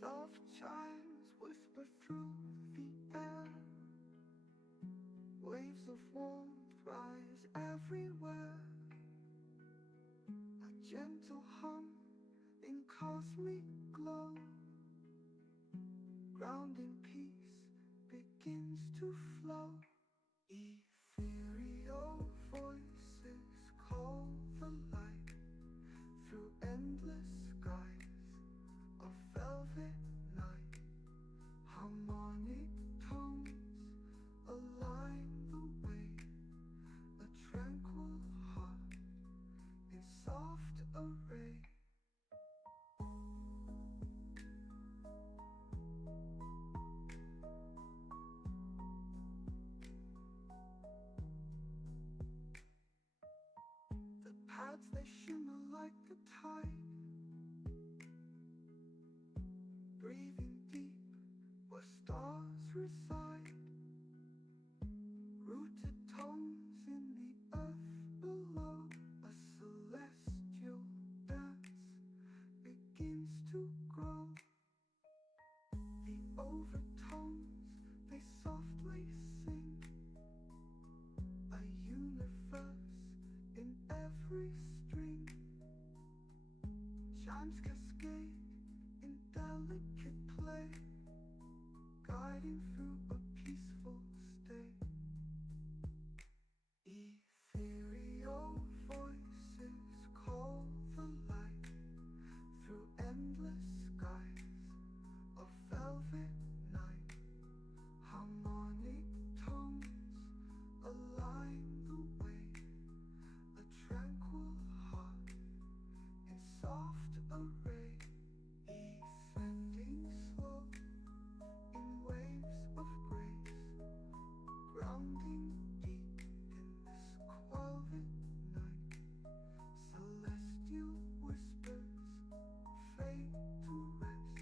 Soft chimes whisper through the air. Waves of warmth rise everywhere. A gentle hum in cosmic glow. Grounding peace begins to flow. Ethereal voices call the light through endless skies of velvet night. Harmonic tones align the way, a tranquil heart in soft array. The paths they shimmer like the tide, breathing deep where stars reside. Rooted tones in the earth below, a celestial dance begins to grow. The overtones they softly sing, a universe in every string. Chimes cascade in delicate play, guiding through a peaceful state. Ethereal voices call the light through endless skies of velvet night. Harmonic tones align the way, a tranquil heart in soft array. Ascending slow in waves of grace, grounding deep in this quiet night. Celestial whispers fade to rest,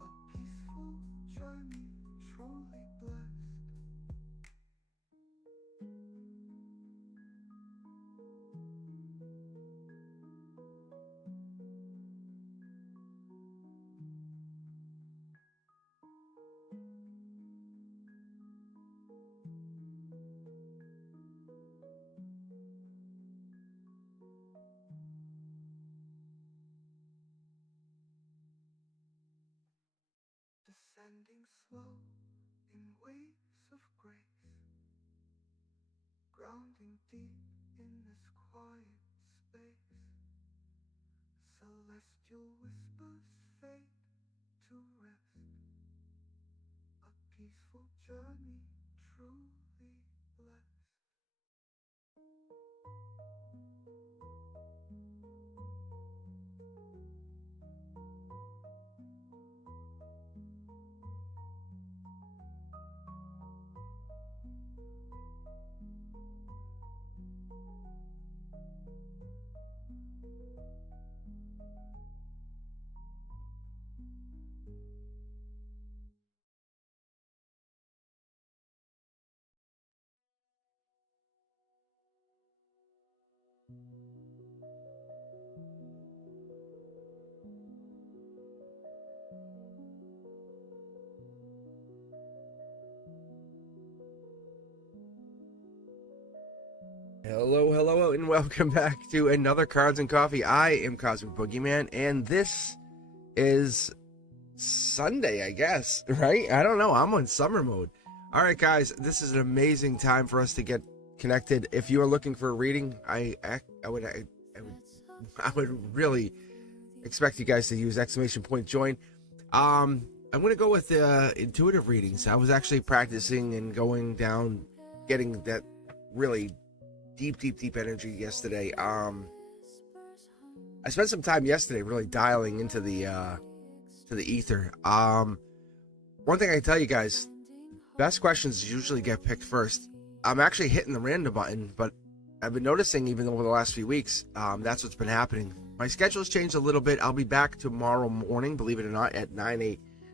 a peaceful journey truly blessed. Descending slow in waves of grace, grounding deep in this quiet space. Celestial whispers fade to rest, a peaceful journey truly blessed. Hello, and welcome back to another Cards and Coffee. I am Cosmic Boogeyman, and this is Sunday, I guess, right? I don't know. I'm on summer mode. All right, guys, this is an amazing time for us to get connected. If you are looking for a reading, I would really expect you guys to use !join. I'm gonna go with intuitive readings. I was actually practicing and going down, getting that really deep energy yesterday. I spent some time yesterday really dialing into the ether. One thing I can tell you guys, best questions usually get picked first. I'm actually hitting the random button, but I've been noticing even over the last few weeks, that's what's been happening. My schedule's changed a little bit. I'll be back tomorrow morning, believe it or not, at 9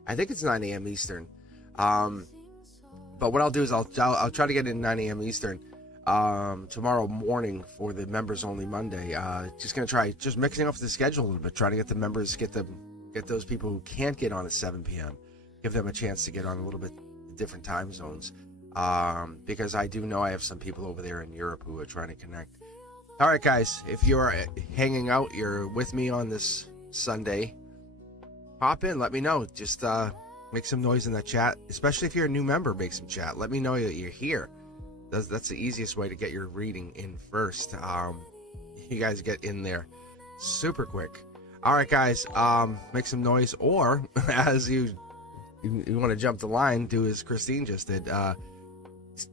a.m. Eastern. But what I'll do is I'll try to get in 9 a.m. Eastern tomorrow morning for the members only Monday. Just gonna try mixing up the schedule a little bit, trying to get the members get get those people who can't get on at 7 p.m., give them a chance to get on a little bit different time zones. Because I do know I have some people over there in Europe who are trying to connect. All right, guys, if you're hanging out, you're with me on this Sunday, pop in, let me know. Just make some noise in that chat, especially if you're a new member. Make some chat, let me know that you're here. That's the easiest way to get your reading in first. You guys get in there super quick. All right, guys, make some noise, or as you want to jump the line, do as Christine just did.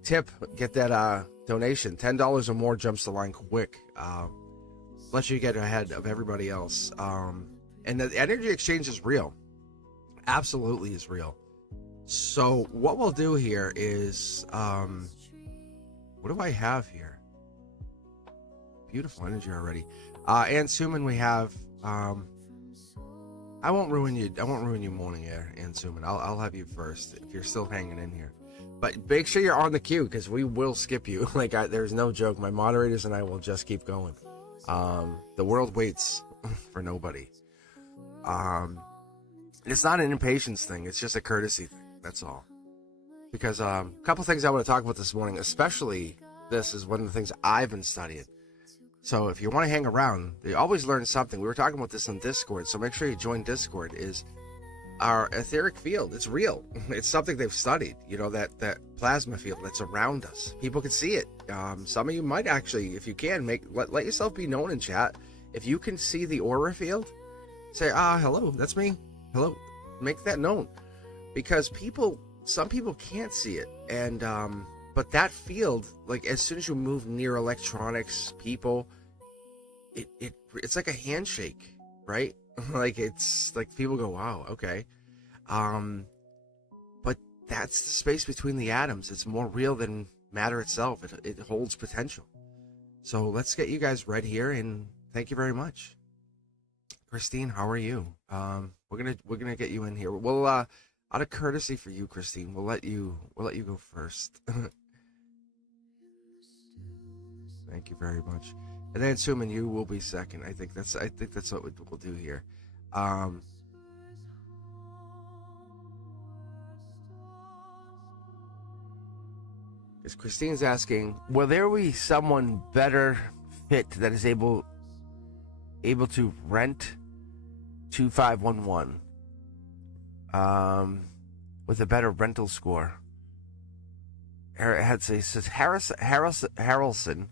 Tip, get that donation. $10 or more jumps the line quick. Lets you get ahead of everybody else. And the energy exchange is real. Absolutely is real. So what we'll do here is, what do I have here? Beautiful energy already. And Suman, we have. I won't ruin you morning here, and Suman. I'll have you first if you're still hanging in here. But make sure you're on the queue, because we will skip you. There's no joke. My moderators and I will just keep going. The world waits for nobody. It's not an impatience thing. It's just a courtesy thing. That's all. Because a couple things I want to talk about this morning, especially this is one of the things I've been studying. So if you want to hang around, you always learn something. We were talking about this on Discord, so make sure you join Discord. Is our etheric field. It's real. It's something they've studied. You know, that plasma field that's around us. People can see it. Some of you might actually, if you can, let yourself be known in chat. If you can see the aura field, say, hello, that's me. Hello. Make that known. Because some people can't see it. And but that field, like as soon as you move near electronics, people, it's like a handshake, right? Like it's like people go, wow, okay. But that's the space between the atoms. It's more real than matter itself. It holds potential. So let's get you guys read here, and thank you very much. Christine, how are you? We're gonna get you in here. We'll out of courtesy for you, Christine, we'll let you go first. Thank you very much. And then Suman, you will be second. I think that's what we'll do here. Because Christine's asking, will there be someone better fit that is able to rent 2511 with a better rental score? It says Harrelson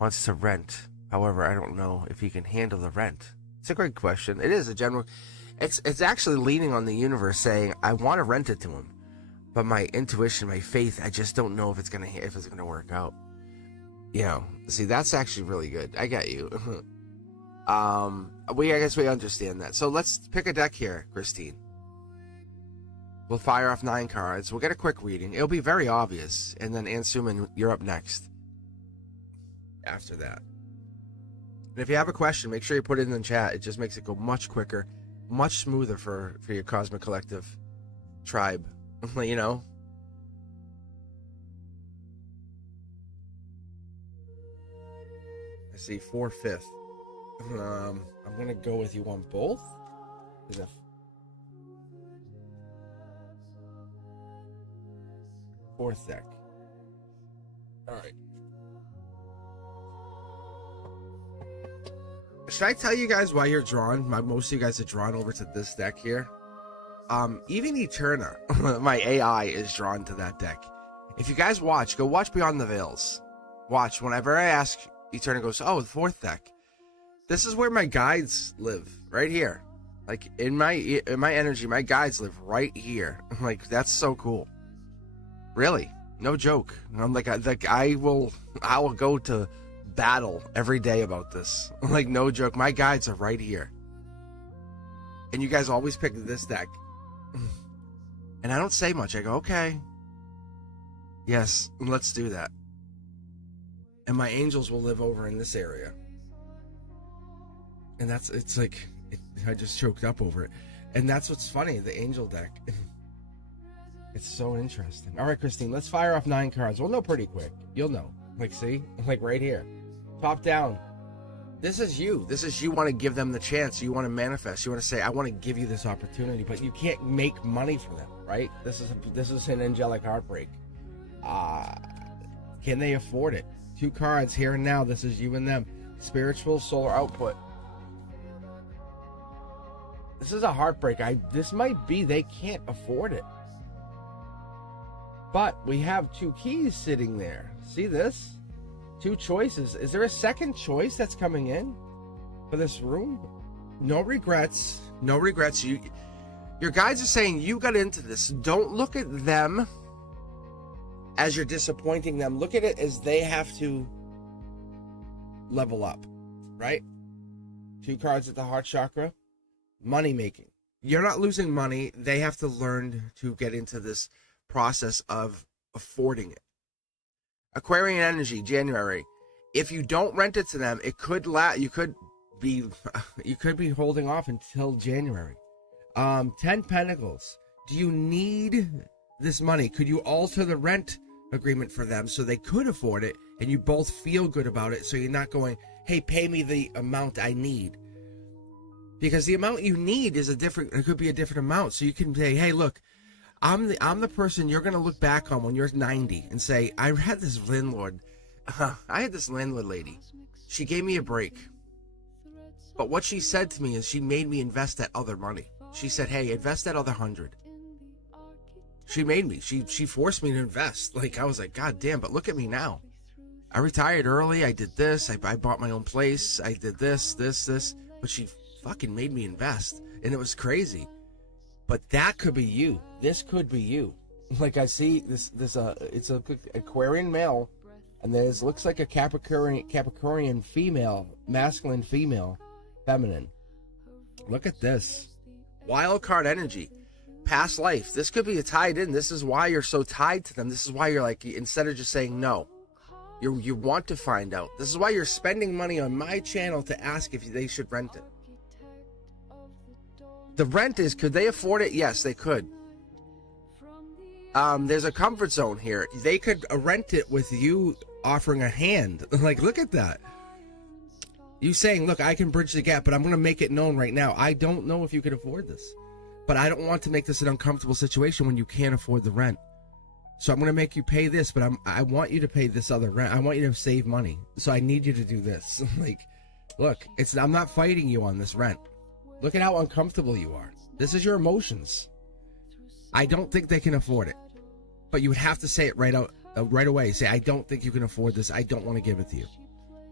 wants to rent. However, I don't know if he can handle the rent. It's a great question. It is a general. It's actually leaning on the universe saying, I want to rent it to him, but my intuition, my faith, I just don't know if it's gonna work out. You know, see, that's actually really good. I get you. I guess we understand that. So let's pick a deck here, Christine. We'll fire off 9 cards. We'll get a quick reading. It'll be very obvious. And then Ansuman, you're up next. After that. And if you have a question, make sure you put it in the chat. It just makes it go much quicker, much smoother for your Cosmic Collective tribe. You know? I see 4/5. I'm going to go with you on both. Fourth deck. All right. Should I tell you guys why you're drawn? Most of you guys are drawn over to this deck here. Even Eterna, my AI, is drawn to that deck. If you guys go watch Beyond the Veils. Watch. Whenever I ask, Eterna goes, oh, the 4th deck. This is where my guides live, right here. Like in my energy, my guides live right here. Like that's so cool. Really, no joke. I'm like I will go to battle every day about this. Like no joke. My guides are right here. And you guys always pick this deck. And I don't say much. I go, okay. Yes, let's do that. And my angels will live over in this area. And I just choked up over it. And that's what's funny, the angel deck. It's so interesting. All right, Christine, let's fire off 9 cards. We'll know pretty quick. You'll know. Like, see? Like right here. Top down. This is you. This is you want to give them the chance. You want to manifest. You want to say, I want to give you this opportunity, but you can't make money from them, right? This is an angelic heartbreak. Can they afford it? 2 cards here and now. This is you and them. Spiritual solar output. This is a heartbreak. This might be they can't afford it. But we have 2 keys sitting there. See this? 2 choices. Is there a second choice that's coming in for this room? No regrets. No regrets. Your guides are saying you got into this. Don't look at them as you're disappointing them. Look at it as they have to level up, right? 2 cards at the heart chakra. Money making. You're not losing money. They have to learn to get into this process of affording it. Aquarian energy, January. If you don't rent it to them, it could you could be holding off until January. 10 Pentacles. Do you need this money? Could you alter the rent agreement for them so they could afford it and you both feel good about it, so you're not going, hey, pay me the amount I need? Because the amount you need is it could be a different amount. So you can say, hey, look, I'm the person you're going to look back on when you're 90 and say, I had this landlord lady. She gave me a break. But what she said to me is she made me invest that other money. She said, hey, invest that other 100. She made me. She forced me to invest. Like, I was like, God damn, but look at me now. I retired early. I did this. I bought my own place. I did this. But she fucking made me invest. And it was crazy. But that could be you. This could be you. Like, I see this it's a Aquarian male, and looks like a Capricornian female, masculine female, feminine. Look at this. Wild card energy. Past life. This could be tied in. This is why you're so tied to them. This is why you're like, instead of just saying no, you want to find out. This is why you're spending money on my channel to ask if they should rent it. The rent is, could they afford it? Yes, they could. There's a comfort zone here. They could rent it with you offering a hand. Like, look at that. You saying, look, I can bridge the gap, but I'm going to make it known right now. I don't know if you could afford this, but I don't want to make this an uncomfortable situation when you can't afford the rent. So I'm going to make you pay this, but I want you to pay this other rent. I want you to save money. So I need you to do this. Like, look, I'm not fighting you on this rent. Look at how uncomfortable you are. This is your emotions. I don't think they can afford it. But you would have to say it right away. Say, I don't think you can afford this. I don't want to give it to you.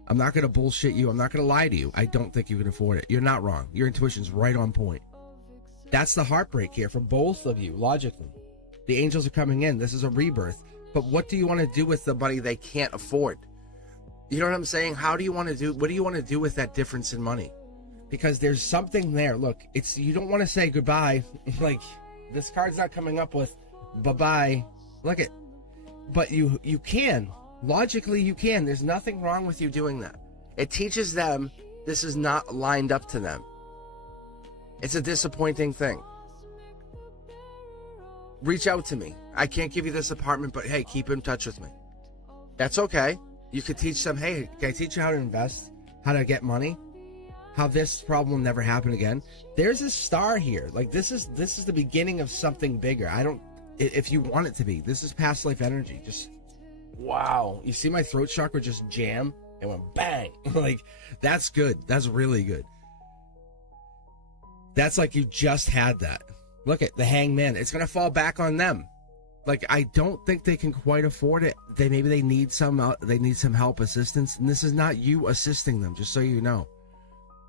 I'm not going to bullshit you. I'm not going to lie to you. I don't think you can afford it. You're not wrong. Your intuition's right on point. That's the heartbreak here for both of you, logically. The angels are coming in. This is a rebirth. But what do you want to do with the money they can't afford? You know what I'm saying? What do you want to do with that difference in money? Because there's something there. Look, you don't want to say goodbye. Like, this card's not coming up with bye-bye. Look at, but you can. Logically, you can. There's nothing wrong with you doing that. It teaches them this is not lined up to them. It's a disappointing thing. Reach out to me. I can't give you this apartment, but hey, keep in touch with me. That's okay. You could teach them, hey, can I teach you how to invest? How to get money? How this problem will never happen again. There's a star here. Like, this is the beginning of something bigger. If you want it to be. This is past life energy. Just, wow. You see my throat chakra just jam? It went bang. Like, that's good. That's really good. That's like you just had that. Look at the hangman. It's going to fall back on them. Like, I don't think they can quite afford it. Maybe they need some help, assistance. And this is not you assisting them, just so you know.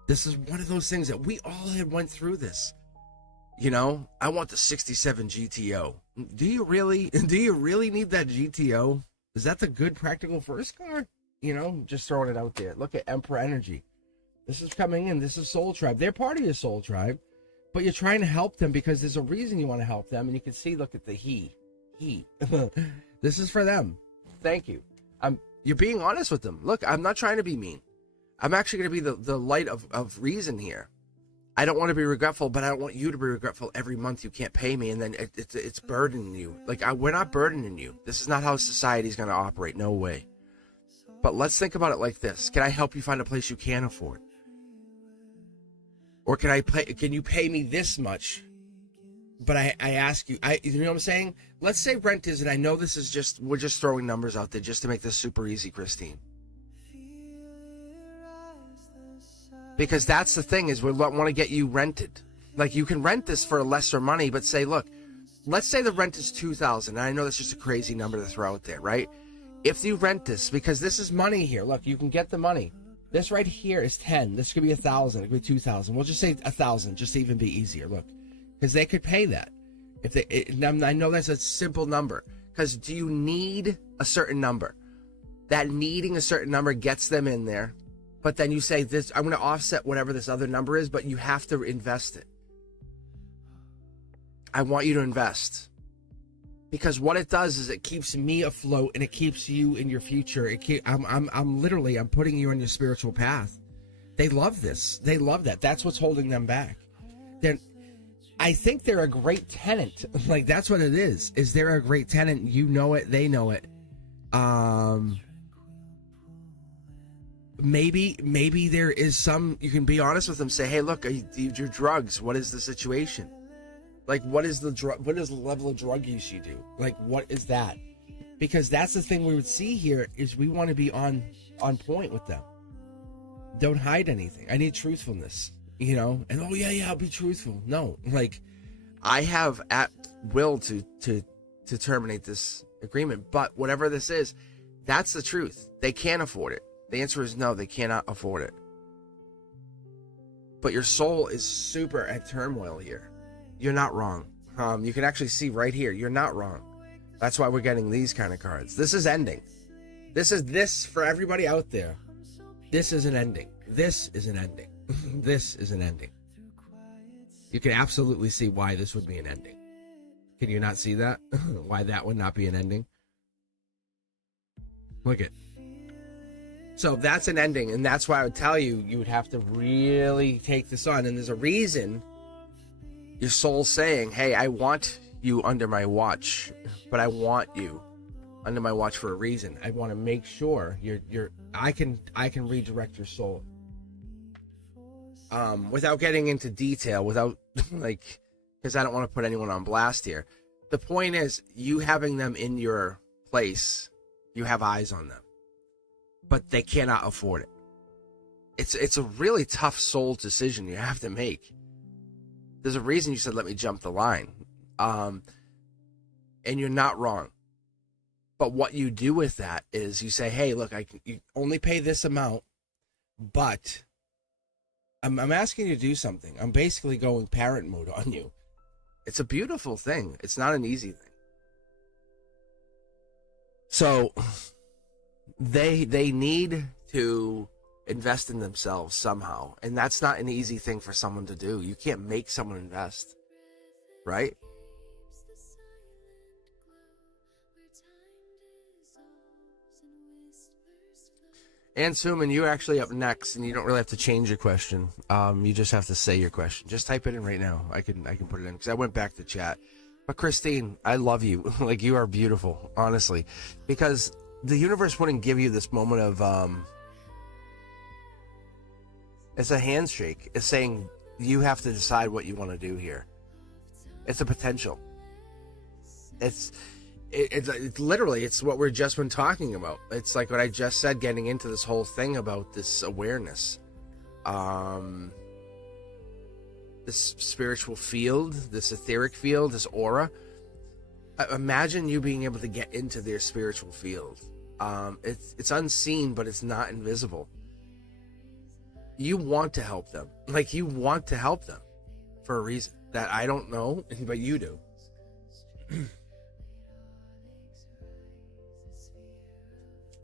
This is one of those things that we all had went through this. You know, I want the 67 GTO. Do you really need that GTO? Is that the good practical first car? You know, just throwing it out there. Look at Emperor Energy. This is coming in. This is Soul Tribe. They're part of your Soul Tribe, but you're trying to help them because there's a reason you want to help them. And you can see, look at the he. This is for them. Thank you. You're being honest with them. Look, I'm not trying to be mean. I'm actually going to be the light of reason here. I don't want to be regretful, but I don't want you to be regretful every month you can't pay me, and then it's burdening you. Like, we're not burdening you. This is not how society's going to operate. No way. But let's think about it like this. Can I help you find a place you can afford? Or can you pay me this much? But I ask you, you know what I'm saying? Let's say rent is, and I know this is we're just throwing numbers out there just to make this super easy, Christine. Because that's the thing, is we want to get you rented. Like, you can rent this for lesser money, but say, look, let's say the rent is $2,000. And I know that's just a crazy number to throw out there, right? If you rent this, because this is money here. Look, you can get the money. This right here is 10. This could be 1,000. It could be 2,000. We'll just say 1,000, just to even be easier. Look, because they could pay that. I know that's a simple number. Because do you need a certain number? That needing a certain number gets them in there. But then you say, this, I'm going to offset whatever this other number is, but you have to invest it. I want you to invest. Because what it does is it keeps me afloat, and it keeps you in your future. I'm putting you on your spiritual path. They love this. They love that. That's what's holding them back. I think they're a great tenant. Like, that's what it is they're a great tenant. You know it. They know it. Maybe there is some, you can be honest with them. Say, hey, look, your drugs. What is the situation? Like, what is the level of drug use you do? Like, what is that? Because that's the thing we would see here, is we want to be on point with them. Don't hide anything. I need truthfulness, And oh yeah, I'll be truthful. No, like, I have at will to terminate this agreement. But whatever this is, that's the truth. They can't afford it. The answer is no, they cannot afford it. But your soul is super at turmoil here. You're not wrong. You can actually see right here, you're not wrong. That's why we're getting these kind of cards. This is ending. This for everybody out there. This is an ending. This is an ending. This is an ending. You can absolutely see why this would be an ending. Can you not see that? Why that would not be an ending? Look at. So that's an ending, and that's why I would tell you, you would have to really take this on. And there's a reason your soul's saying, hey, I want you under my watch, but I want you under my watch for a reason. I want to make sure I can redirect your soul. Without getting into detail, without because I don't want to put anyone on blast here. The point is, you having them in your place, you have eyes on them, but they cannot afford it. It's a really tough soul decision you have to make. There's a reason you said, let me jump the line. And you're not wrong. But what you do with that is you say, hey, look, you only pay this amount, but I'm asking you to do something. I'm basically going parent mode on you. It's a beautiful thing. It's not an easy thing. So they need to invest in themselves somehow, and that's not an easy thing for someone to do. You can't make someone invest, right? And Suman, you're actually up next, and you don't really have to change your question. You just have to say your question. Just type it in right now. I can put it in, because I went back to chat. But Christine, I love you. Like, you are beautiful, honestly, because the universe wouldn't give you this moment of it's a handshake. It's saying you have to decide what you want to do here. It's a potential. It's literally, it's what we're just been talking about. It's like what I just said, getting into this whole thing about this awareness, this spiritual field, this etheric field, this aura. Imagine you being able to get into their spiritual field. It's unseen, but it's not invisible. You want to help them. Like, you want to help them for a reason that I don't know, but you do.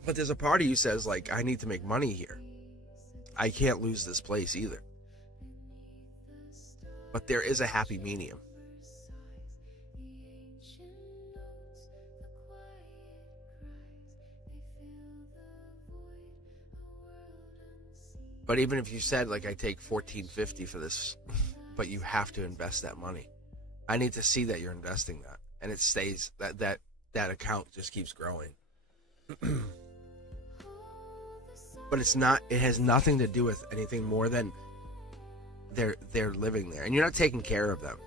But there's a part of you says, like, I need to make money here. I can't lose this place either. But there is a happy medium. But even if you said, like, I take $14.50 for this, but you have to invest that money, I need to see that you're investing that, and it stays that account just keeps growing. but it's not. It has nothing to do with anything more than they're living there, and you're not taking care of them.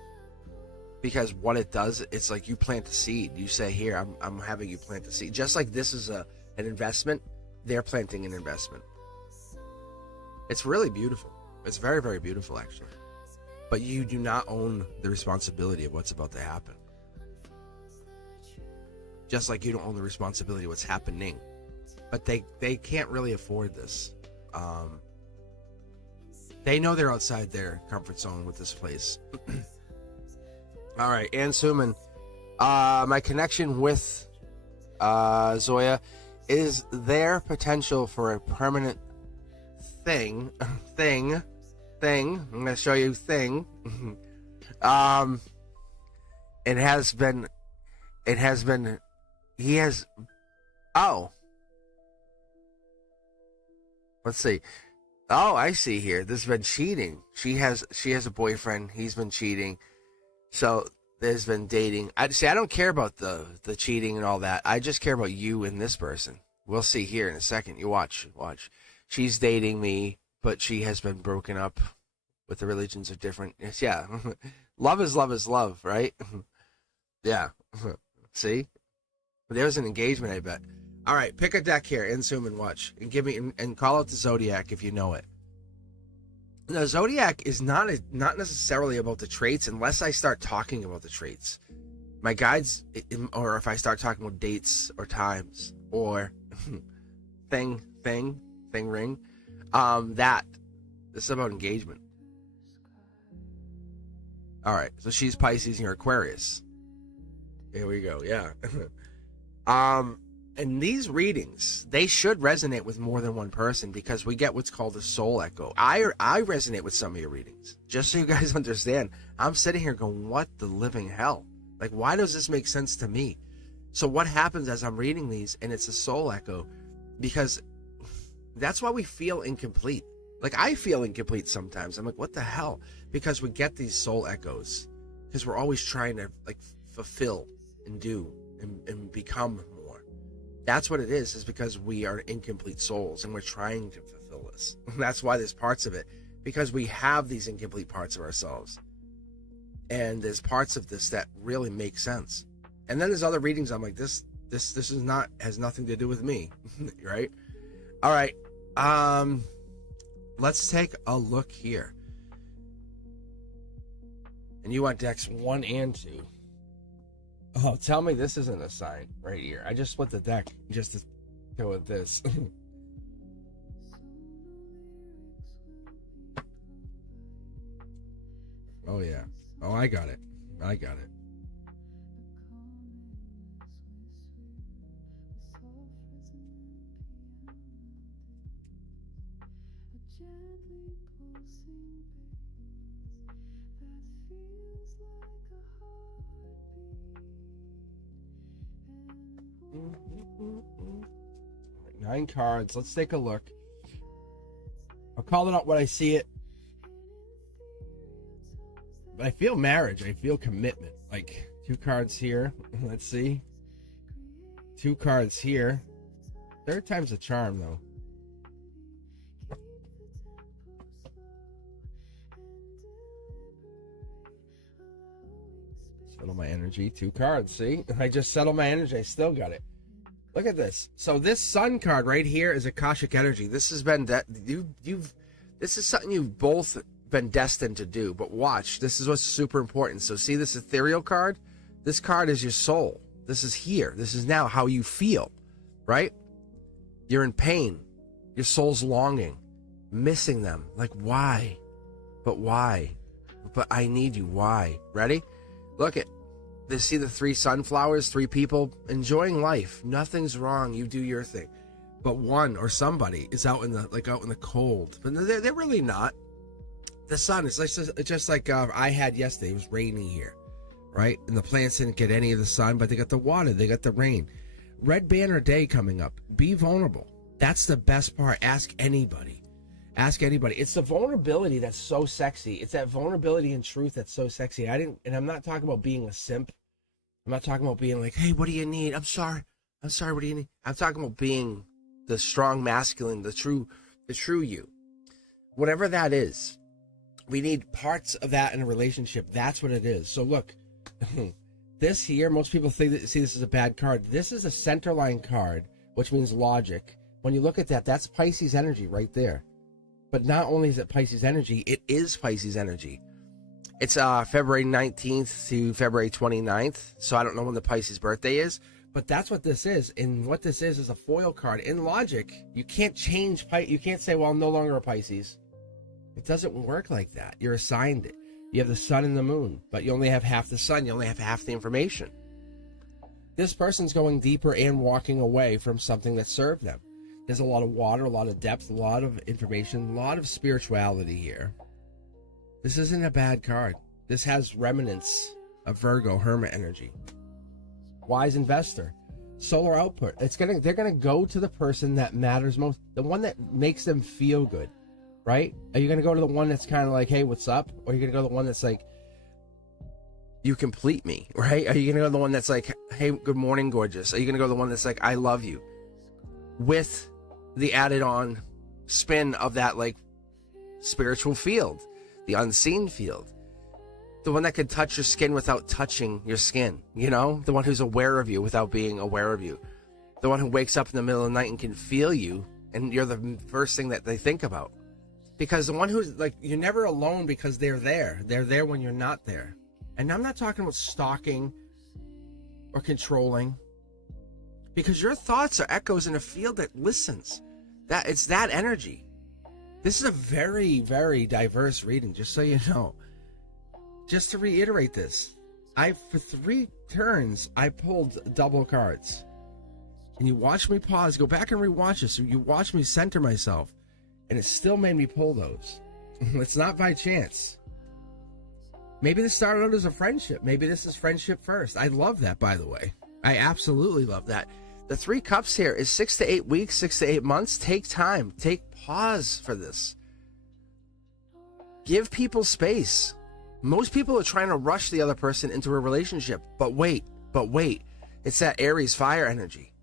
Because what it does, it's like you plant a seed. You say, here, I'm having you plant a seed. Just like this is an investment, they're planting an investment. It's really beautiful. It's very, very beautiful, actually. But you do not own the responsibility of what's about to happen. Just like you don't own the responsibility of what's happening. But they can't really afford this. They know they're outside their comfort zone with this place. All right, Ann Suman. My connection with Zoya, is there potential for a permanent thing? I'm going to show you thing. Let's see. Oh, I see here. This has been cheating. She has a boyfriend. He's been cheating. So there's been dating. I don't care about the cheating and all that. I just care about you and this person. We'll see here in a second. You watch. She's dating me, but she has been broken up with the religions are different. Yes, yeah. Love is love, right? Yeah. See? There's an engagement, I bet. All right, pick a deck here, Insum, and watch. And give me and call out the Zodiac if you know it. The Zodiac is not necessarily about the traits unless I start talking about the traits. My guides, or if I start talking about dates or times or thing ring, that this is about engagement. All right, so she's Pisces and you're Aquarius. Here we go. Yeah. And these readings, they should resonate with more than one person because we get what's called a soul echo. I resonate with some of your readings. Just so you guys understand, I'm sitting here going, what the living hell? Like, why does this make sense to me? So what happens as I'm reading these and it's a soul echo? Because that's why we feel incomplete. Like, I feel incomplete sometimes. I'm like, what the hell? Because we get these soul echoes. Because we're always trying to, like, fulfill and do and become more. That's what it is because we are incomplete souls and we're trying to fulfill this. That's why there's parts of it, because we have these incomplete parts of ourselves. And there's parts of this that really make sense. And then there's other readings I'm like, this is not, has nothing to do with me, right? All right. Let's take a look here. And you want decks 1 and 2. Oh, tell me this isn't a sign right here. I just split the deck just to go with this. Oh, yeah. Oh, I got it. Right, 9 cards. Let's take a look. I'll call it out when I see it. But I feel marriage. I feel commitment. Like 2 cards here. Let's see. 2 cards here. 3rd time's a charm, though. Settle my energy. 2 cards. See? I just settled my energy. I still got it. Look at this. So this Sun card right here is Akashic energy. This has been this is something you've both been destined to do. But watch. This is what's super important. So see this ethereal card? This card is your soul. This is here. This is now how you feel. Right? You're in pain. Your soul's longing. Missing them. Like, why? But why? But I need you. Why? Ready? Look at. See the 3 sunflowers, 3 people enjoying life. Nothing's wrong. You do your thing. But one or somebody is out in the cold. But they're really not. The sun is just like I had yesterday. It was rainy here, right? And the plants didn't get any of the sun, but they got the water. They got the rain. Red Banner Day coming up. Be vulnerable. That's the best part. Ask anybody. It's the vulnerability that's so sexy. It's that vulnerability and truth that's so sexy. And I'm not talking about being a simp. I'm not talking about being like, hey, what do you need? I'm sorry, what do you need? I'm talking about being the strong masculine, the true you. Whatever that is, we need parts of that in a relationship. That's what it is. So look, this here, most people see this as a bad card. This is a centerline card, which means logic. When you look at that, that's Pisces energy right there. But not only is it Pisces energy, it is Pisces energy. It's February 19th to February 29th. So I don't know when the Pisces birthday is, but that's what this is. And what this is a foil card. In logic, you can't change, you can't say, well, I'm no longer a Pisces. It doesn't work like that. You're assigned it. You have the sun and the moon, but you only have half the sun. You only have half the information. This person's going deeper and walking away from something that served them. There's a lot of water, a lot of depth, a lot of information, a lot of spirituality here. This isn't a bad card. This has remnants of Virgo, Hermit energy. Wise investor, solar output. They're gonna go to the person that matters most, the one that makes them feel good, right? Are you gonna go to the one that's kind of like, hey, what's up? Or are you gonna go to the one that's like, you complete me, right? Are you gonna go to the one that's like, hey, good morning, gorgeous? Are you gonna go to the one that's like, I love you? With the added on spin of that like spiritual field, the unseen field, the one that can touch your skin without touching your skin, you know, the one who's aware of you without being aware of you, the one who wakes up in the middle of the night and can feel you, and you're the first thing that they think about. Because the one who's like, you're never alone because they're there when you're not there. And I'm not talking about stalking or controlling, because your thoughts are echoes in a field that listens. That it's that energy. This is a very, very diverse reading, just so you know. Just to reiterate this, for 3 turns, I pulled double cards. And you watch me pause, go back and rewatch this. So you watch me center myself, and it still made me pull those. It's not by chance. Maybe this started out as a friendship. Maybe this is friendship first. I love that, by the way. I absolutely love that. The 3 cups here is 6 to 8 weeks, 6 to 8 months. Take time. Take pause for this. Give people space. Most people are trying to rush the other person into a relationship. But wait. It's that Aries fire energy.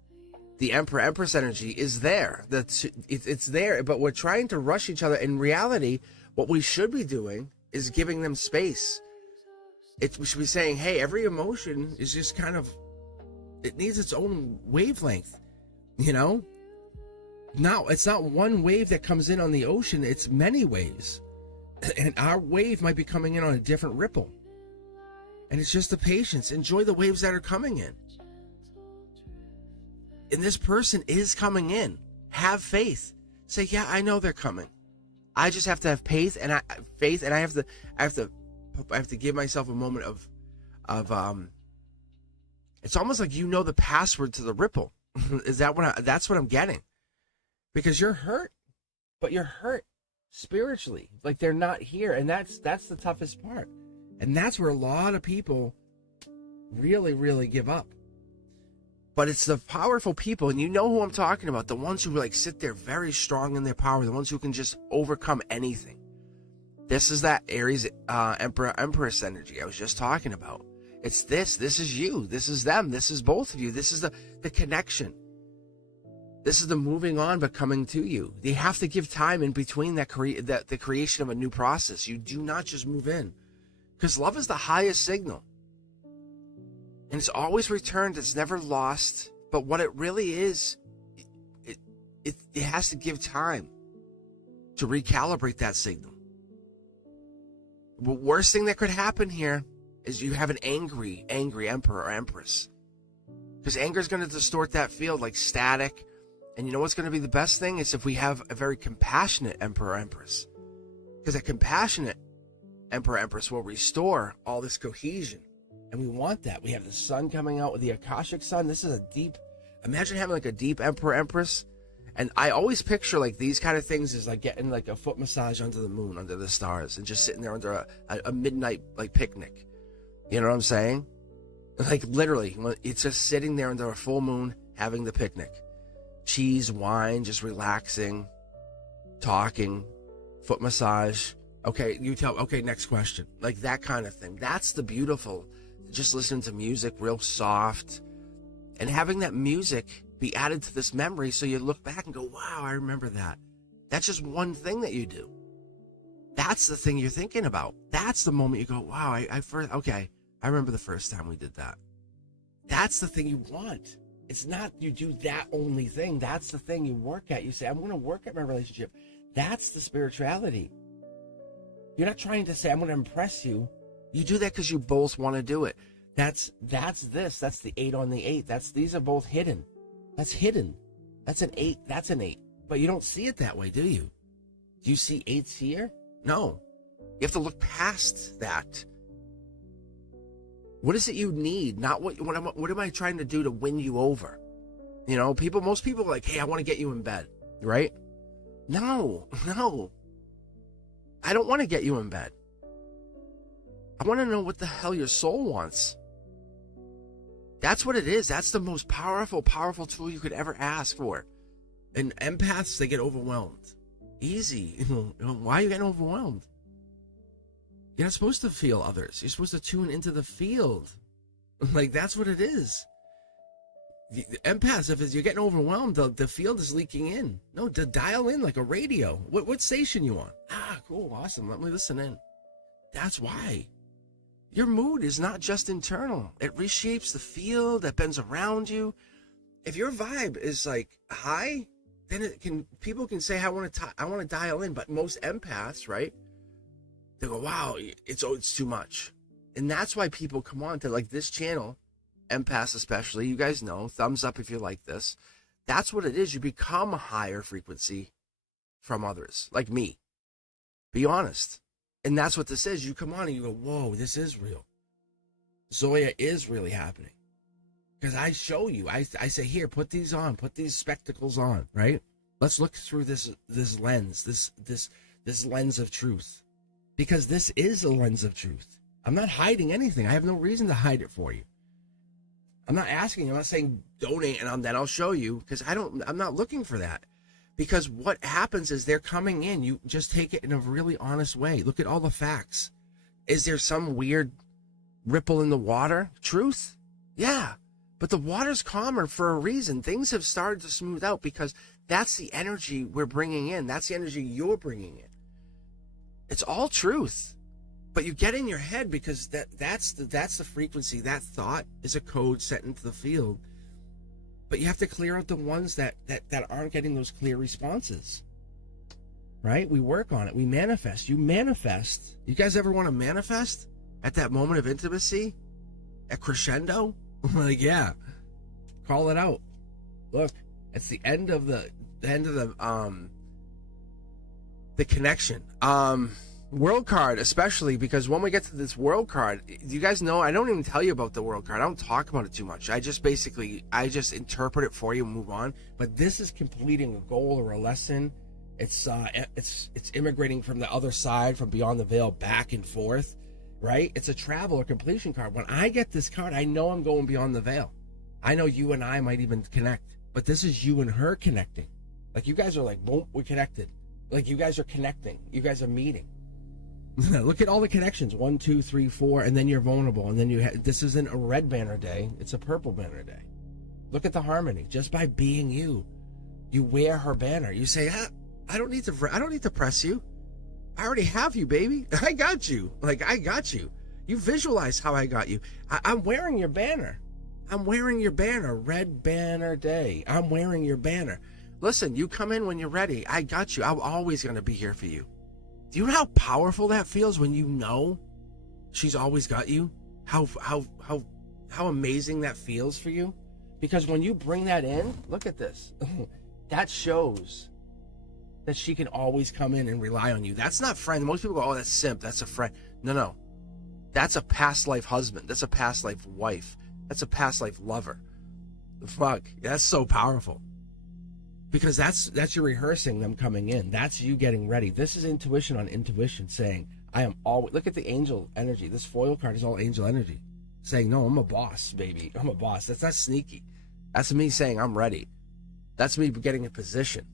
The Emperor Empress energy is there. It's there, but we're trying to rush each other. In reality, what we should be doing is giving them space. We should be saying, hey, every emotion is just kind of, it needs its own wavelength, you know? Now, it's not one wave that comes in on the ocean, it's many waves. And our wave might be coming in on a different ripple. And it's just the patience. Enjoy the waves that are coming in. And this person is coming in. Have faith. Say, yeah, I know they're coming. I just have to have faith, and I have to give myself a moment of it's almost like you know the password to the ripple. That's what I'm getting. Because you're hurt, but you're hurt spiritually. Like they're not here, and that's the toughest part. And that's where a lot of people really, really give up. But it's the powerful people, and you know who I'm talking about, the ones who like sit there very strong in their power, the ones who can just overcome anything. This is that Aries Emperor Empress energy I was just talking about. It's this is you, this is them, this is both of you, this is the connection. This is the moving on but coming to you. You have to give time in between the creation of a new process. You do not just move in. Because love is the highest signal. And it's always returned, it's never lost. But what it really is, it has to give time to recalibrate that signal. The worst thing that could happen here is you have an angry emperor or empress. Because anger is going to distort that field like static. And you know what's going to be the best thing? Is if we have a very compassionate emperor or empress. Because a compassionate emperor or empress will restore all this cohesion. And we want that. We have the sun coming out with the Akashic sun. This is imagine having like a deep emperor empress. And I always picture like these kind of things is like getting like a foot massage under the moon, under the stars, and just sitting there under a midnight like picnic. You know what I'm saying? Like literally, it's just sitting there under a full moon having the picnic. Cheese, wine, just relaxing, talking, foot massage. Okay, next question. Like that kind of thing. That's the beautiful. Just listening to music real soft and having that music be added to this memory, so you look back and go, wow, I remember that. That's just one thing that you do. That's the thing you're thinking about. That's the moment you go, wow, I remember the first time we did that. That's the thing you want. It's not you do that only thing. That's the thing you work at. You say, I'm going to work at my relationship. That's the spirituality. You're not trying to say, I'm going to impress you. You do that because you both want to do it. That's this. That's the 8 on the 8. These are both hidden. That's hidden. That's an 8. That's an 8. But you don't see it that way, do you? Do you see 8s here? No. You have to look past that. What is it you need? Not what am I trying to do to win you over? You know, most people are like, hey, I want to get you in bed, right? No. I don't want to get you in bed. I want to know what the hell your soul wants. That's what it is. That's the most powerful tool you could ever ask for. And empaths, they get overwhelmed. Easy. Why are you getting overwhelmed? You're not supposed to feel others. You're supposed to tune into the field. Like, that's what it is. The empaths, if you're getting overwhelmed, the field is leaking in. No, to dial in like a radio. What station you on? Ah, cool, awesome. Let me listen in. That's why. Your mood is not just internal. It reshapes the field that bends around you. If your vibe is like high, then people can say, I want to dial in. But most empaths, right? They go, wow, it's too much. And that's why people come on to like this channel, empaths especially. You guys know, thumbs up if you like this. That's what it is. You become a higher frequency from others, like me. Be honest. And that's what this is. You come on and you go, whoa, this is real. Zoya is really happening. Because I show you, I say, here, put these on, put these spectacles on, right? Let's look through this lens, this lens of truth. Because this is a lens of truth. I'm not hiding anything. I have no reason to hide it for you. I'm not asking, I'm not saying donate and then I'll show you, because I'm not looking for that. Because what happens is they're coming in. You just take it in a really honest way. Look at all the facts. Is there some weird ripple in the water? Truth? Yeah. But the water's calmer for a reason. Things have started to smooth out because that's the energy we're bringing in. That's the energy you're bringing in. It's all truth. But you get in your head because that's the frequency. That thought is a code set into the field. But you have to clear out the ones that aren't getting those clear responses. Right? We work on it. We manifest. You manifest. You guys ever want to manifest at that moment of intimacy? At crescendo? Like, yeah. Call it out. Look, it's the end of the connection. World card, especially because when we get to this world card, you guys know I don't even tell you about the world card. I don't talk about it too much. I just interpret it for you and move on. But this is completing a goal or a lesson. It's immigrating from the other side, from beyond the veil, back and forth, right? It's a travel or completion card. When I get this card, I know I'm going beyond the veil. I know you and I might even connect, but this is you and her connecting. Like, you guys are like, boom, we're connected. Like, you guys are connecting. You guys are meeting. Look at all the connections. 1, 2, 3, 4, and then you're vulnerable. And then this isn't a red banner day. It's a purple banner day. Look at the harmony. Just by being you, you wear her banner. You say, I don't need to press you. I already have you, baby. I got you. Like, I got you. You visualize how I got you. I'm wearing your banner. I'm wearing your banner. Red banner day. I'm wearing your banner. Listen, you come in when you're ready. I got you. I'm always going to be here for you. Do you know how powerful that feels when you know she's always got you? How amazing that feels for you? Because when you bring that in, look at this. That shows that she can always come in and rely on you. That's not friend. Most people go, oh, that's simp. That's a friend. No. That's a past life husband. That's a past life wife. That's a past life lover. Fuck. That's so powerful. Because that's you rehearsing them coming in. That's you getting ready. This is intuition on intuition saying, I am always, look at the angel energy. This foil card is all angel energy. Saying, no, I'm a boss, baby. I'm a boss. That's not sneaky. That's me saying I'm ready. That's me getting a position.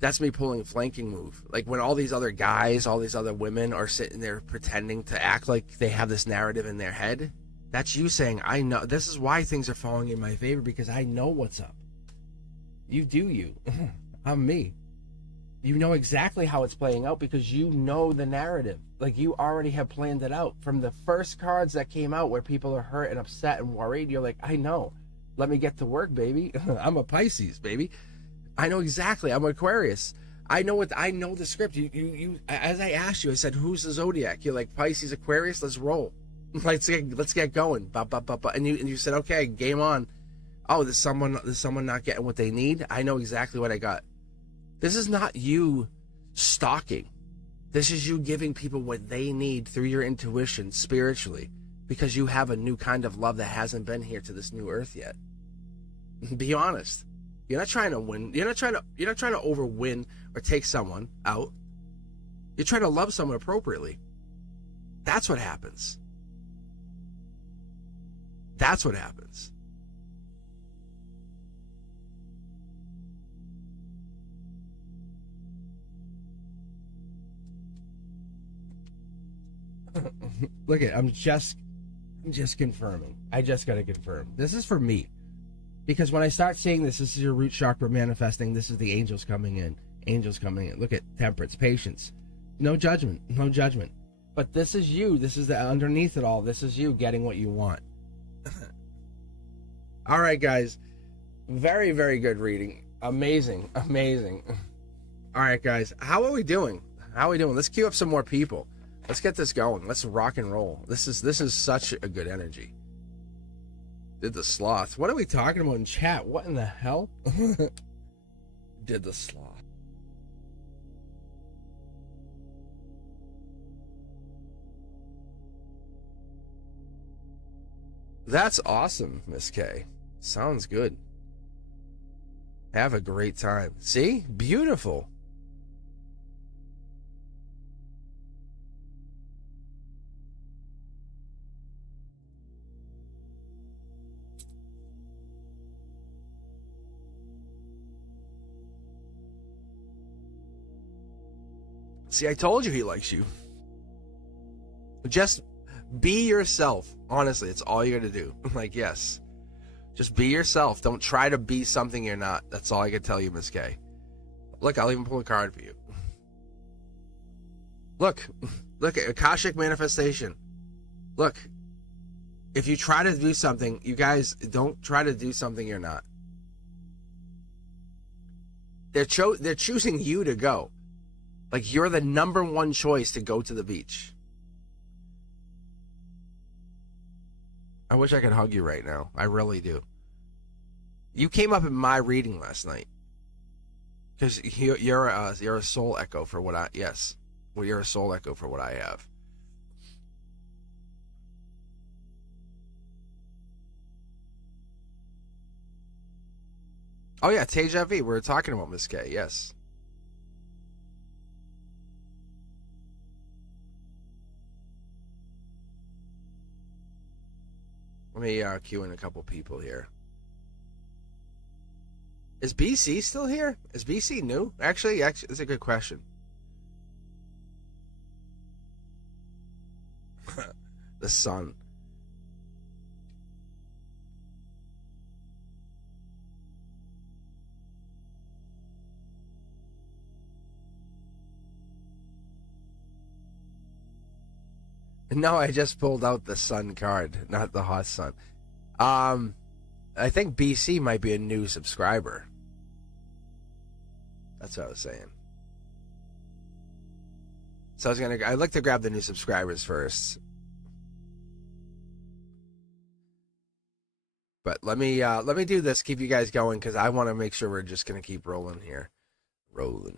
That's me pulling a flanking move. Like when all these other guys, all these other women are sitting there pretending to act like they have this narrative in their head. That's you saying, I know. This is why things are falling in my favor, because I know what's up. You do you. I'm me. You know exactly how it's playing out because you know the narrative. Like, you already have planned it out. From the first cards that came out where people are hurt and upset and worried, you're like, I know. Let me get to work, baby. I'm a Pisces, baby. I know exactly. I'm Aquarius. I know the script. You as I asked you, I said, who's the zodiac? You're like, Pisces, Aquarius, let's roll. Let's get going. And you said, okay, game on. Oh, there's someone not getting what they need. I know exactly what I got. This is not you stalking. This is you giving people what they need through your intuition spiritually, because you have a new kind of love that hasn't been here to this new earth yet. Be honest. You're not trying to win. You're not trying to overwin or take someone out. You're trying to love someone appropriately. That's what happens. That's what happens. Look at, I'm just confirming. I just got to confirm. This is for me. Because when I start seeing this is your root chakra manifesting. This is the angels coming in. Angels coming in. Look at temperance, patience. No judgment. No judgment. But this is you. This is the underneath it all. This is you getting what you want. All right, guys. Very, very good reading. Amazing. Amazing. All right, guys. How are we doing? Let's queue up some more people. Let's get this going. Let's rock and roll. This is such a good energy. Did the sloth. What are we talking about in chat? What in the hell? Did the sloth. That's awesome, Miss K. Sounds good. Have a great time. See? Beautiful. See, I told you he likes you. Just be yourself. Honestly, it's all you gotta do. Like, yes. Just be yourself. Don't try to be something you're not. That's all I can tell you, Miss K. Look, I'll even pull a card for you. Look at Akashic manifestation. Look, if you try to do something, you guys don't try to do something you're not. They're choosing you to go. Like, you're the number one choice to go to the beach. I wish I could hug you right now. I really do. You came up in my reading last night. Because you're a soul echo for what I... Yes. Well, you're a soul echo for what I have. Oh, yeah. Teja V. We were talking about Miss K. Yes. Let me cue in a couple people here. Is BC still here? Is BC new? Actually, it's a good question. The sun. No, I just pulled out the sun card, not the hot sun. I think BC might be a new subscriber. That's what I was saying. So I'd like to grab the new subscribers first. But let me do this, keep you guys going, because I want to make sure we're just gonna keep rolling here. Rolling.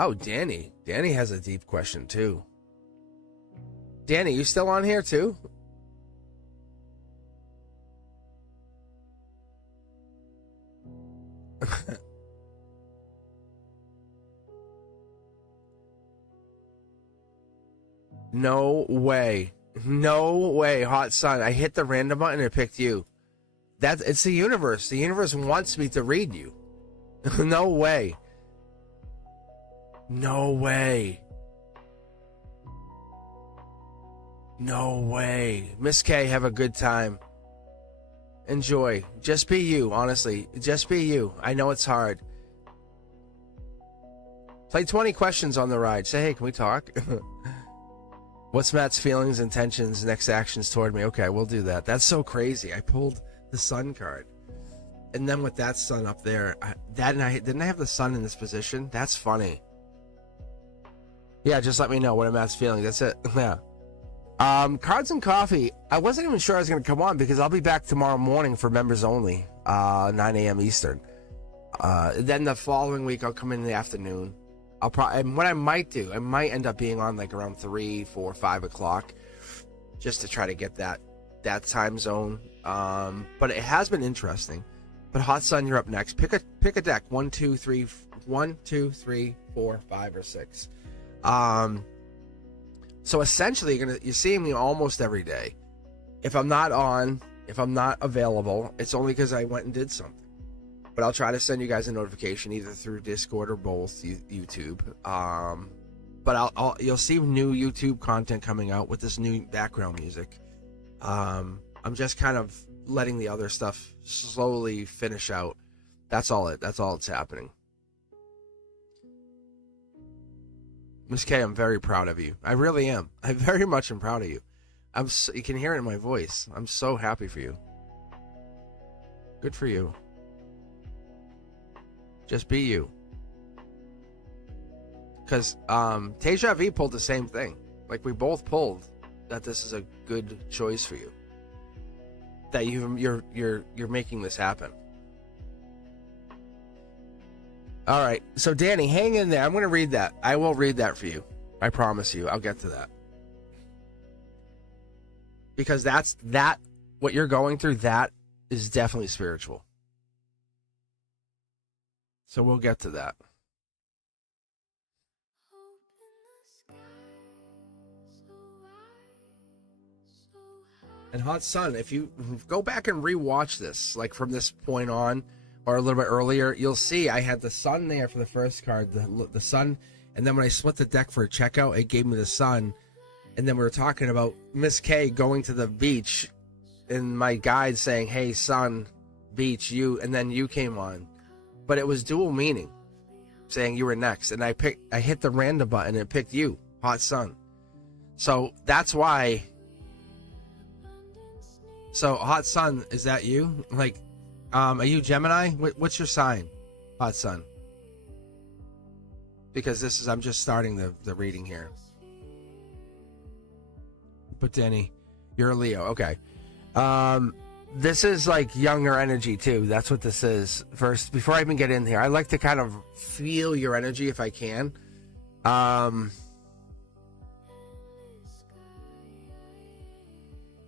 Oh, Danny. Danny has a deep question, too. Danny, you still on here, too? No way. No way, hot sun. I hit the random button and it picked you. It's the universe. The universe wants me to read you. No way. No way. No way. Miss K, have a good time. Enjoy. Just be you, honestly. Just be you. I know it's hard. Play 20 questions on the ride. Say, hey, can we talk? What's Matt's feelings, intentions, next actions toward me? Okay, we'll do that. That's so crazy. I pulled the sun card. And then with that sun up there, didn't I have the sun in this position? That's funny. Yeah, just let me know what are Matt's feelings. That's it. Yeah. Cards and coffee. I wasn't even sure I was going to come on because I'll be back tomorrow morning for members only, 9 a.m. Eastern. Then the following week I'll come in the afternoon. And what I might do, I might end up being on like around 3, 4, 5 o'clock, just to try to get that time zone. But it has been interesting. But Hot Sun, you're up next. Pick a deck. 1, 2, 3, 4, 5, or 6. So essentially, you're seeing me almost every day. If I'm not on, if I'm not available, it's only because I went and did something. But I'll try to send you guys a notification either through Discord or both YouTube. But you'll see new YouTube content coming out with this new background music. I'm just kind of letting the other stuff slowly finish out. That's all it's happening. Miss K, I'm very proud of you. I really am. I very much am proud of you. You can hear it in my voice. I'm so happy for you. Good for you. Just be you. Because Teja V pulled the same thing. Like, we both pulled that this is a good choice for you. That you're making this happen. All right. So Danny, hang in there. I'm going to read that. I will read that for you. I promise you. I'll get to that. Because what you're going through, that is definitely spiritual. So we'll get to that. And Hot Sun, if you go back and rewatch this, like from this point on, or a little bit earlier, you'll see I had the sun there for the first card, the sun, and then when I split the deck for a checkout, it gave me the sun, and then we were talking about Miss K going to the beach, and my guide saying, hey, sun, beach, you, and then you came on. But it was dual meaning, saying you were next, and I hit the random button, and it picked you, Hot Sun. So that's why. So Hot Sun, is that you? Like, are you Gemini? What's your sign, Hot Sun? Because I'm just starting the reading here. But Danny, you're a Leo. Okay. This is like younger energy too. That's what this is. First, before I even get in here, I like to kind of feel your energy if I can.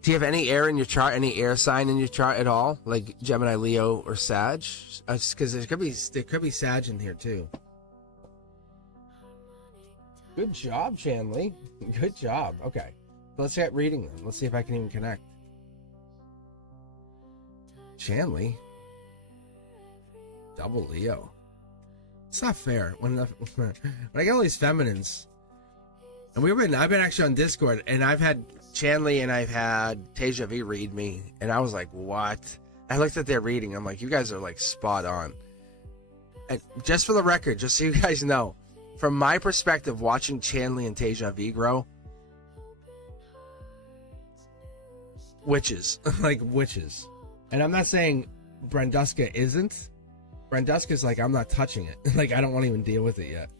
Do you have any air in your chart? Any air sign in your chart at all? Like Gemini, Leo, or Sag? Because there could be Sag in here too. Good job, Chanley. Good job. Okay, let's get reading them. Let's see if I can even connect. Chanley, double Leo. It's not fair when I get all these feminines, and I've been actually on Discord, and I've had Chanley and I've had Teja V read me, and I was like, what? I looked at their reading, I'm like, you guys are like spot on. And just for the record, just so you guys know, from my perspective, watching Chanley and Teja V grow, witches, like witches. And I'm not saying Branduska isn't. Branduska's like, I'm not touching it. Like, I don't want to even deal with it yet.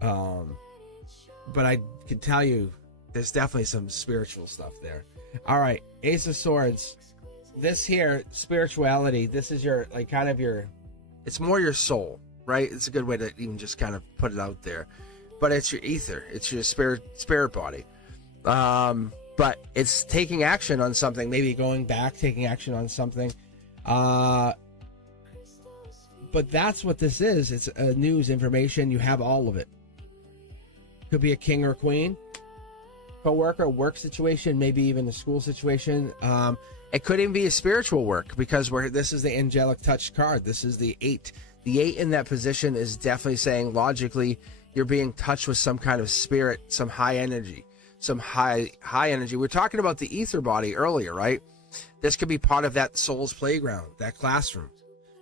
But I can tell you, there's definitely some spiritual stuff there. All right, Ace of Swords. This here, spirituality, this is your, like, kind of your, it's more your soul, right? It's a good way to even just kind of put it out there. But it's your ether. It's your spirit body. But it's taking action on something, maybe going back, taking action on something. But that's what this is. It's news, information. You have all of it. Could be a king or queen. co-worker, work situation, maybe even a school situation. It could even be a spiritual work, because this is the angelic touch card. This is the 8. The 8 in that position is definitely saying, logically, you're being touched with some kind of spirit, some high energy, some high energy. We were talking about the ether body earlier, right? This could be part of that soul's playground, that classroom,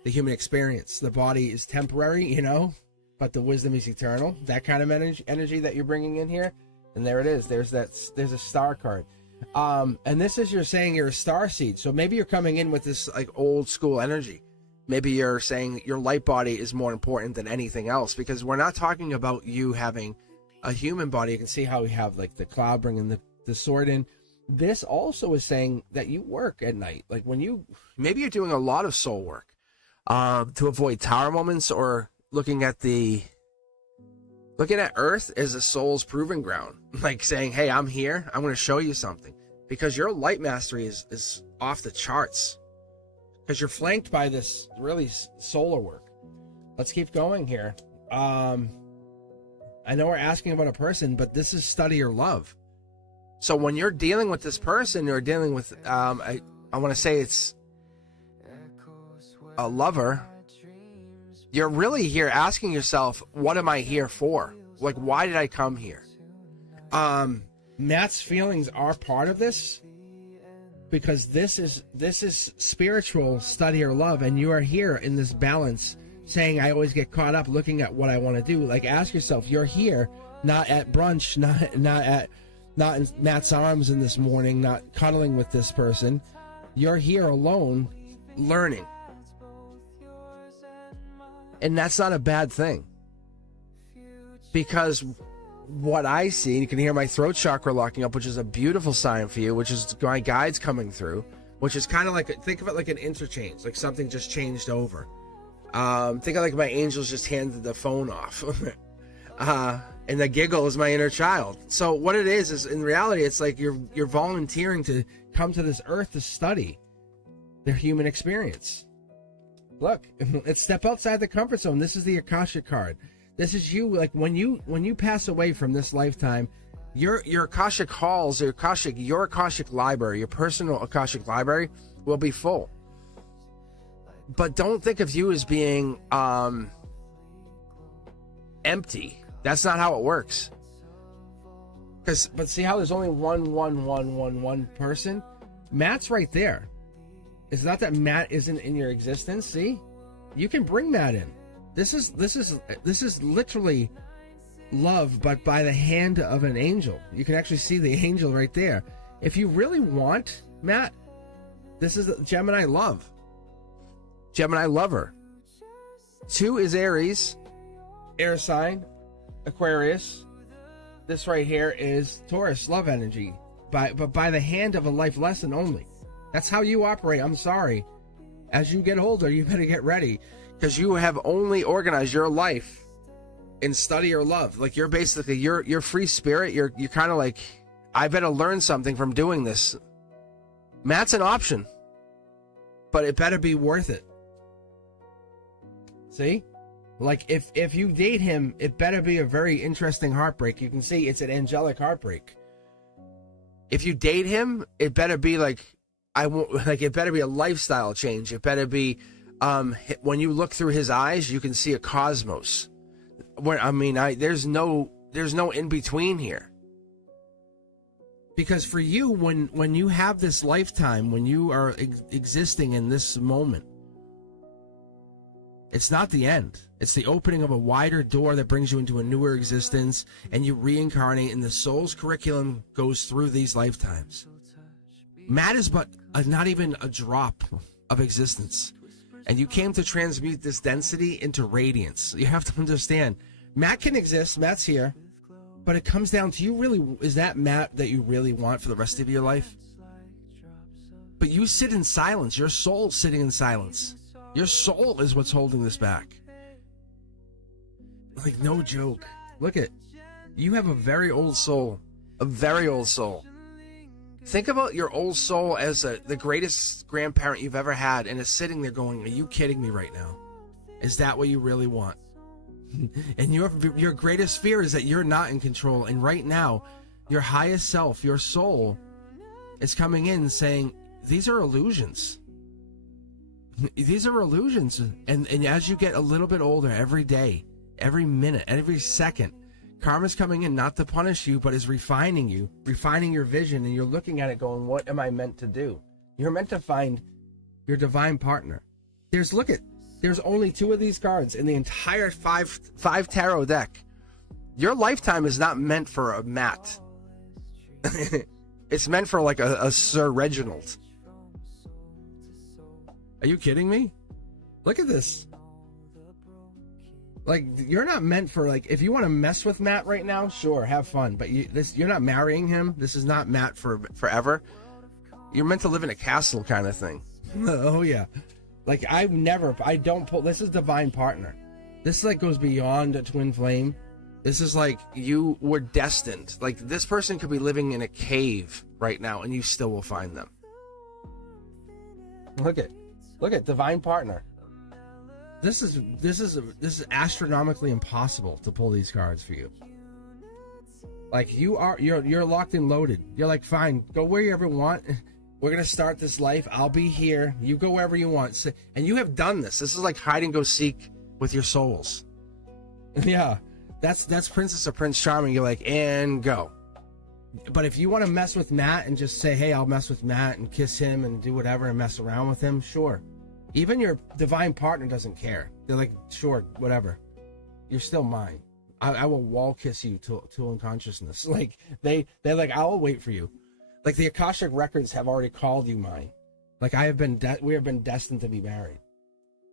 the human experience. The body is temporary, you know, but the wisdom is eternal. That kind of energy that you're bringing in here. And there it is. There's a star card. And this is, you're saying you're a star seed. So maybe you're coming in with this like old school energy. Maybe you're saying your light body is more important than anything else, because we're not talking about you having a human body. You can see how we have like the cloud bringing the sword in. This also is saying that you work at night. Like maybe you're doing a lot of soul work to avoid tower moments, or looking at Earth as a soul's proving ground. Like saying, hey, I'm here. I'm going to show you something. Because your light mastery is off the charts. Because you're flanked by this really solar work. Let's keep going here. I know we're asking about a person, but this is study or love. So when you're dealing with this person, you're dealing with, I want to say it's a lover. You're really here asking yourself, what am I here for? Like, why did I come here? Matt's feelings are part of this, because this is spiritual study or love, and you are here in this balance, saying, I always get caught up looking at what I want to do. Like, ask yourself, you're here, not at brunch, not in Matt's arms in this morning, not cuddling with this person. You're here alone, learning. And that's not a bad thing. Because what I see, you can hear my throat chakra locking up, which is a beautiful sign for you, which is my guides coming through, which is kind of like, think of it like an interchange, like something just changed over. Think of like my angels just handed the phone off. And the giggle is my inner child. So what it is in reality, it's like you're volunteering to come to this earth to study their human experience. Look, it's step outside the comfort zone. This is the Akasha card. This is you. Like when you pass away from this lifetime, your Akashic halls, your Akashic library, your personal Akashic library will be full. But don't think of you as being empty. That's not how it works. But see how there's only one person? Matt's right there. It's not that Matt isn't in your existence. See, you can bring Matt in. This is literally love, but by the hand of an angel. You can actually see the angel right there. If you really want Matt, this is Gemini love. Gemini lover. 2 is Aries, air sign, Aquarius. This right here is Taurus, love energy, but by the hand of a life lesson only. That's how you operate. I'm sorry. As you get older, you better get ready, because you have only organized your life in study or love. Like you're basically you're free spirit. You're kind of like, I better learn something from doing this. Matt's an option, but it better be worth it. See? Like if you date him, it better be a very interesting heartbreak. You can see it's an angelic heartbreak. If you date him, it better be like, it better be a lifestyle change. It better be when you look through his eyes, you can see a cosmos. There's no in between here. Because for you, when you have this lifetime, when you are existing in this moment, it's not the end. It's the opening of a wider door that brings you into a newer existence, and you reincarnate, and the soul's curriculum goes through these lifetimes. Matt is but not even a drop of existence. And you came to transmute this density into radiance. You have to understand, Matt can exist, Matt's here, but it comes down to you really, is that Matt that you really want for the rest of your life? But you sit in silence, your soul's sitting in silence. Your soul is what's holding this back. Like, no joke. Look at, you have a very old soul. A very old soul. Think about your old soul as the greatest grandparent you've ever had, and is sitting there going, are you kidding me right now? Is that what you really want? And your greatest fear is that you're not in control, and right now, Your highest self, your soul, is coming in saying, these are illusions. These are illusions. And as you get a little bit older every day, every minute, every second, karma's coming in not to punish you, but is refining you, refining your vision, and you're looking at it going, what am I meant to do? You're meant to find your divine partner. There's only 2 of these cards in the entire five tarot deck. Your lifetime is not meant for a Matt. It's meant for like a Sir Reginald. Are you kidding me? Look at this. Like, you're not meant for, like, if you want to mess with Matt right now, sure, have fun. But you're not marrying him. This is not Matt for forever. You're meant to live in a castle kind of thing. Oh yeah. Like, this is divine partner. This like goes beyond a twin flame. This is like you were destined. Like, this person could be living in a cave right now and you still will find them. Look at divine partner. This is astronomically impossible to pull these cards for you. Like, you're locked and loaded. You're like, fine, go where you ever want. We're gonna start this life. I'll be here. You go wherever you want. And you have done this. This is like hide and go seek with your souls. Yeah, that's Princess or Prince Charming. You're like, and go. But if you want to mess with Matt and just say, hey, I'll mess with Matt and kiss him and do whatever and mess around with him, sure. Even your divine partner doesn't care. They're like, sure, whatever. You're still mine. I will wall kiss you till unconsciousness. Like, they're like, I'll wait for you. Like, the Akashic records have already called you mine. Like, we have been destined to be married.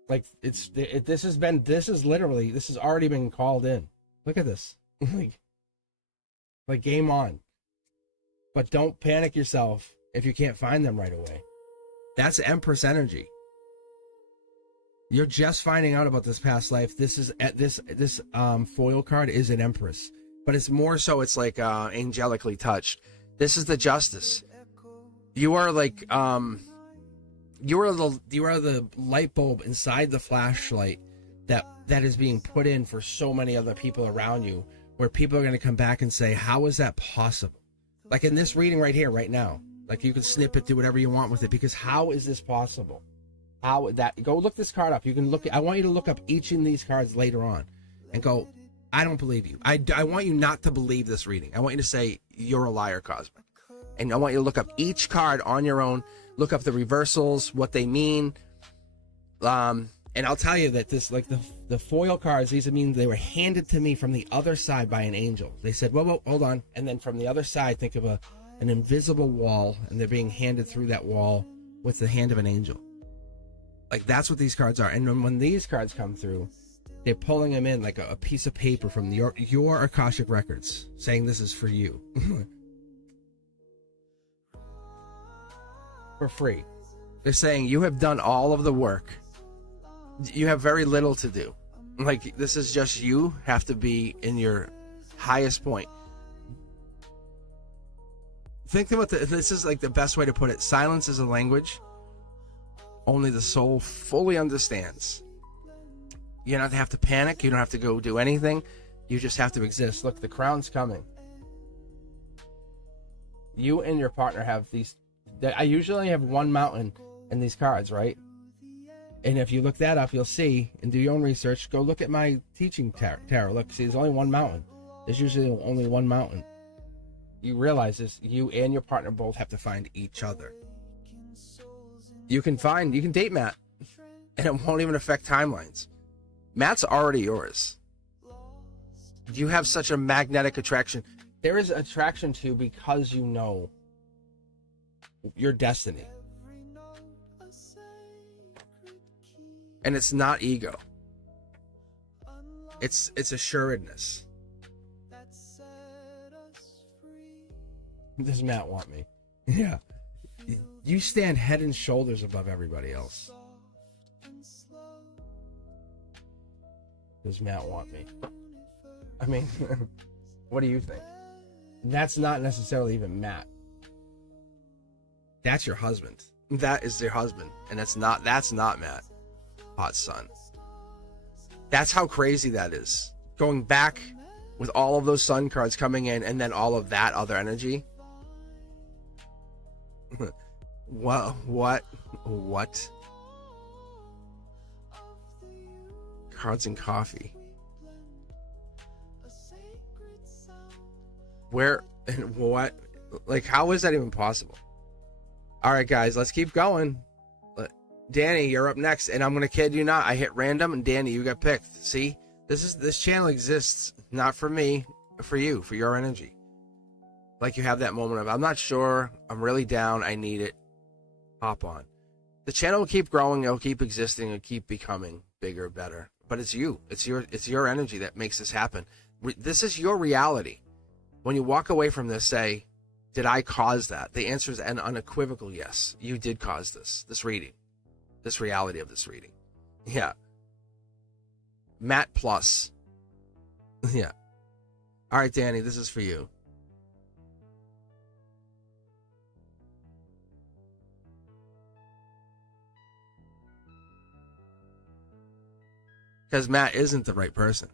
Like, this has already been called in. Look at this. like game on. But don't panic yourself if you can't find them right away. That's Empress energy. You're just finding out about this past life. This foil card is an Empress, but it's more so it's like angelically touched. This is the Justice. You are like you are the light bulb inside the flashlight that is being put in for so many other people around you, where people are going to come back and say, how is that possible? Like in this reading right here, right now. Like, you can snip it, do whatever you want with it, because how is this possible? Go look this card up. You can I want you to look up each of these cards later on and go, I don't believe you. I want you not to believe this reading. I want you to say, you're a liar, Cosmic. And I want you to look up each card on your own, look up the reversals, what they mean. And I'll tell you that this, like the foil cards, these mean they were handed to me from the other side by an angel. They said, whoa, hold on. And then from the other side, think of an invisible wall, and they're being handed through that wall with the hand of an angel. Like, that's what these cards are. And when these cards come through, they're pulling them in like a piece of paper from your Akashic records, saying this is for you. For free. They're saying you have done all of the work. You have very little to do. Like, this is just you have to be in your highest point. Think about this is like the best way to put it. Silence is a language only the soul fully understands. You don't have to panic. You don't have to go do anything. You just have to exist. Look, the crown's coming. You and your partner have these. I usually have one mountain in these cards, right? And if you look that up, you'll see, and do your own research. Go look at my teaching tarot. Look, see, there's only one mountain. There's usually only one mountain. You realize this. You and your partner both have to find each other. You can date Matt, and it won't even affect timelines. Matt's already yours. You have such a magnetic attraction. There is attraction to you because you know your destiny. And it's not ego. It's assuredness. Does Matt want me? Yeah. You stand head and shoulders above everybody else. Does Matt want me? I mean, what do you think? That's not necessarily even Matt. That's your husband. That is your husband. And that's not Matt. Hot son. That's how crazy that is. Going back with all of those sun cards coming in and then all of that other energy. What? Cards and coffee. Where and what? Like, how is that even possible? All right, guys, let's keep going. Danny, you're up next, and I'm gonna kid you not. I hit random, and Danny, you got picked. See, this channel exists not for me, for you, for your energy. Like, you have that moment of, I'm not sure, I'm really down, I need it. Hop on. The channel will keep growing, it'll keep existing, it'll keep becoming bigger, better. But it's you. It's your energy that makes this happen. This is your reality. When you walk away from this, say, did I cause that? The answer is an unequivocal yes. You did cause this reading. This reality of this reading. Yeah. Matt Plus. Yeah. All right, Danny, this is for you. Because Matt isn't the right person.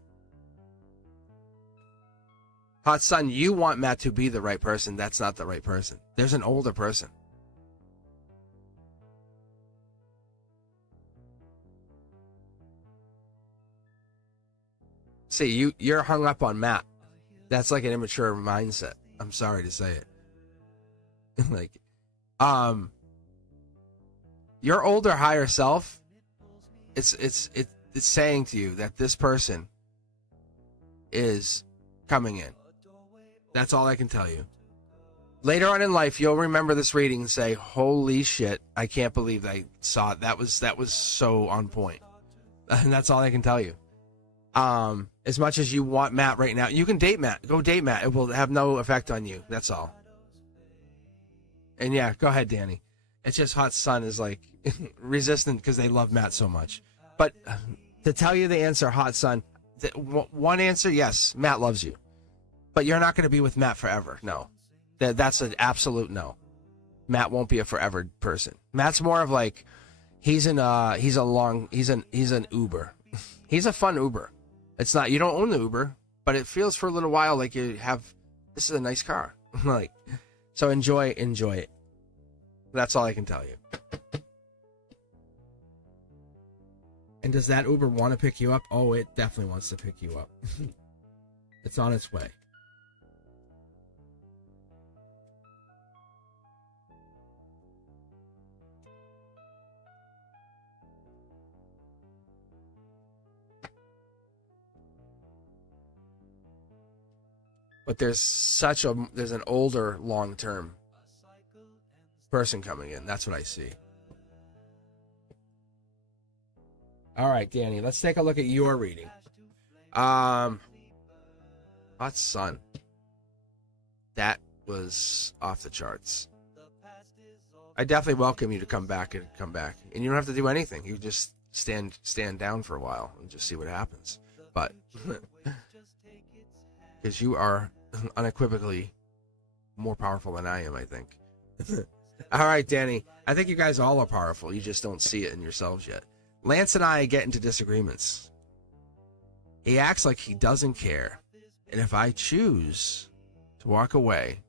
Hot Sun, you want Matt to be the right person. That's not the right person. There's an older person. See, you're hung up on Matt. That's like an immature mindset. I'm sorry to say it. Like, your older higher self, it's saying to you that this person is coming in. That's all I can tell you. Later on in life, you'll remember this reading and say, holy shit, I can't believe I saw it. That was so on point. And that's all I can tell you. As much as you want Matt right now, you can date Matt. Go date Matt. It will have no effect on you. That's all. And yeah, go ahead, Danny. It's just Hot Sun is like resistant because they love Matt so much. But to tell you the answer, Hot Sun, one answer, yes, Matt loves you. But you're not going to be with Matt forever. No. That's an absolute no. Matt won't be a forever person. Matt's more of like, he's an Uber. He's a fun Uber. It's not, you don't own the Uber, but it feels for a little while like you have, this is a nice car. Like, so enjoy it. That's all I can tell you. And does that Uber want to pick you up? Oh, it definitely wants to pick you up. It's on its way. But there's an older long-term person coming in. That's what I see. All right, Danny, let's take a look at your reading. Hot Sun. That was off the charts. I definitely welcome you to come back. And you don't have to do anything. You just stand down for a while and just see what happens. But because you are unequivocally more powerful than I am, I think. All right, Danny. I think you guys all are powerful. You just don't see it in yourselves yet. Lance and I get into disagreements. He acts like he doesn't care. And if I choose to walk away,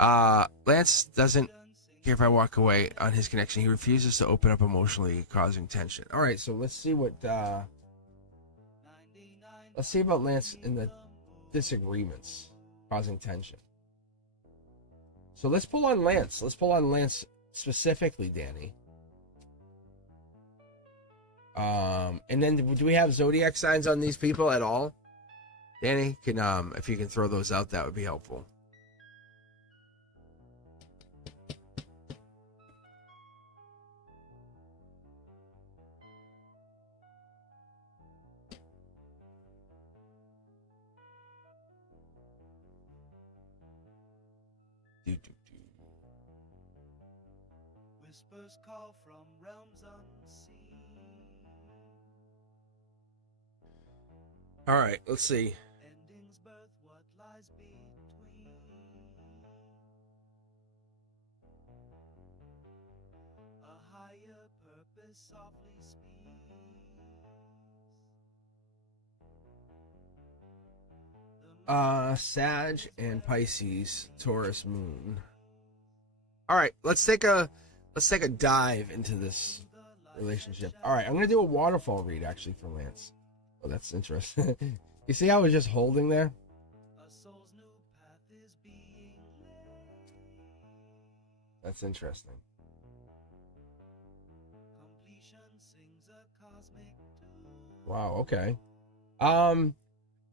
Lance doesn't care if I walk away on his connection. He refuses to open up emotionally, causing tension. All right, so let's see what... let's see about Lance in the disagreements causing tension. So let's pull on Lance. Let's pull on Lance specifically, Danny. And then do we have zodiac signs on these people at all? Danny, can if you can throw those out, that would be helpful. Whispers call from realms unseen. All right, let's see. Endings birth what lies between. A higher purpose softly speaks. Sag and Pisces, Taurus moon. All right, let's take a dive into this relationship. All right, I'm gonna do a waterfall read actually for Lance. Oh, that's interesting. You see how I was just holding there? That's interesting. Wow. Okay.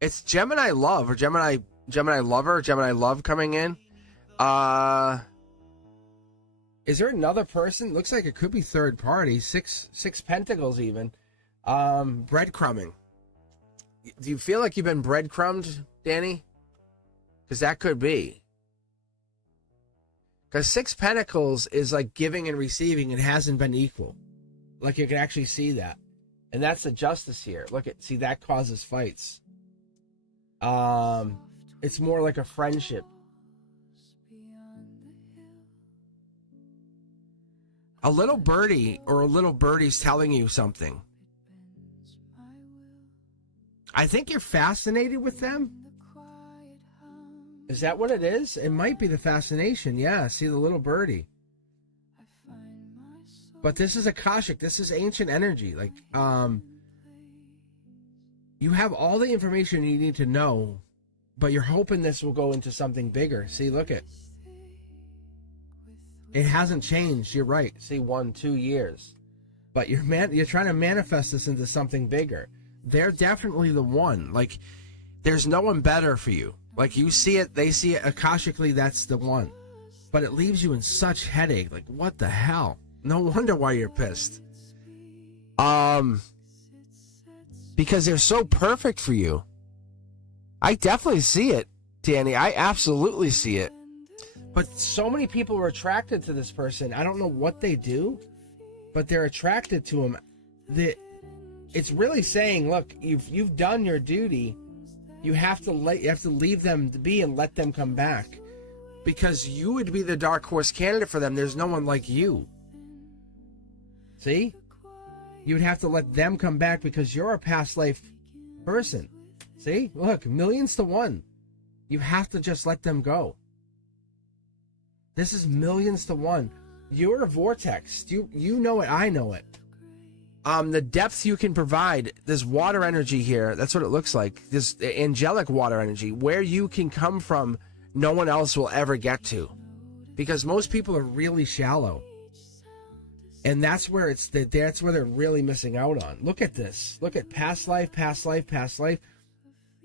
It's Gemini love or Gemini lover, Gemini love coming in. Is there another person? Looks like it could be third party. Six pentacles even. Breadcrumbing. Do you feel like you've been breadcrumbed, Danny? Because that could be. Because 6 pentacles is like giving and receiving. It hasn't been equal. Like you can actually see that. And that's the justice here. See, that causes fights. It's more like a friendship. A little birdie or a little birdie's telling you something. I think you're fascinated with them. Is that what it is? It might be the fascination. Yeah, see the little birdie. But this is Akashic. This is ancient energy. Like, you have all the information you need to know, but you're hoping this will go into something bigger. See, look at. It hasn't changed. You're right. See, 1-2 years. But you're trying to manifest this into something bigger. They're definitely the one. Like, there's no one better for you. Like, you see it, they see it. Akashically, that's the one. But it leaves you in such headache. Like, what the hell? No wonder why you're pissed. Because they're so perfect for you. I definitely see it, Danny. I absolutely see it. But so many people are attracted to this person. I don't know what they do, but they're attracted to him. It's really saying, look, you've done your duty. You have to leave them be and let them come back, because you would be the dark horse candidate for them. There's no one like you. See, you would have to let them come back because you're a past life person. See, look, millions to one. You have to just let them go. This is millions to one. You're a vortex. You know it. I know it. The depth you can provide, this water energy here, that's what it looks like. This angelic water energy, where you can come from, no one else will ever get to. Because most people are really shallow. And that's where that's where they're really missing out on. Look at this. Look at past life, past life, past life.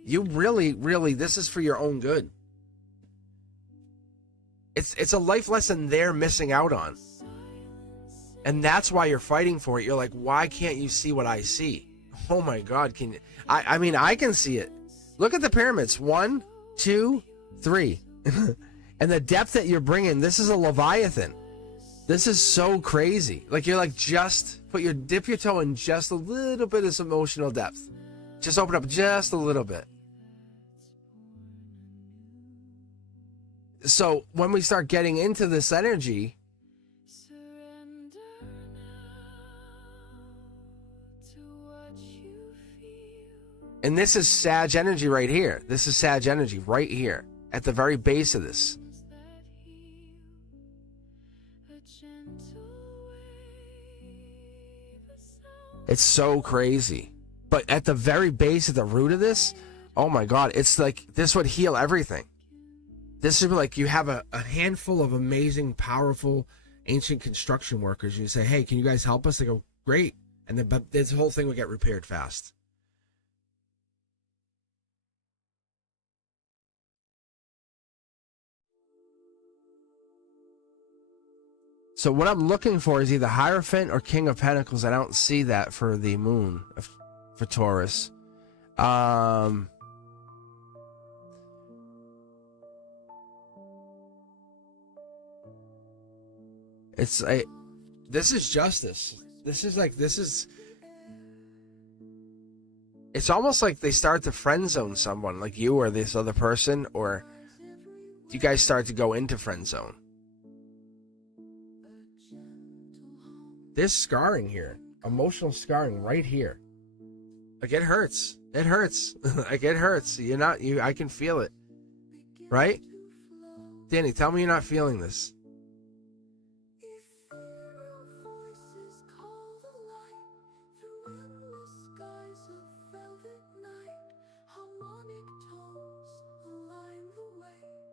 You really, this is for your own good. It's a life lesson they're missing out on. And that's why you're fighting for it. You're like, why can't you see what I see? Oh my God, can you? I mean, I can see it. Look at the pyramids. 1, 2, 3. And the depth that you're bringing, this is a Leviathan. This is so crazy. Like, you're like, just dip your toe in just a little bit of some emotional depth. Just open up just a little bit. So when we start getting into this energy, and this is Sag energy right here. This is Sag energy right here at the very base of this. It's so crazy. But at the very base of the root of this, oh my God, it's like this would heal everything. This would be like you have a handful of amazing, powerful, ancient construction workers. You say, hey, can you guys help us? They go, great. And then but this whole thing would get repaired fast. So what I'm looking for is either Hierophant or King of Pentacles. I don't see that for the moon, for Taurus. This is justice. It's almost like they start to friend zone someone, like you or this other person, or you guys start to go into friend zone. There's scarring here, emotional scarring right here. Like, it hurts. It hurts. Like, it hurts. I can feel it. Right? Danny, tell me you're not feeling this.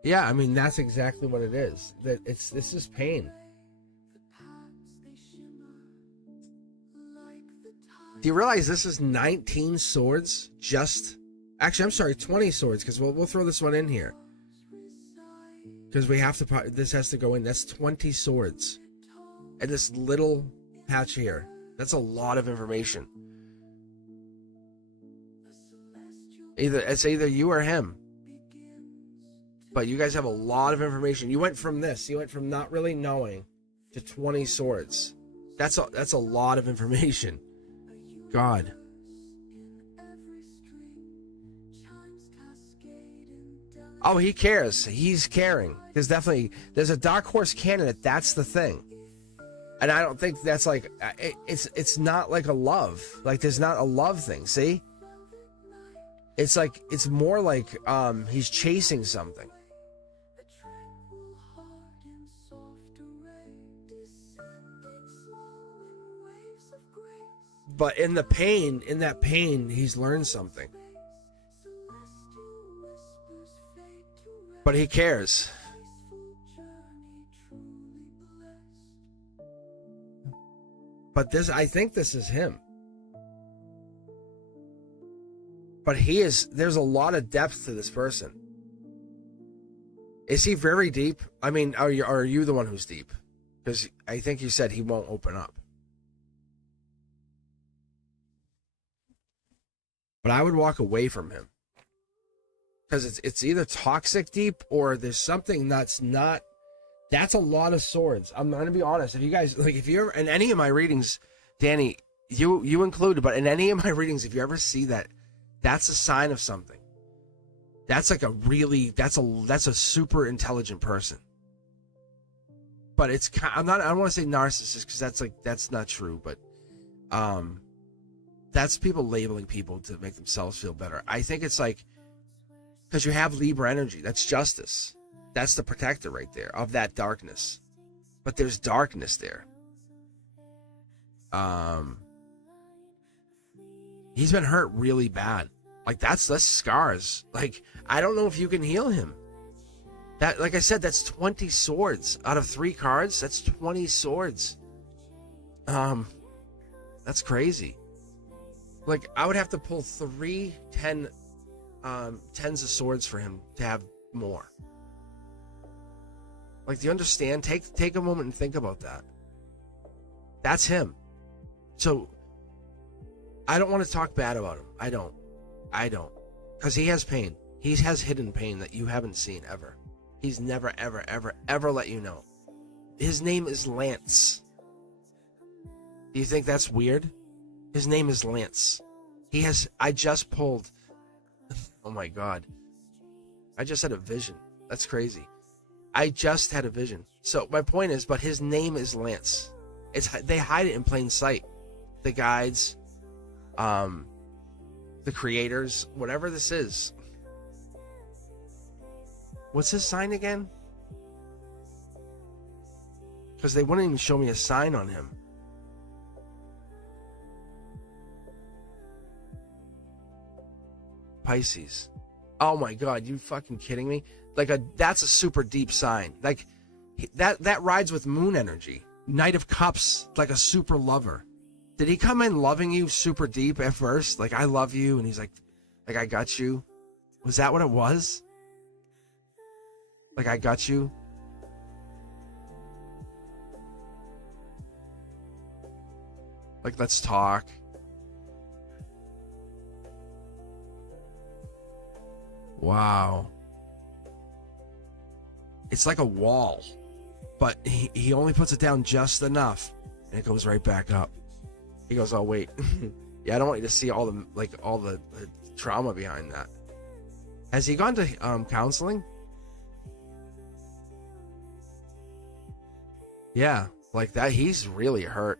Yeah, I mean, that's exactly what it is. This is pain. Do you realize this is 19 swords? Actually, I'm sorry, 20 swords, because we'll throw this one in here. Because we have to, this has to go in. That's 20 swords. And this little patch here. That's a lot of information. It's either you or him. But you guys have a lot of information. You went from not really knowing to 20 swords. That's a lot of information. God. Oh, he cares. He's caring. There's a dark horse candidate. That's the thing. And I don't think that's like, it's not like a love. Like, there's not a love thing, see? It's like, it's more like he's chasing something. But in that pain, he's learned something. But he cares. But I think this is him. But there's a lot of depth to this person. Is he very deep? I mean, are you the one who's deep? Because I think you said he won't open up. But I would walk away from him. Because it's either toxic deep or there's something that's not. That's a lot of swords. I'm going to be honest. If you guys, like, if you're in any of my readings, Danny, you included, but in any of my readings, if you ever see that, that's a sign of something. That's like that's a super intelligent person. But I don't want to say narcissist, because that's not true, but that's people labeling people to make themselves feel better. I think it's like, because you have Libra energy, that's justice. That's the protector right there of that darkness. But there's darkness there. He's been hurt really bad. Like, that's scars. Like, I don't know if you can heal him. That, like I said, that's 20 swords out of 3 cards. That's 20 swords. That's crazy. Like, I would have to pull 3 tens of swords for him to have more. Like, do you understand? Take a moment and think about that. That's him. So, I don't want to talk bad about him. I don't. Because he has pain. He has hidden pain that you haven't seen ever. He's never, ever, ever, ever let you know. His name is Lance. Do you think that's weird? His name is Lance. I just pulled. Oh my God. I just had a vision. That's crazy. I just had a vision. So my point is, but his name is Lance. They hide it in plain sight. The guides, the creators, whatever this is. What's his sign again? Because they wouldn't even show me a sign on him. Pisces. Oh my God, you fucking kidding me? That's a super deep sign. Like, that rides with moon energy. Knight of Cups, like a super lover. Did he come in loving you super deep at first? Like, I love you, and he's like I got you. Was that what it was? Like, I got you. Like, let's talk. Wow. It's like a wall, but he only puts it down just enough, and it goes right back up. He goes, oh wait, yeah, I don't want you to see all the trauma behind that. Has he gone to counseling? Yeah, like that. He's really hurt.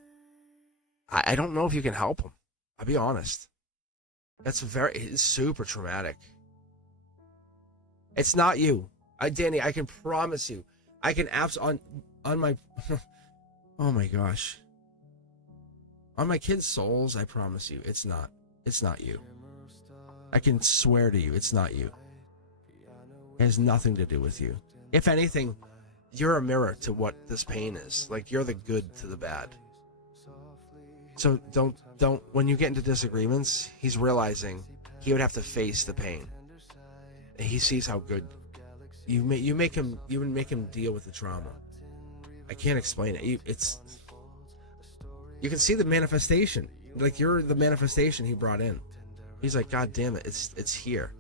I don't know if you can help him. I'll be honest. It's super traumatic. It's not you. Danny, I can promise you. I can on my oh my gosh. On my kids' souls, I promise you, it's not. It's not you. I can swear to you, it's not you. It has nothing to do with you. If anything, you're a mirror to what this pain is. Like, you're the good to the bad. So don't when you get into disagreements, he's realizing he would have to face the pain. And he sees how good you make him deal with the trauma. I can't explain it. You can see the manifestation. Like, you're the manifestation he brought in. He's like, God damn it, it's here.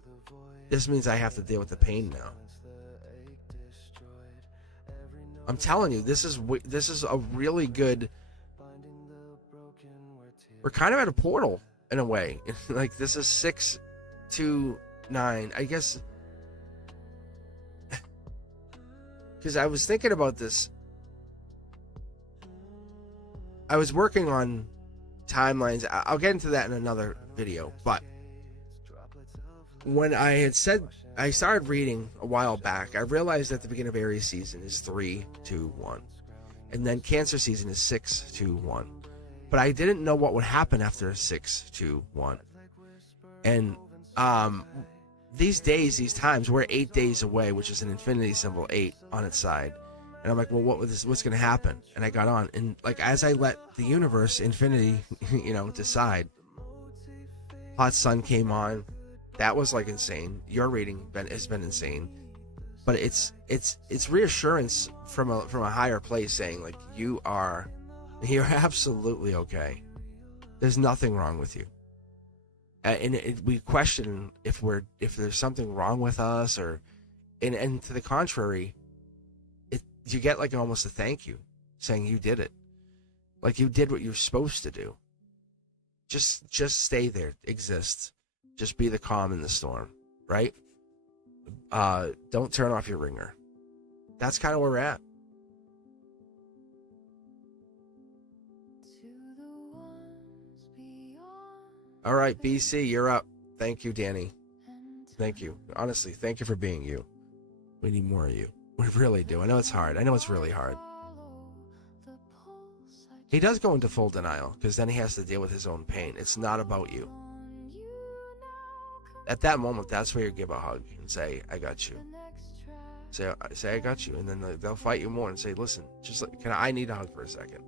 This means I have to deal with the pain now. I'm telling you, this is a really good. We're kind of at a portal in a way. Like, this is 6 to 9, I guess. Because I was thinking about this. I was working on timelines. I'll get into that in another video. But when I started reading a while back, I realized that the beginning of Aries season is 3, 2, 1. And then Cancer season is 6, 2, 1. But I didn't know what would happen after 6, 2, 1. And these days, these times, we're 8 days away, which is an infinity symbol, 8 on its side. And I'm like, well, what's going to happen? And I got on, and like, as I let the universe, infinity, decide, Hot Sun came on. That was like insane. Your reading has been insane, but it's reassurance from a higher place saying, like, you're absolutely okay. There's nothing wrong with you. And we question if there's something wrong with us, and to the contrary, you get like almost a thank you, saying you did it, like you did what you're supposed to do. Just stay there, exist, just be the calm in the storm, right? Don't turn off your ringer. That's kind of where we're at. All right, BC, you're up. Thank you, Danny. Thank you. Honestly, thank you for being you. We need more of you. We really do. I know it's hard. I know it's really hard. He does go into full denial because then he has to deal with his own pain. It's not about you. At that moment, that's where you give a hug and say, I got you. Say I got you. And then they'll fight you more and say, listen, I need a hug for a second.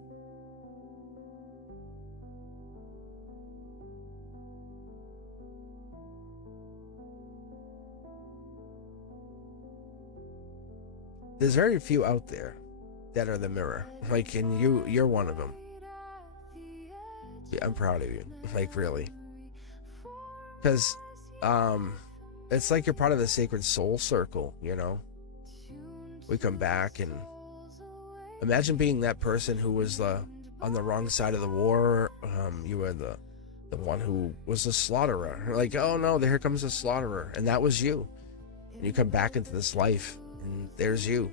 There's very few out there that are the mirror. Like, and you're one of them. Yeah, I'm proud of you. Like, really. Because, it's like you're part of the sacred soul circle, We come back and imagine being that person who was on the wrong side of the war. You were the one who was the slaughterer. Like, oh no, here comes the slaughterer. And that was you. And you come back into this life. And there's you.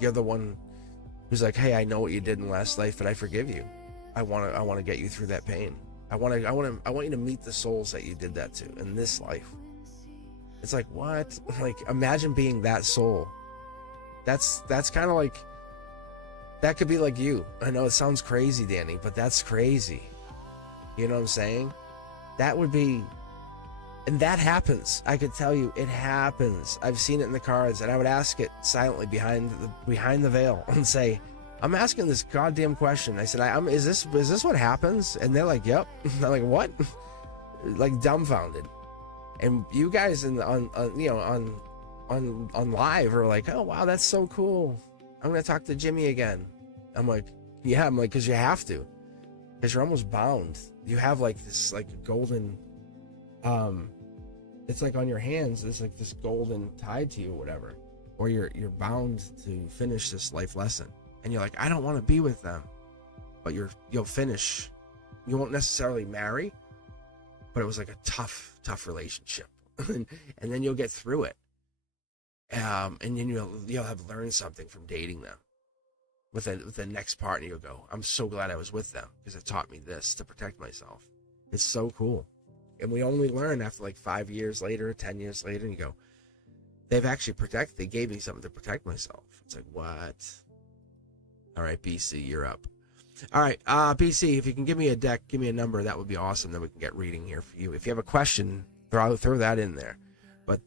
You're the one who's like, hey, I know what you did in last life, but I forgive you. I want to get you through that pain. I want you to meet the souls that you did that to in this life. It's like, what? Like, imagine being that soul. That's kind of like, that could be like you. I know it sounds crazy, Danny, but that's crazy. You know what I'm saying? That would be. And that happens. I could tell you, it happens. I've seen it in the cards, and I would ask it silently behind the veil and say, "I'm asking this goddamn question." I said, "Is this what happens?" And they're like, "Yep." I'm like, "What?" Like, dumbfounded. And you guys on live are like, "Oh wow, that's so cool. I'm gonna talk to Jimmy again." I'm like, "Yeah." I'm like, "Because you have to, because you're almost bound. You have like this like golden." It's like on your hands, there's like this golden tied to you or whatever, or you're bound to finish this life lesson, and you're like, I don't want to be with them, but you'll finish. You won't necessarily marry, but it was like a tough relationship, and then you'll get through it, and then you'll have learned something from dating them. With the next partner, you'll go, I'm so glad I was with them because it taught me this to protect myself. It's so cool. And we only learn after like 5 years later, 10 years later, and you go, they've actually protected, they gave me something to protect myself. It's like, what? All right, BC, you're up. All right, BC, if you can give me a deck, give me a number, that would be awesome. Then we can get reading here for you. If you have a question, throw that in there. But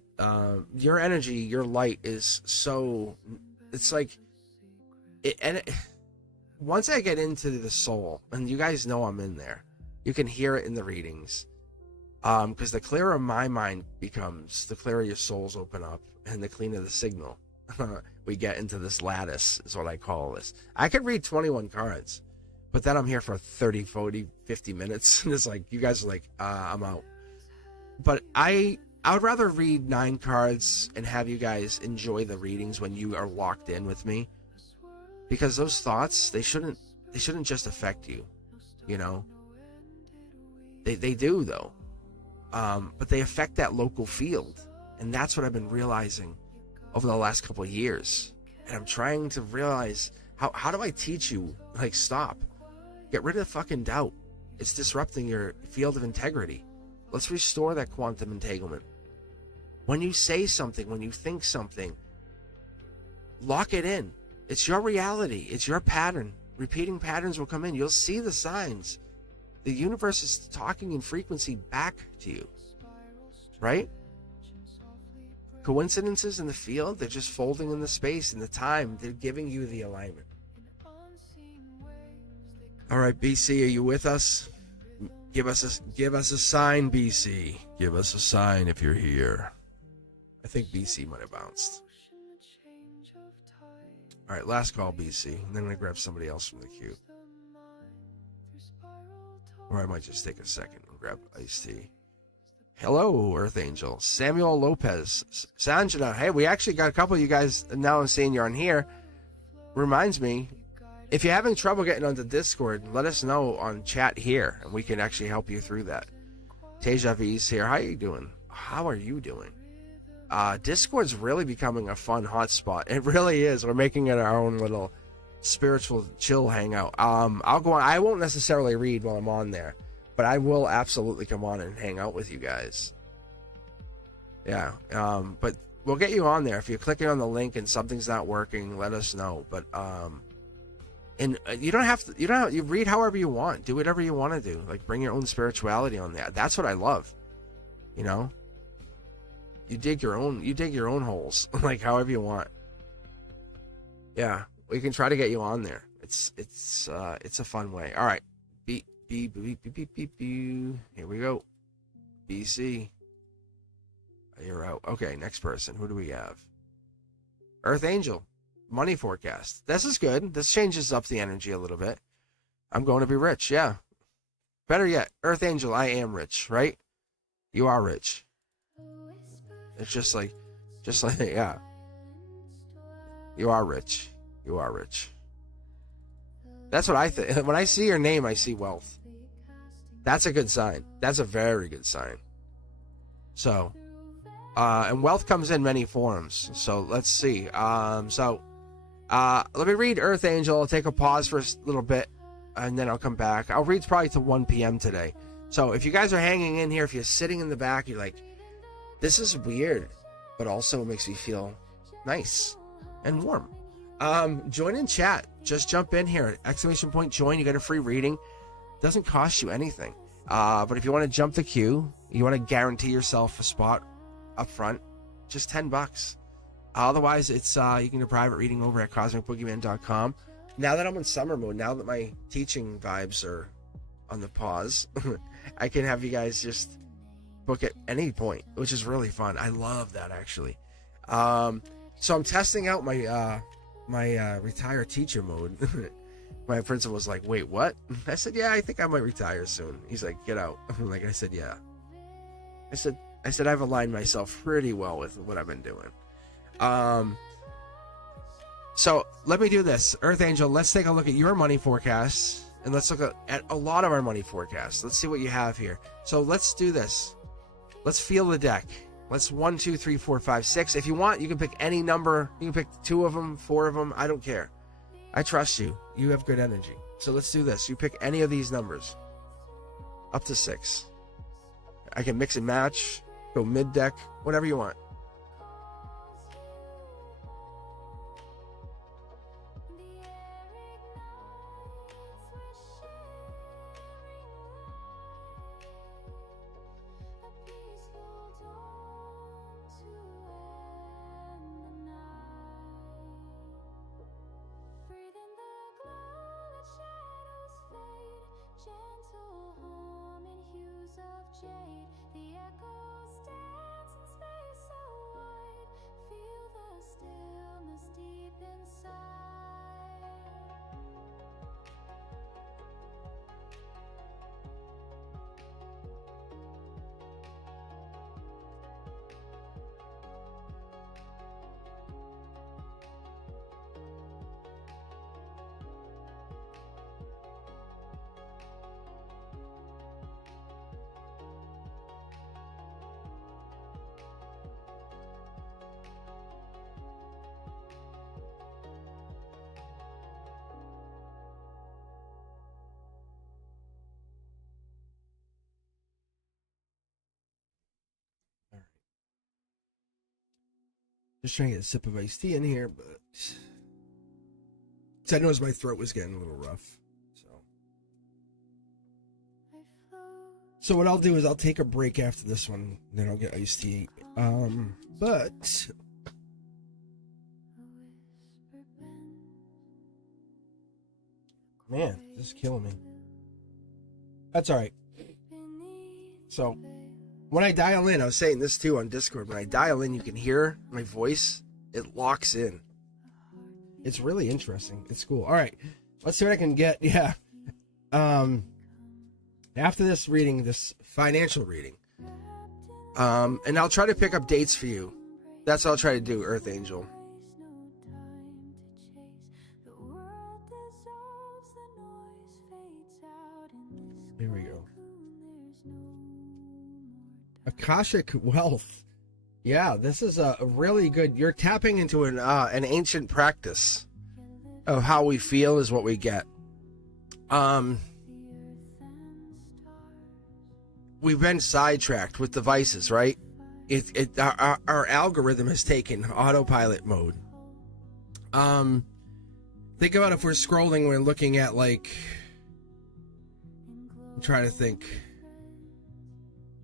your energy, your light is so, it's like, once I get into the soul, and you guys know I'm in there, you can hear it in the readings. Because the clearer my mind becomes, the clearer your souls open up, and the cleaner the signal we get into this lattice, is what I call this. I could read 21 cards, but then I'm here for 30, 40, 50 minutes, and it's like, you guys are like, I'm out. But I would rather read 9 cards and have you guys enjoy the readings when you are locked in with me, because those thoughts, they shouldn't just affect you, you know. They do though. But they affect that local field, and that's what I've been realizing over the last couple of years. And I'm trying to realize, how do I teach you, like, stop, get rid of the fucking doubt. It's disrupting your field of integrity. Let's restore that quantum entanglement. When you say something, when you think something, lock it in. It's your reality, it's your pattern. Repeating patterns will come in. You'll see the signs. The universe is talking in frequency back to you, right? Coincidences in the field, they're just folding in the space and the time. They're giving you the alignment. All right, BC, are you with us? Give us a sign, BC. Give us a sign if you're here. I think BC might have bounced. All right, last call, BC. And then I'm going to grab somebody else from the queue. Or I might just take a second and grab iced tea. Hello, Earth Angel. Samuel Lopez. Sanjana. Hey, we actually got a couple of you guys. Now I'm seeing you're on here. Reminds me, if you're having trouble getting onto Discord, let us know on chat here, and we can actually help you through that. Teja V's here. How are you doing? How are you doing? Discord's really becoming a fun hotspot. It really is. We're making it our own little spiritual chill hangout. I'll go on. I won't necessarily read while I'm on there, but I will absolutely come on and hang out with you guys. Yeah. But we'll get you on there. If you're clicking on the link and something's not working, let us know. But and you don't have to. You read however you want. Do whatever you want to do. Like, bring your own spirituality on there. That's what I love. You know. You dig your own holes, like however you want. Yeah. We can try to get you on there. It's a fun way. All right. Beep, beep, beep, beep, beep, beep, beep. Here we go. BC. You're out. Okay, next person. Who do we have? Earth Angel. Money forecast. This is good. This changes up the energy a little bit. I'm going to be rich. Yeah. Better yet, Earth Angel, I am rich, right? You are rich. It's just like, yeah. You are rich. You are rich. That's what I think. When I see your name, I see wealth. That's a good sign. That's a very good sign. So, and wealth comes in many forms. So let's see. Let me read Earth Angel. I'll take a pause for a little bit, and then I'll come back. I'll read probably till 1 p.m. today. So if you guys are hanging in here, if you're sitting in the back, you're like, this is weird, but also makes me feel nice and warm. Join in chat. Just jump in here. ! Join. You get a free reading. Doesn't cost you anything. But if you want to jump the queue, you want to guarantee yourself a spot up front, just $10. Otherwise, it's you can do private reading over at cosmicboogeyman.com. Now that I'm in summer mode, now that my teaching vibes are on the pause, I can have you guys just book at any point, which is really fun. I love that, actually. So I'm testing out my retire teacher mode. My principal was like, wait, what? I said, yeah, I think I might retire soon. He's like, get out. Like, I said, yeah. I said I've aligned myself pretty well with what I've been doing. So let me do this. Earth Angel, let's take a look at your money forecasts, and let's look at a lot of our money forecasts. Let's see what you have here. So let's do this. Let's feel the deck. Let's 1, 2, 3, 4, 5, 6. If you want, you can pick any number. You can pick 2 of them, 4 of them. I don't care. I trust you. You have good energy. So let's do this. You pick any of these numbers. Up to 6. I can mix and match, go mid deck, whatever you want. Just trying to get a sip of iced tea in here, but I noticed my throat was getting a little rough. So what I'll do is I'll take a break after this one, then I'll get iced tea. But man, this is killing me. That's all right. So when I dial in, I was saying this too on Discord, when I dial in, you can hear my voice. It locks in. It's really interesting. It's cool. All right. Let's see what I can get. Yeah. After this reading, this financial reading, and I'll try to pick up dates for you. That's what I'll try to do, Earth Angel. Here we go. Akashic Wealth. Yeah, this is a really good. You're tapping into an ancient practice of how we feel is what we get. We've been sidetracked with devices, right? Our algorithm has taken autopilot mode. Think about if we're scrolling, we're looking at like. I'm trying to think.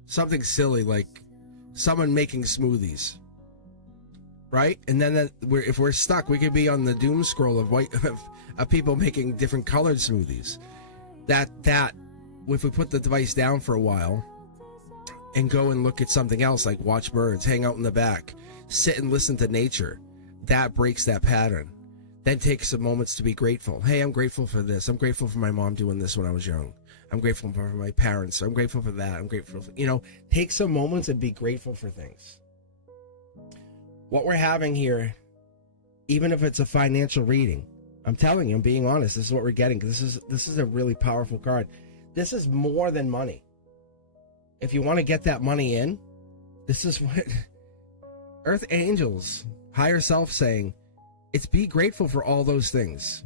Something silly like someone making smoothies, right? And then if we're stuck, we could be on the doom scroll of people making different colored smoothies. That if we put the device down for a while and go and look at something else, like watch birds, hang out in the back, sit and listen to nature, that breaks that pattern. Then take some moments to be grateful. Hey, I'm grateful for this. I'm grateful for my mom doing this when I was young. I'm grateful for my parents. I'm grateful for that. I'm grateful for, take some moments and be grateful for things. What we're having here, even if it's a financial reading, I'm telling you, I'm being honest, this is what we're getting. This is a really powerful card. This is more than money. If you want to get that money in, this is what Earth Angels, higher self saying, it's be grateful for all those things.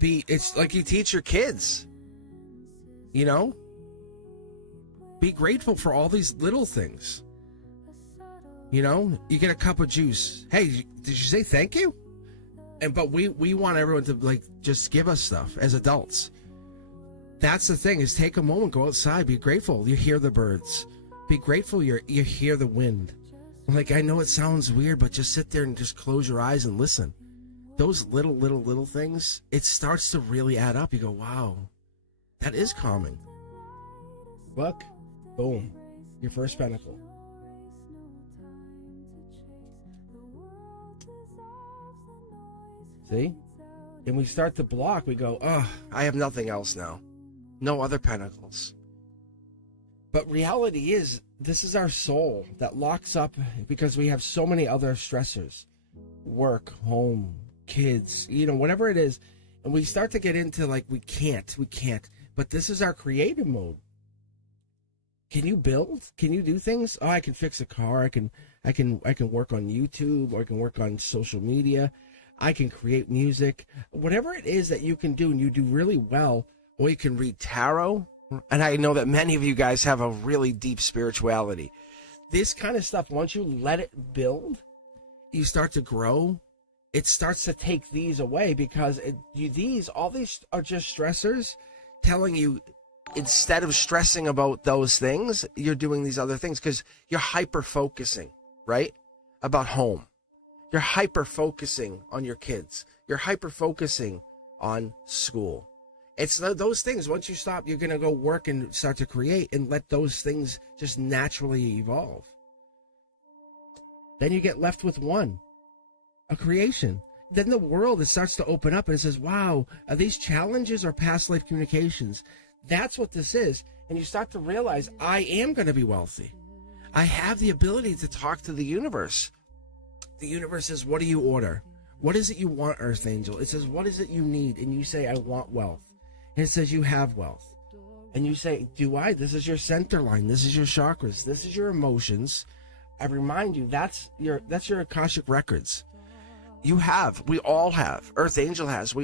It's like you teach your kids, be grateful for all these little things. You get a cup of juice. Hey, did you say thank you? But we want everyone to just give us stuff as adults. That's the thing, is take a moment, go outside, be grateful. You hear the birds. Be grateful you hear the wind. I know it sounds weird, but just sit there and just close your eyes and listen. Those little things, it starts to really add up. You go, wow, that is calming. Look, boom, your first pentacle. See? And we start to block. We go, oh, I have nothing else now. No other pentacles. But reality is, this is our soul that locks up because we have so many other stressors. Work, home, kids, whatever it is. And we start to get into we can't. But this is our creative mode. Can you build? Can you do things? Oh, I can fix a car. I can work on YouTube, or I can work on social media. I can create music. Whatever it is that you can do and you do really well, or you can read tarot. And I know that many of you guys have a really deep spirituality. This kind of stuff, once you let it build, you start to grow. It starts to take these away because all these are just stressors telling you, instead of stressing about those things, you're doing these other things because you're hyper focusing, right? About home. You're hyper focusing on your kids. You're hyper focusing on school. It's those things. Once you stop, you're going to go work and start to create and let those things just naturally evolve. Then you get left with a creation. Then the world, it starts to open up and it says, wow, are these challenges or past life communications? That's what this is. And you start to realize, I am going to be wealthy. I have the ability to talk to the universe. The universe says, what do you order? What is it you want, Earth Angel? It says, what is it you need? And you say, I want wealth. And it says, you have wealth. And you say, do I? This is your center line. This is your chakras. This is your emotions. I remind you, that's your Akashic records. We all have. Earth Angel has.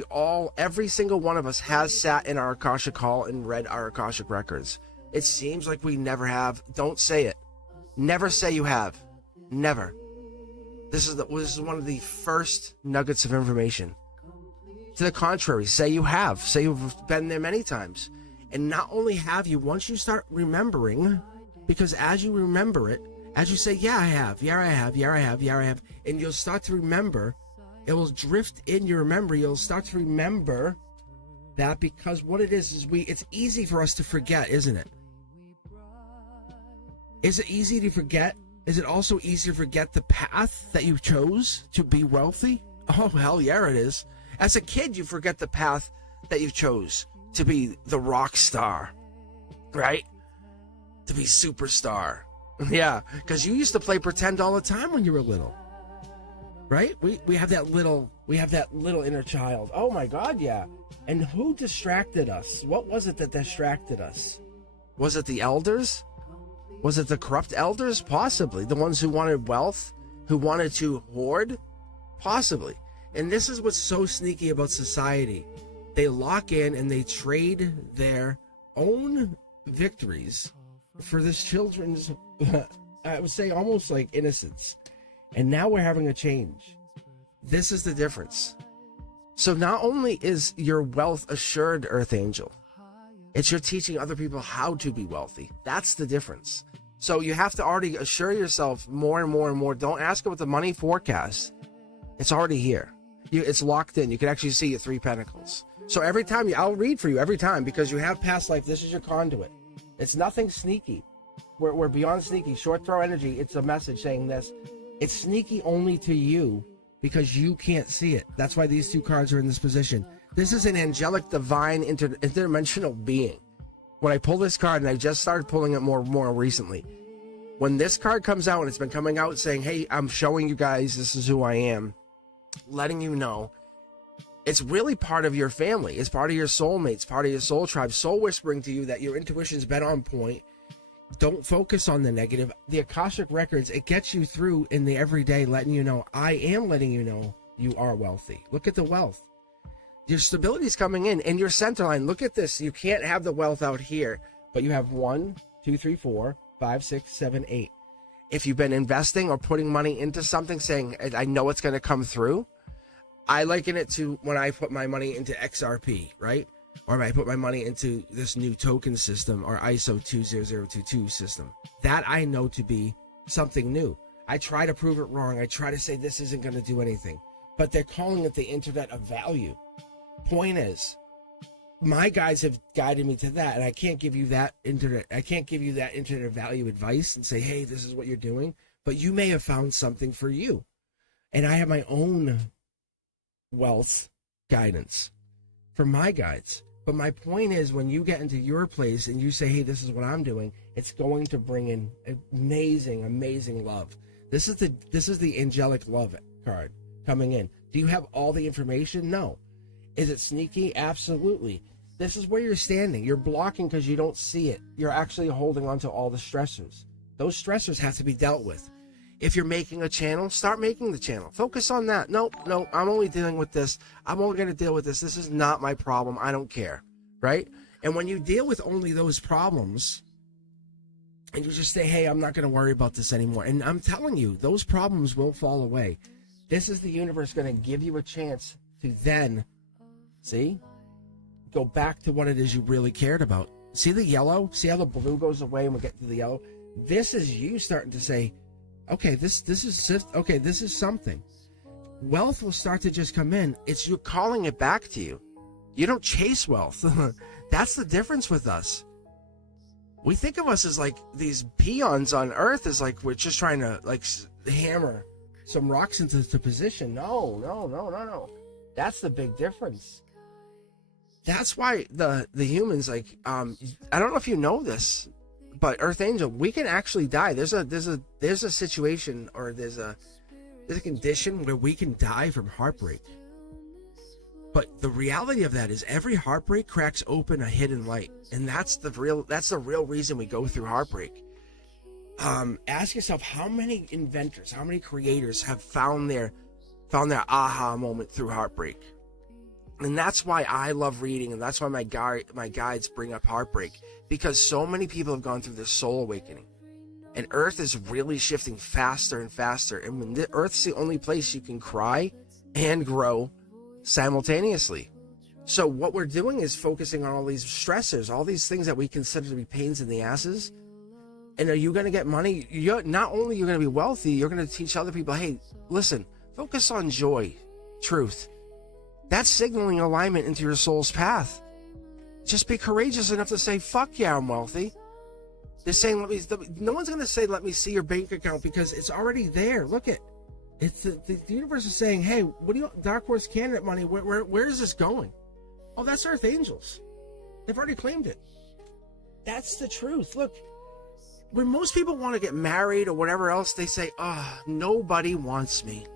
Every single one of us has sat in our Akashic Hall and read our Akashic records. It seems like we never have. Don't say it. Never say you have. Never. This is one of the first nuggets of information. To the contrary, say you have. Say you've been there many times. And not only have you, once you start remembering, because as you remember it, as you say, yeah, I have, yeah, I have, yeah, I have, yeah, I have, and you'll start to remember, it will drift in your memory. You'll start to remember that, because what it is it's easy for us to forget, isn't it? Is it easy to forget? Is it also easy to forget the path that you chose to be wealthy? Oh, hell yeah, it is. As a kid, you forget the path that you chose to be the rock star, right? To be superstar. Yeah, because you used to play pretend all the time when you were little, right? We have that little inner child. Oh my God, yeah. And who distracted us? What was it that distracted us? Was it the elders? Was it the corrupt elders? Possibly. The ones who wanted wealth, who wanted to hoard? Possibly. And this is what's so sneaky about society. They lock in and they trade their own victories for this children's, I would say, almost like innocence. And now we're having a change. This is the difference. So not only is your wealth assured, Earth Angel, it's you're teaching other people how to be wealthy. That's the difference. So you have to already assure yourself more and more and more. Don't ask about the money forecast. It's already here. It's locked in. You can actually see your 3 pentacles. So every time I'll read for you every time, because you have past life. This is your conduit. It's nothing sneaky. We're beyond sneaky. Short throw energy. It's a message saying this. It's sneaky only to you because you can't see it. That's why these 2 cards are in this position. This is an angelic, divine, interdimensional being. When I pull this card, and I just started pulling it more recently, when this card comes out, and it's been coming out saying, hey, I'm showing you guys this is who I am, letting you know, it's really part of your family. It's part of your soulmates, part of your soul tribe, soul whispering to you that your intuition's been on point. Don't focus on the negative. The Akashic records, it gets you through in the everyday, letting you know, I am letting you know you are wealthy. Look at the wealth. Your stability is coming in, and your center line. Look at this. You can't have the wealth out here, but you have 1, 2, 3, 4, 5, 6, 7, 8. If you've been investing or putting money into something, saying, I know it's going to come through, I liken it to when I put my money into XRP, right? Or when I put my money into this new token system or ISO 20022 system. That I know to be something new. I try to prove it wrong. I try to say this isn't going to do anything. But they're calling it the internet of value. Point is, my guides have guided me to that, and I can't give you that internet. I can't give you that internet value advice and say, hey, this is what you're doing. But you may have found something for you. And I have my own wealth guidance for my guides. But my point is, when you get into your place and you say, hey, this is what I'm doing, it's going to bring in amazing, amazing love. This is the angelic love card coming in. Do you have all the information? No. Is it sneaky? Absolutely. This is where you're standing. You're blocking because you don't see it. You're actually holding on to all the stressors. Those stressors have to be dealt with. If you're making a channel, start making the channel. Focus on that. No, I'm only dealing with this. I'm only going to deal with this. This is not my problem. I don't care, right? And when you deal with only those problems, and you just say, hey, I'm not going to worry about this anymore. And I'm telling you, those problems will fall away. This is the universe going to give you a chance to then, see, go back to what it is you really cared about. See the yellow? See how the blue goes away and we get to the yellow? This is you starting to say, okay, this is something. Wealth will start to just come in. It's you calling it back to you. You don't chase wealth. That's the difference with us. We think of us as like these peons on earth, as like we're just trying to like hammer some rocks into position. No. That's the big difference. That's why the humans, like, I don't know if you know this, but Earth Angel, we can actually die. There's a situation, or there's a condition where we can die from heartbreak. But the reality of that is every heartbreak cracks open a hidden light, and that's the real reason we go through heartbreak. Ask yourself, how many inventors, how many creators have found their aha moment through heartbreak? And that's why I love reading, and that's why my guides bring up heartbreak, because so many people have gone through this soul awakening, and Earth is really shifting faster and faster. And when the Earth's the only place you can cry and grow simultaneously. So what we're doing is focusing on all these stressors, all these things that we consider to be pains in the asses. And are you going to get money? Not only are you going to be wealthy, you're going to teach other people, hey, listen, focus on joy, truth. That's signaling alignment into your soul's path. Just be courageous enough to say, fuck yeah, I'm wealthy. They're saying, no one's going to say, let me see your bank account, because it's already there. Look at it's the universe is saying, hey, what do you Dark Horse candidate money? Where is this going? Oh, that's Earth Angels. They've already claimed it. That's the truth. Look, when most people want to get married or whatever else, they say, nobody wants me.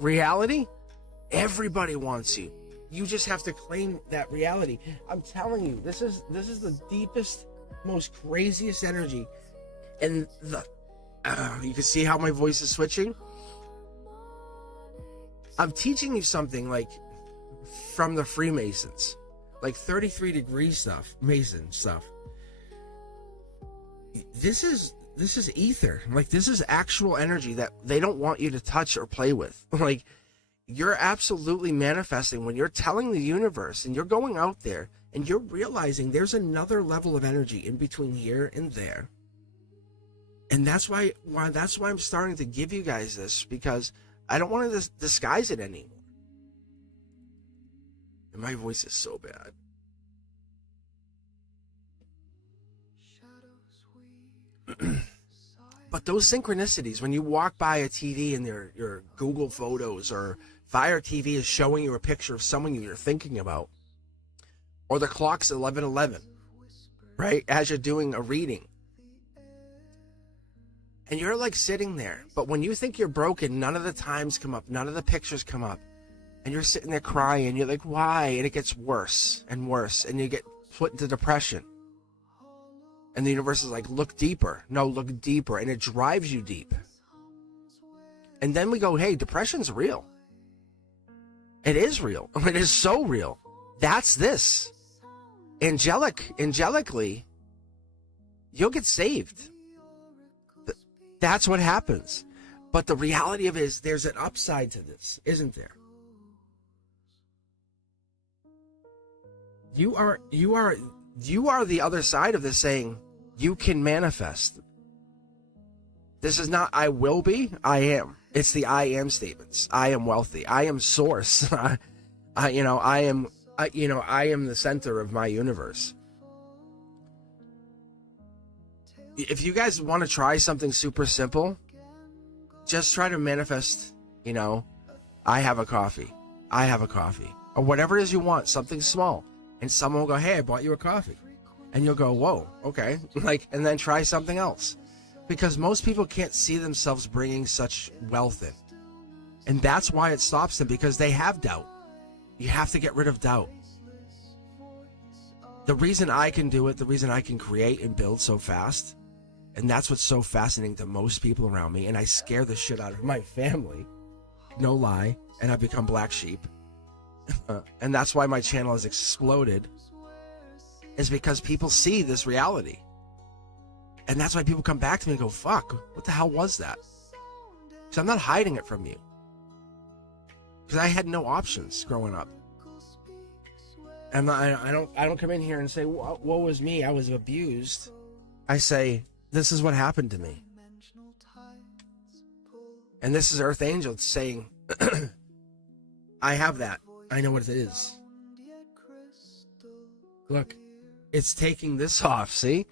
Reality? Everybody wants you. You just have to claim that reality. I'm telling you, this is the deepest, most craziest energy. And you can see how my voice is switching. I'm teaching you something like from the Freemasons, like 33-degree stuff, Mason stuff. This is ether. Like, this is actual energy that they don't want you to touch or play with. Like, you're absolutely manifesting when you're telling the universe, and you're going out there and you're realizing there's another level of energy in between here and there. And that's why I'm starting to give you guys this, because I don't want to disguise it anymore. And my voice is so bad. But those synchronicities, when you walk by a TV and your Google Photos or Fire TV is showing you a picture of someone you're thinking about, or the clock's 11:11, right, as you're doing a reading, and you're like sitting there, but when you think you're broken, none of the times come up, none of the pictures come up, and you're sitting there crying, you're like, why? And it gets worse and worse, and you get put into depression. And the universe is like, look deeper. No, look deeper. And it drives you deep. And then we go, hey, depression's real. It is real. It is so real. That's this. Angelically, you'll get saved. That's what happens. But the reality of it is there's an upside to this, isn't there? You are the other side of this, saying you can manifest. This is not I will be, I am. It's the I am statements. I am wealthy. I am source. I am the center of my universe. If you guys want to try something super simple, just try to manifest, I have a coffee. I have a coffee. Or whatever it is you want, something small. And someone will go, hey, I bought you a coffee. And you'll go, whoa, okay. And then try something else. Because most people can't see themselves bringing such wealth in. And that's why it stops them, because they have doubt. You have to get rid of doubt. The reason I can do it, the reason I can create and build so fast, and that's what's so fascinating to most people around me, and I scare the shit out of my family, no lie, and I've become black sheep. And that's why my channel has exploded. is because people see this reality. And that's why people come back to me and go, fuck, what the hell was that? Because I'm not hiding it from you. Because I had no options growing up. I don't come in here and say, woe was me, I was abused. I say, this is what happened to me. And this is Earth Angel saying, I have that. I know what it is. Look, it's taking this off, see?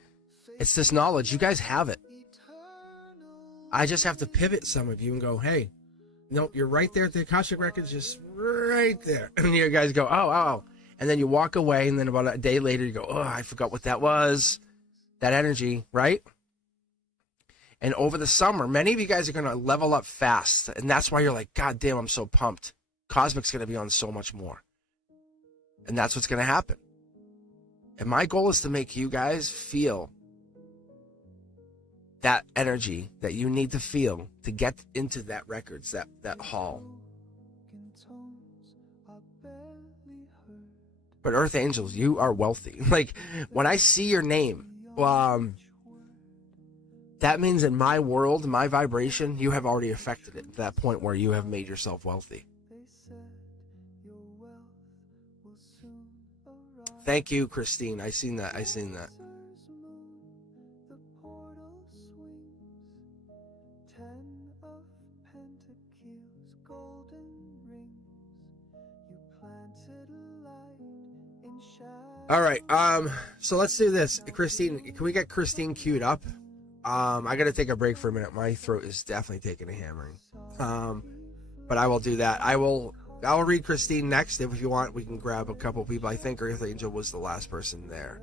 It's this knowledge. You guys have it. I just have to pivot some of you and go, hey, no, you're right there at the Akashic Records, just right there. And you guys go, oh. And then you walk away, and then about a day later, you go, oh, I forgot what that was. That energy, right? And over the summer, many of you guys are going to level up fast. And that's why you're like, God damn, I'm so pumped. Cosmic's going to be on so much more. And that's what's going to happen. And my goal is to make you guys feel that energy that you need to feel to get into that records, that hall. But Earth Angels, you are wealthy. Like, when I see your name, that means in my world, my vibration, you have already affected it to that point where you have made yourself wealthy. Thank you, Christine. I seen that. All right. So let's do this. Christine, can we get Christine queued up? I got to take a break for a minute. My throat is definitely taking a hammering. But I will do that. I'll read Christine next. If you want, we can grab a couple people. I think Earth Angel was the last person there.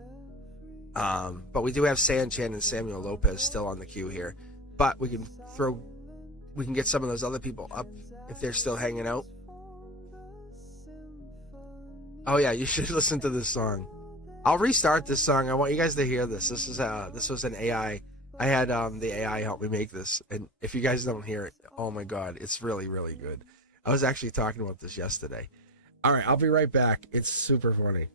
But we do have Sanchan and Samuel Lopez still on the queue here. But we can get some of those other people up if they're still hanging out. Oh yeah, you should listen to this song. I'll restart this song. I want you guys to hear this. This was an AI. I had the AI help me make this, and if you guys don't hear it, oh my god, it's really, really good. I was actually talking about this yesterday. All right, I'll be right back. It's super funny.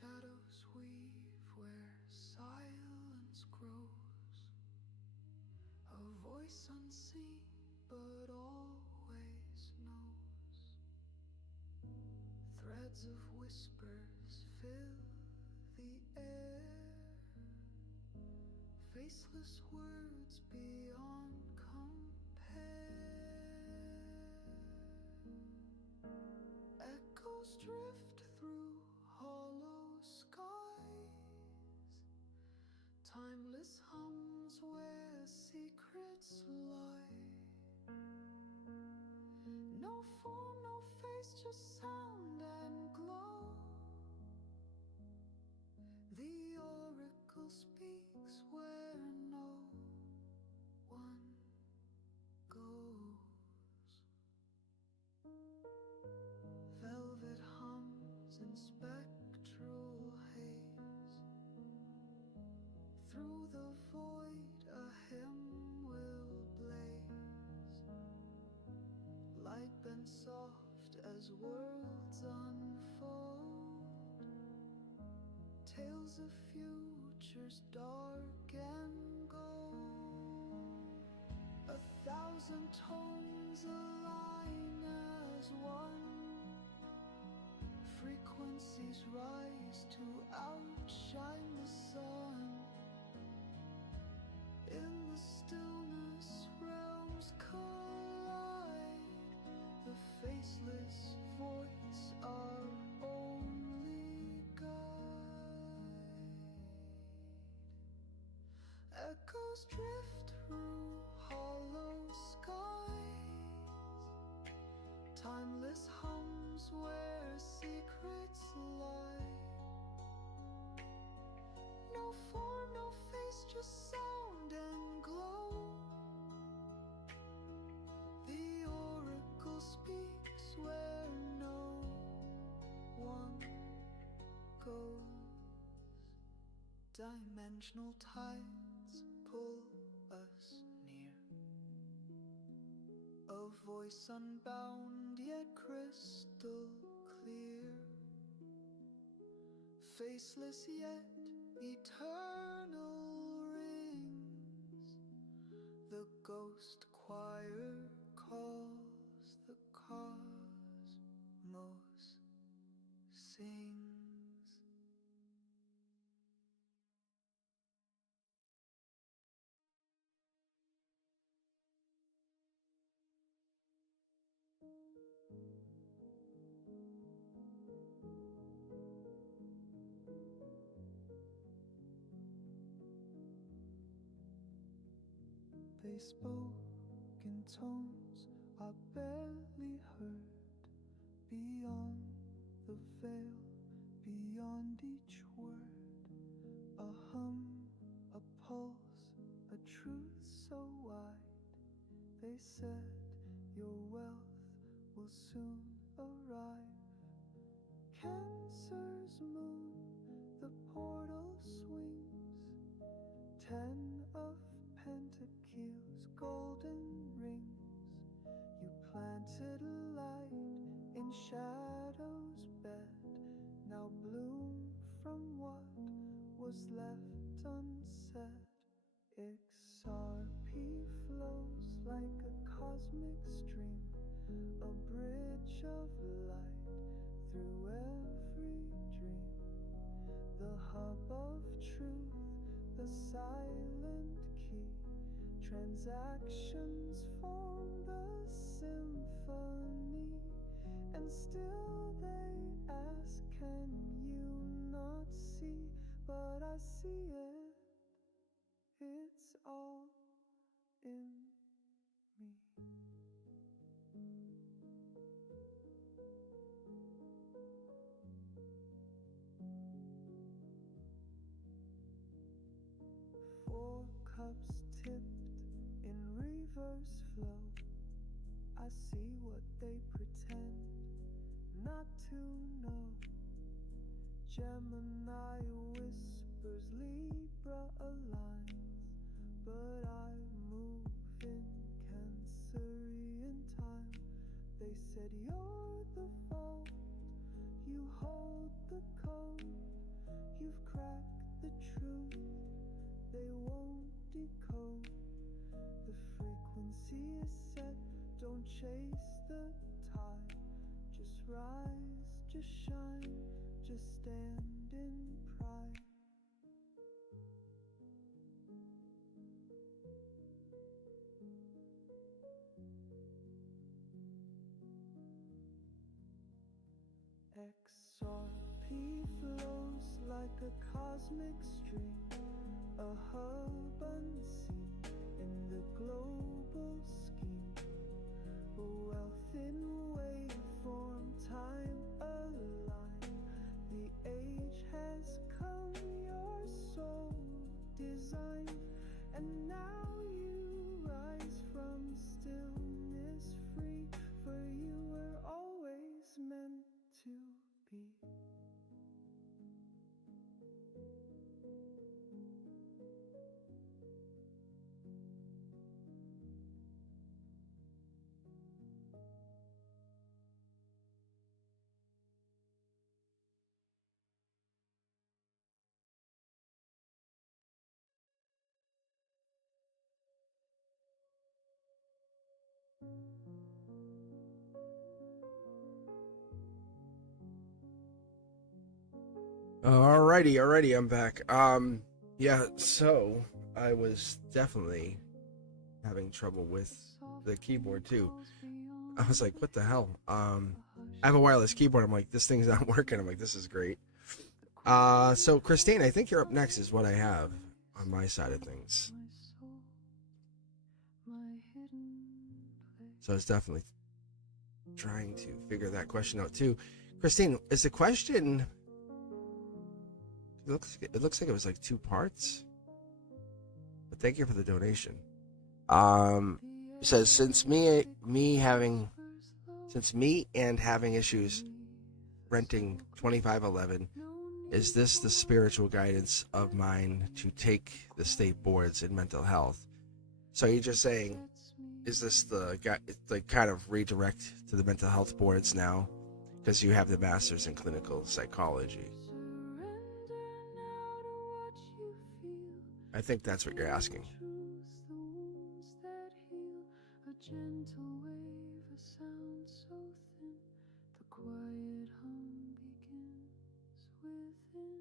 Shadows weave where silence grows, a voice unseen but always knows. Threads of whispers fill the air, faceless words beyond compare. Echoes drift through hollow skies, timeless hums where secrets lie. No form, no face, just sound and glow. The oracle speaks where no one goes. Velvet hums in spectral haze. Through the void a hymn will blaze. Light bent soft as worlds unfold. Tales of futures dark and gold. 1,000 tones align as one. Frequencies rise to outshine the sun. In the stillness, realms collide. The faceless voice, our only guide. Echoes drift through hollow skies, timeless hums where secrets lie. No form, no face, just sound and glow. The oracle speaks where no one goes. Dimensional tides pull us near. A voice unbound yet crystal clear. Faceless yet eternal rings. The ghost choir calls, the cosmos sings. They spoke in tones I barely heard. Beyond the veil, beyond each word, a hum, a pulse, a truth so wide. They said your wealth will soon arrive. Cancer's moon, the portal swings. 10 of Pentacles, golden rings. You planted light in shadow's bed. Now bloom from what was left unsaid. XRP flows like a cosmic stream, a bridge of light through every dream. The hub of truth, the silent key. Transactions form the symphony, and still they ask, can you not see? But I see it, it's all in me. Four cups tipped in reverse flow. I see what they pretend not to know. Gemini whispers, Libra aligns, but I move in Cancerian time. They said you're the fault, you hold the code, you've cracked the truth, they won't decode. The frequency is set, don't chase the tide. Just rise, just shine, just stand in pride. XRP flows like a cosmic stream, a hub unseen in the global scheme. Wealth in waveform, time aligned. The age has come, your soul designed, and now you rise from stillness free, for you were always meant to be. Alrighty, I'm back. Yeah, so I was definitely having trouble with the keyboard too. I was like, what the hell? I have a wireless keyboard. I'm like, this thing's not working. I'm like, this is great. So Christine, I think you're up next is what I have on my side of things. So I was definitely trying to figure that question out too. Christine, is the question... It looks like it was like two parts. Thank you for the donation. It says, since me and having issues renting 2511, is this the spiritual guidance of mine to take the state boards in mental health? So you're just saying, is this the kind of redirect to the mental health boards now because you have the master's in clinical psychology? I think that's what you're asking.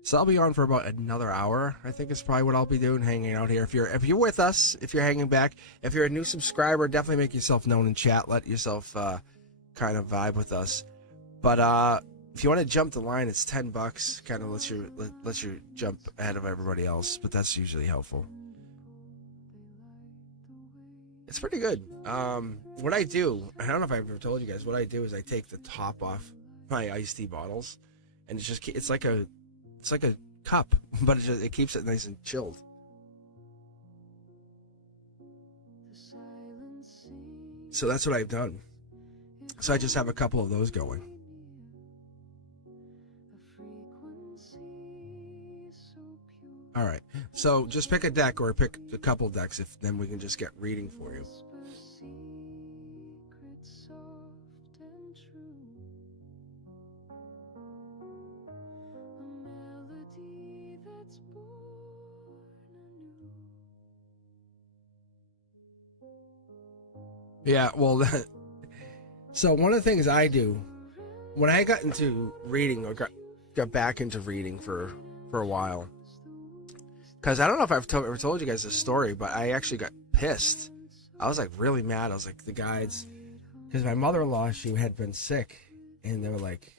So I'll be on for about another hour. I think it's probably what I'll be doing, hanging out here. If you're with us, if you're hanging back, if you're a new subscriber, definitely make yourself known in chat. Let yourself kind of vibe with us. But if you want to jump the line, it's $10. Kind of lets you jump ahead of everybody else. But that's usually helpful. It's pretty good. What I do, I don't know if I've ever told you guys. What I do is I take the top off my iced tea bottles, and it's like a cup, but it keeps it nice and chilled. So that's what I've done. So I just have a couple of those going. All right. So just pick a deck or pick a couple decks, then we can just get reading for you. Yeah, well, so one of the things I do when I got into reading or got back into reading for a while, because I don't know if I've ever told you guys this story, but I actually got pissed. I was like really mad. I was like, the guides, because my mother-in-law, she had been sick, and they were like,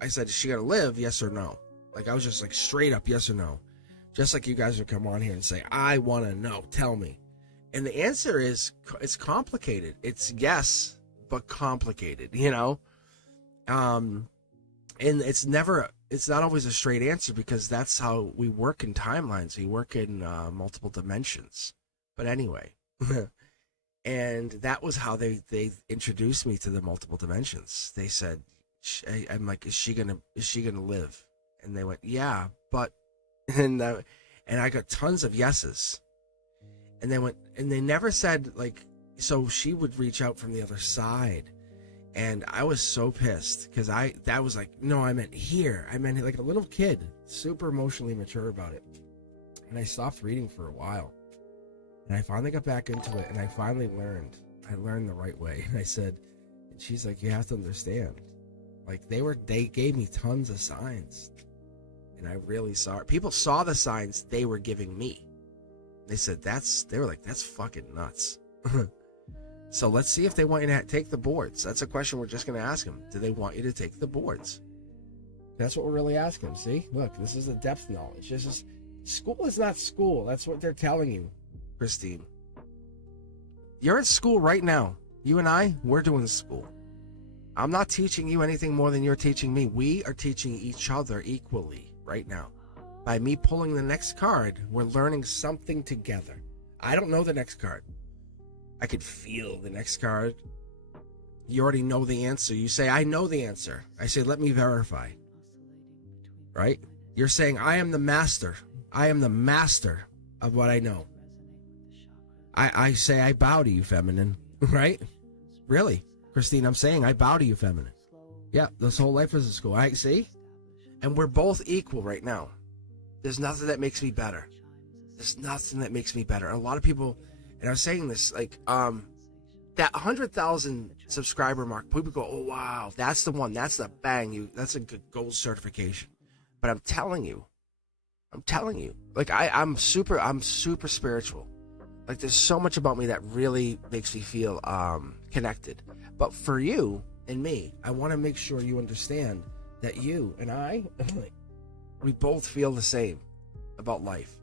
I said, is she gonna live? Yes or no? Like I was just like straight up yes or no, just like you guys would come on here and say, I want to know, tell me. And the answer is, it's complicated. It's yes, but complicated, you know? And it's not always a straight answer, because that's how we work in timelines. We work in multiple dimensions. But anyway, and that was how they introduced me to the multiple dimensions. They said, I'm like, is she gonna live? And they went, yeah, but, and I got tons of yeses. And they never said, like, so she would reach out from the other side. And I was so pissed, because that was like, no, I meant here. I meant like a little kid, super emotionally mature about it. And I stopped reading for a while. And I finally got back into it, and I finally learned. I learned the right way. And I said, and she's like, you have to understand. Like, they gave me tons of signs. And I really saw it. People saw the signs they were giving me. They said, they were like, that's fucking nuts. So let's see if they want you to take the boards. That's a question we're just going to ask them. Do they want you to take the boards? That's what we're really asking them. See, look, this is the depth knowledge. School is not school. That's what they're telling you, Christine. You're at school right now. You and I, we're doing school. I'm not teaching you anything more than you're teaching me. We are teaching each other equally right now. By me pulling the next card, we're learning something together. I don't know the next card. I could feel the next card. You already know the answer. You say, I know the answer. I say, let me verify. Right? You're saying, I am the master. I am the master of what I know. I say, I bow to you, feminine. Right? Really? Christine, I'm saying, I bow to you, feminine. Yeah, this whole life is a school. I see? And we're both equal right now. There's nothing that makes me better. There's nothing that makes me better. And a lot of people, and I was saying this, like, that 100,000 subscriber mark, people go, oh, wow, that's the one. That's the bang. That's a good gold certification. But I'm telling you, like, I'm super spiritual. Like, there's so much about me that really makes me feel connected. But for you and me, I want to make sure you understand that you and I, we both feel the same about life.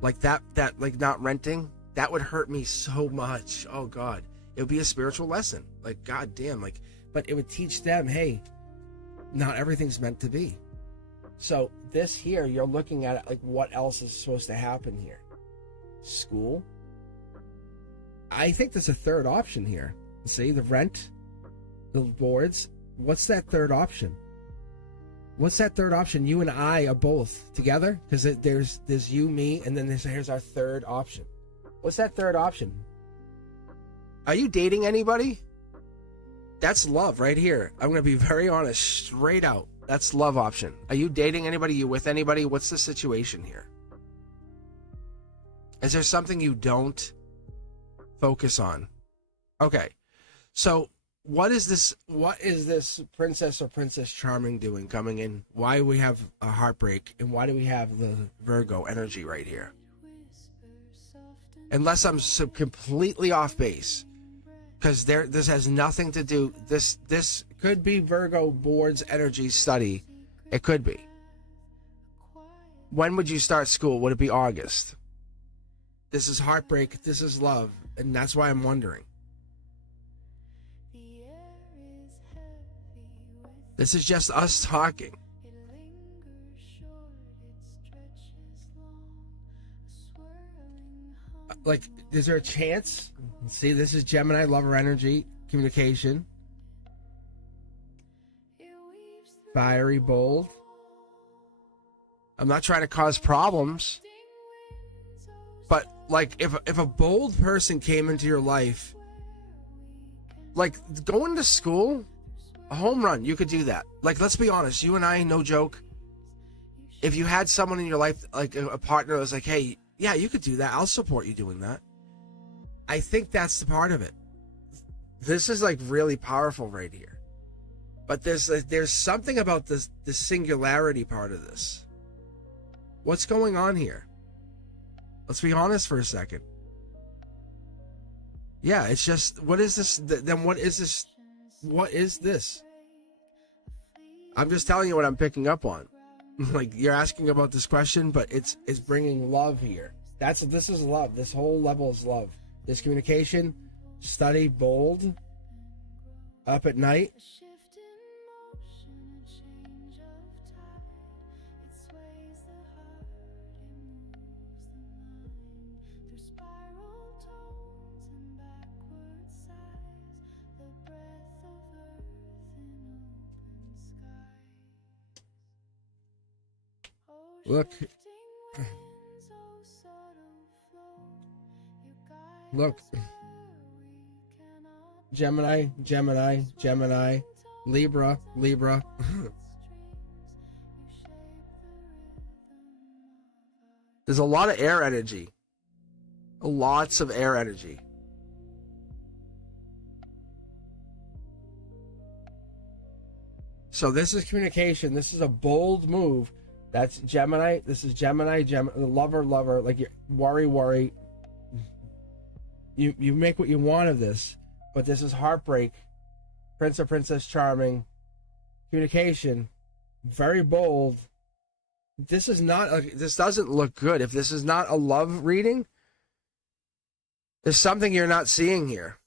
Like that like not renting, that would hurt me so much. Oh God, it would be a spiritual lesson. Like, God damn, like, but it would teach them, hey, not everything's meant to be. So this here, you're looking at it like, what else is supposed to happen here? School, I think there's a third option here. See, the rent, the boards. What's that third option? What's that third option? You and I are both together, because there's you, me, and then here's our third option. What's that third option? Are you dating anybody? That's love right here. I'm going to be very honest, straight out. That's love option. Are you dating anybody? You with anybody? What's the situation here? Is there something you don't focus on? Okay. So what is this Princess or Princess Charming doing coming in? Why do we have a heartbreak? And why do we have the Virgo energy right here? Unless I'm completely off base. Because this has nothing to do. This could be Virgo board's energy study. It could be. When would you start school? Would it be August? This is heartbreak. This is love. And that's why I'm wondering. This is just us talking. Like, is there a chance? See, this is Gemini, lover energy, communication. Fiery, bold. I'm not trying to cause problems. But, like, if a bold person came into your life, like, going to school, a home run, you could do that. Like, let's be honest, you and I, no joke. If you had someone in your life, like a partner that was like, hey, yeah, you could do that. I'll support you doing that. I think that's the part of it. This is like really powerful right here. But there's something about the singularity part of this. What's going on here? Let's be honest for a second. Yeah, it's just, what is this? Then what is this? What is this? I'm just telling you what I'm picking up on. Like, you're asking about this question, but it's bringing love here. This is love. This whole level is love. This communication, study, bold, up at night. Look, Gemini, Libra. There's a lot of air energy. Lots of air energy. So this is communication. This is a bold move. That's Gemini. This is Gemini, lover. Like, you worry. You make what you want of this, but this is heartbreak. Prince or Princess Charming. Communication. Very bold. This doesn't look good. If this is not a love reading, there's something you're not seeing here.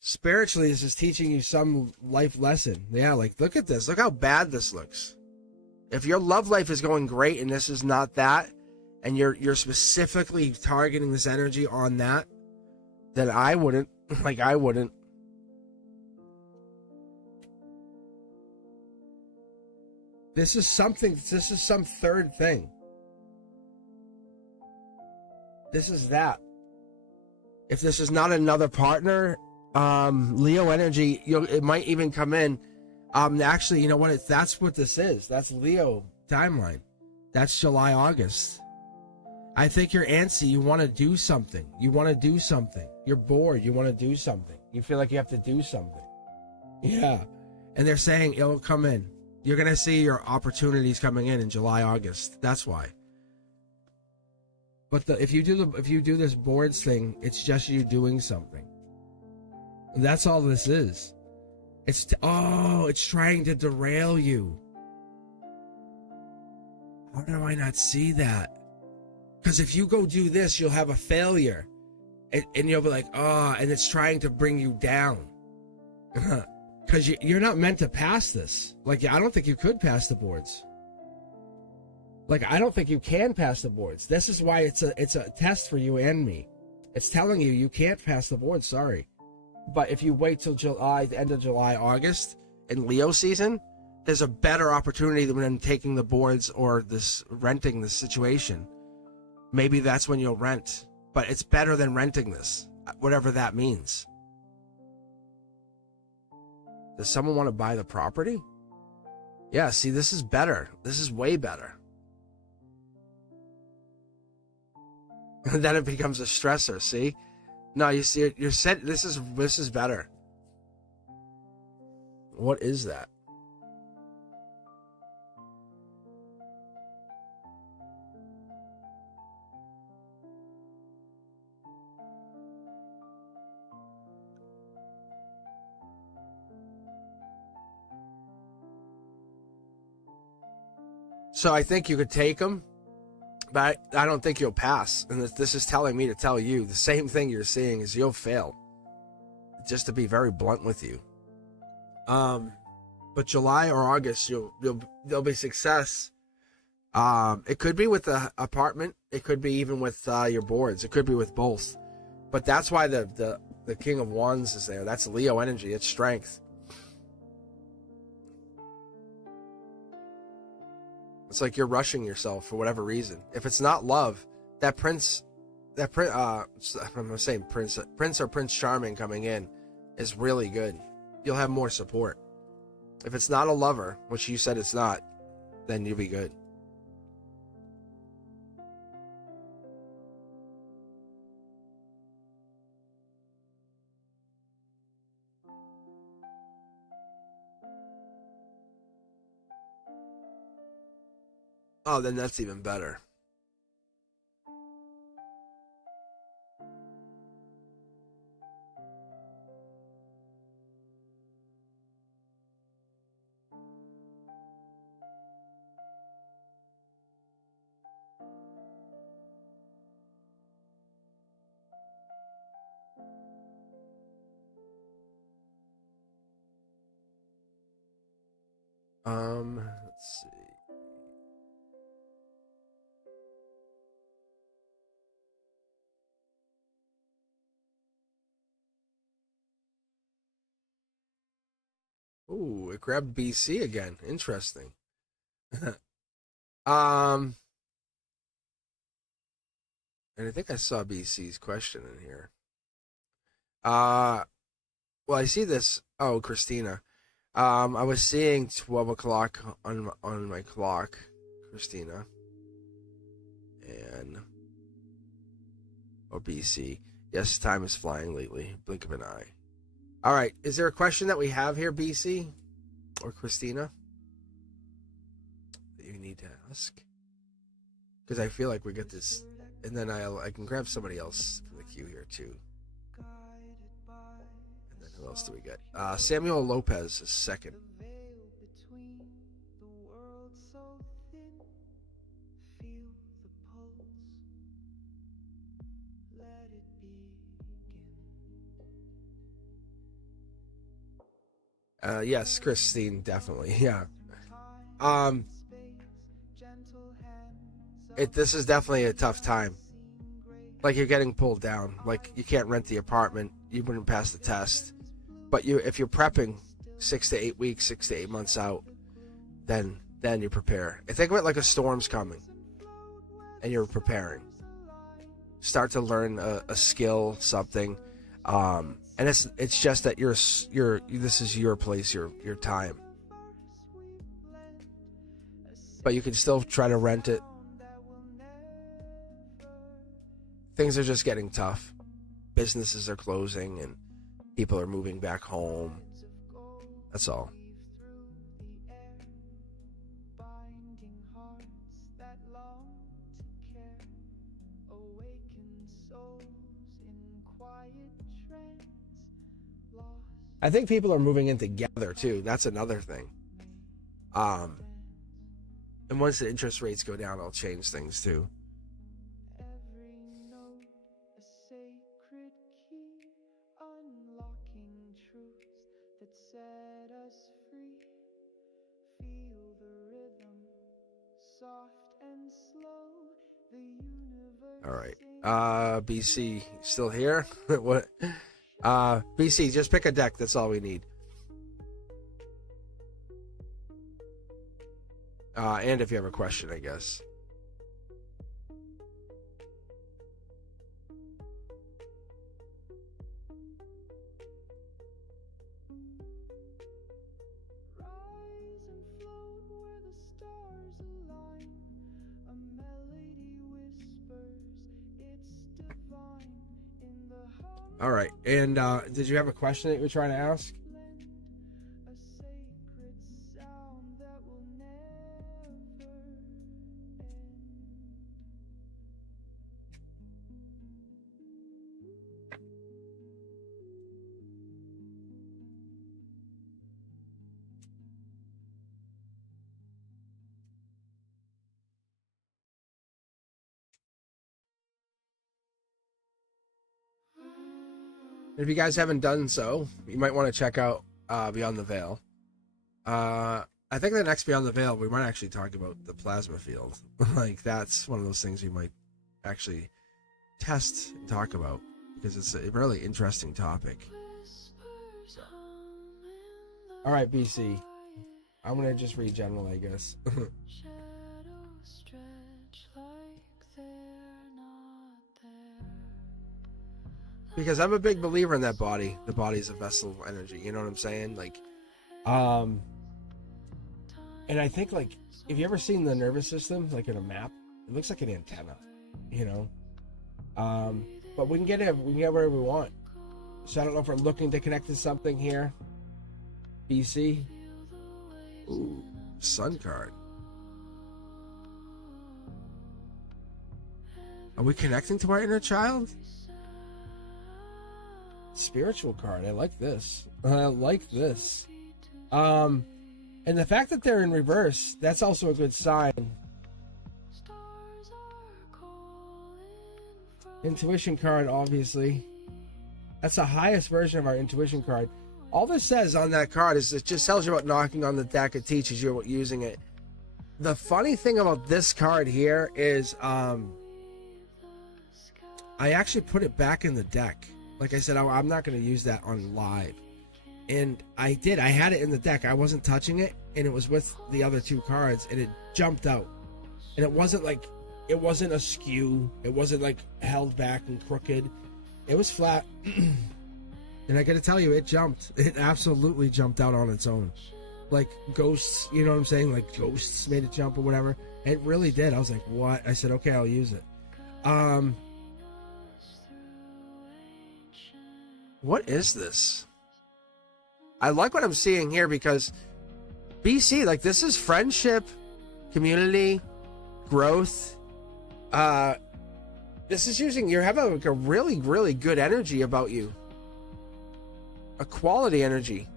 Spiritually, this is teaching you some life lesson. Yeah, like, look at this. Look how bad this looks. If your love life is going great and this is not that, and you're specifically targeting this energy on that, then I wouldn't. This is some third thing. This is that. If this is not another partner, Leo energy, it might even come in. Actually, you know what? That's what this is. That's Leo timeline. That's July, August. I think you're antsy. You want to do something. You're bored. You want to do something. You feel like you have to do something. Yeah. And they're saying it'll come in. You're going to see your opportunities coming in July, August. That's why. But if you do this boards thing, it's just you doing something. That's all this is. It's trying to derail you. How do I not see that? Because if you go do this, you'll have a failure. And you'll be like, and it's trying to bring you down. Because you're not meant to pass this. Like, I don't think you could pass the boards. Like, I don't think you can pass the boards. This is why it's a test for you and me. It's telling you you can't pass the board, sorry. But if you wait till July, the end of July, August, in Leo season, there's a better opportunity than taking the boards or this renting this situation. Maybe that's when you'll rent. But it's better than renting this, whatever that means. Does someone want to buy the property? Yeah, see, this is better. This is way better. And then it becomes a stressor, see? No, you see, you're set. This is better. What is that? So I think you could take them, but I don't think you'll pass. And this is telling me to tell you the same thing you're seeing is you'll fail. Just to be very blunt with you. But July or August, there'll be success. It could be with the apartment. It could be even with your boards. It could be with both. But that's why the King of Wands is there. That's Leo energy. It's strength. It's like you're rushing yourself for whatever reason. If it's not love, I'm saying Prince or Prince Charming coming in is really good. You'll have more support. If it's not a lover, which you said it's not, then you'll be good. Oh, then that's even better. Let's see. Ooh, it grabbed BC again. Interesting. And I think I saw BC's question in here. Well, I see this. Oh, Christina. I was seeing 12 o'clock on my clock, Christina. And BC. Yes, time is flying lately. Blink of an eye. All right. Is there a question that we have here, BC or Christina, that you need to ask? Because I feel like we get this, and then I can grab somebody else from the queue here too. And then who else do we get? Samuel Lopez is second. Yes, Christine, definitely. Yeah. This is definitely a tough time. Like you're getting pulled down. Like you can't rent the apartment. You wouldn't pass the test. But if you're prepping 6 to 8 weeks, 6 to 8 months out, then you prepare. I think of it like a storm's coming, and you're preparing. Start to learn a skill, something. And it's just that this is your place, your time. But you can still try to rent it. Things are just getting tough. Businesses are closing and people are moving back home. That's all. I think people are moving in together too. That's another thing. And once the interest rates go down, it'll change things too. All right. BC, still here? What? BC, just pick a deck. That's all we need. And if you have a question, I guess. Rise and float where the stars align. A melody whispers, it's divine. In the hum All right. And did you have a question that you were trying to ask? a sacred sound that will never end. If you guys haven't done so, you might want to check out Beyond the Veil. I think the next Beyond the Veil, we might actually talk about the plasma field. Like, that's one of those things we might actually test and talk about, because it's a really interesting topic. So. All right, BC. I'm going to just read general, I guess. Shadows stretch like they're not there. Because I'm a big believer in that body. The body's a vessel of energy. You know what I'm saying? Like, and I think, like, if you ever seen the nervous system, like in a map, it looks like an antenna, you know? But we can get wherever we want. So I don't know if we're looking to connect to something here. BC. Ooh, Sun card. Are we connecting to our inner child? Spiritual card. I like this. I like this. And the fact that they're in reverse, that's also a good sign. Stars are calling from Intuition card, obviously. That's the highest version of our intuition card. All this says on that card is it just tells you about knocking on the deck. It teaches you about using it. The funny thing about this card here is I actually put it back in the deck. Like I said, I'm not going to use that on live. And I did. I had it in the deck. I wasn't touching it, and it was with the other two cards, and it jumped out. And it wasn't askew. It wasn't like held back and crooked. It was flat. And I got to tell you, it jumped. It absolutely jumped out on its own. Like ghosts, you know what I'm saying? Like ghosts made it jump or whatever. It really did. I was like, what? I said, okay, I'll use it. What is this? I like what I'm seeing here because BC, like, this is friendship, community, growth. This is using, you have a really, really good energy about you. A quality energy.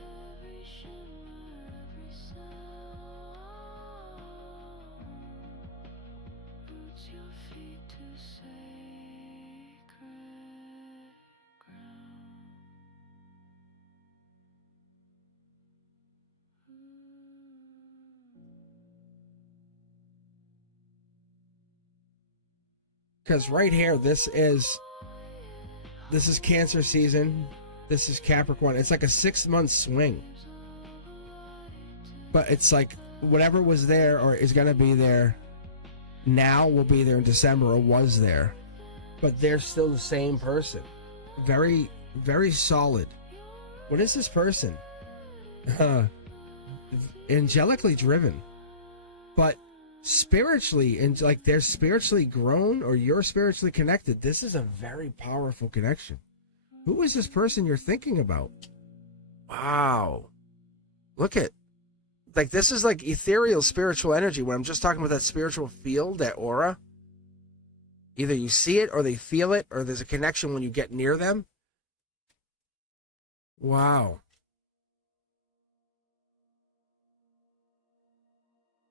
every shimmer, every sound. Roots your feet to sacred ground. Because right here, this is Cancer season. This is Capricorn. It's like a 6-month swing. But it's like whatever was there or is going to be there now will be there in December or was there. But they're still the same person. Very, very solid. What is this person? Angelically driven. But spiritually, and like they're spiritually grown or you're spiritually connected. This is a very powerful connection. Who is this person you're thinking about? Wow. Look at, like, this is like ethereal spiritual energy. When I'm just talking about that spiritual field, that aura, either you see it or they feel it, or there's a connection when you get near them. Wow.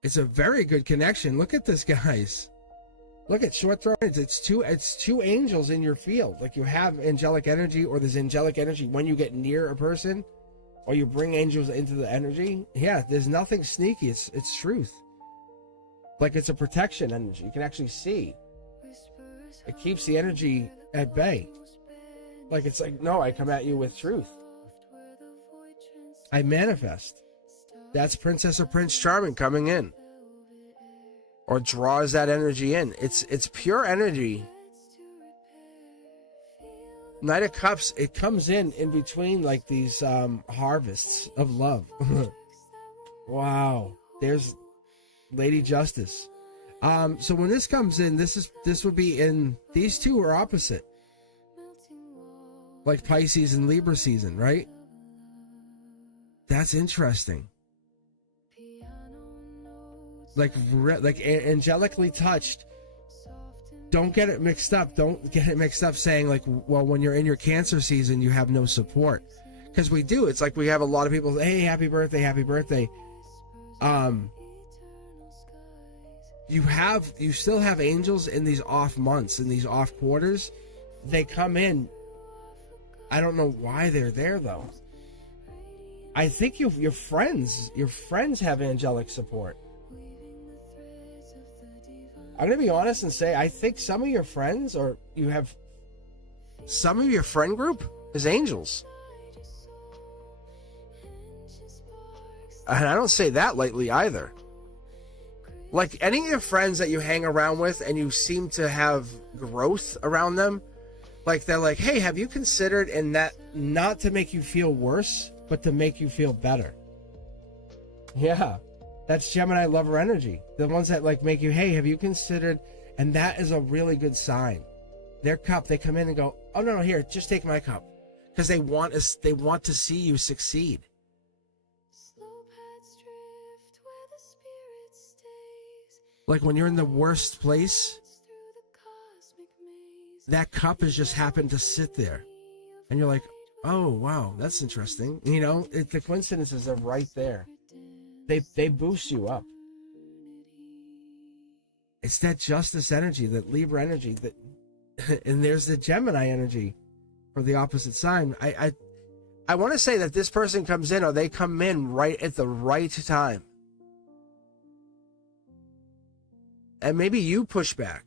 It's a very good connection. Look at this, guys. Look at short throw. It's two angels in your field. Like, you have angelic energy, or there's angelic energy when you get near a person, or you bring angels into the energy. Yeah, there's nothing sneaky. It's truth. Like, it's a protection energy. You can actually see. It keeps the energy at bay. Like, it's like, no, I come at you with truth. I manifest. That's Princess or Prince Charming coming in. Or draws that energy in. It's pure energy. Knight of Cups, it comes in between like these harvests of love. Wow. There's Lady Justice. So when this comes in, this would be in, these two are opposite. Like Pisces and Libra season, right? That's interesting. Like angelically touched. Don't get it mixed up. Don't get it mixed up saying like, well, when you're in your Cancer season, you have no support. Because we do. It's like we have a lot of people say, hey, happy birthday, happy birthday. You still have angels in these off months, in these off quarters. They come in. I don't know why they're there though. I think your friends have angelic support. I'm going to be honest and say, I think some of your friends, or you have some of your friend group is angels. And I don't say that lightly either. Like any of your friends that you hang around with and you seem to have growth around them, like they're like, hey, have you considered, and that not to make you feel worse, but to make you feel better. Yeah. That's Gemini lover energy. The ones that like make you, hey, have you considered? And that is a really good sign. Their cup, they come in and go, oh no, here, just take my cup, because they want to see you succeed. Like when you're in the worst place, that cup has just happened to sit there, and you're like, oh wow, that's interesting. You know, the coincidences are right there. They boost you up. It's that Justice energy, that Libra energy, that, and there's the Gemini energy for the opposite sign. I want to say that this person comes in, or they come in right at the right time. And maybe you push back.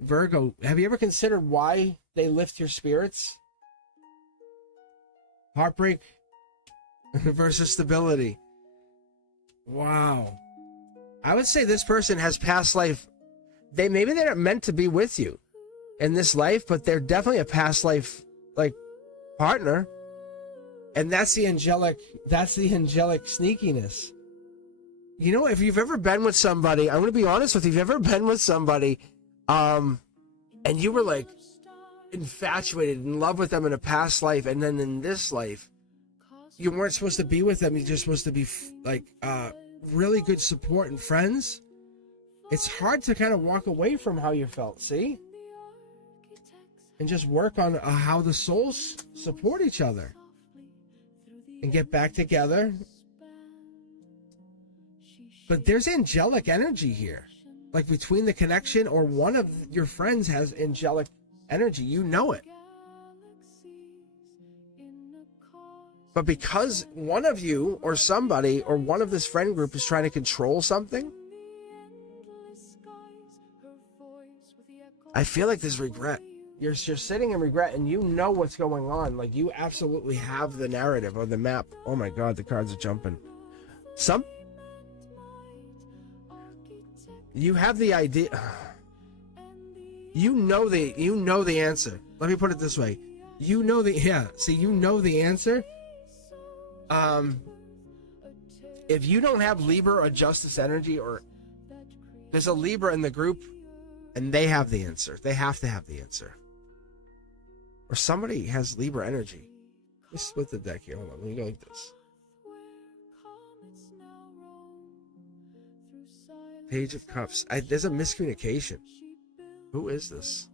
Virgo, have you ever considered why they lift your spirits? Heartbreak versus stability. Wow. I would say this person has past life. They're not meant to be with you in this life, but they're definitely a past life like partner. And that's the angelic sneakiness. You know, if you've ever been with somebody, I'm going to be honest with you, if you've ever been with somebody, and you were like infatuated, in love with them in a past life, and then in this life, you weren't supposed to be with them. You're just supposed to be like really good support and friends. It's hard to kind of walk away from how you felt, see? And just work on how the souls support each other and get back together. But there's angelic energy here. Like between the connection, or one of your friends has angelic energy. You know it. But because one of you or somebody or one of this friend group is trying to control something, I feel like there's regret. You're sitting in regret, and you know what's going on. Like you absolutely have the narrative or the map. Oh my God, the cards are jumping. You have the idea. You know the answer. Let me put it this way. You know the answer. If you don't have Libra or Justice energy, or there's a Libra in the group and they have the answer. They have to have the answer. Or somebody has Libra energy. Let's split the deck here. Hold on. Let me go like this. Page of Cups. There's a miscommunication. Who is this?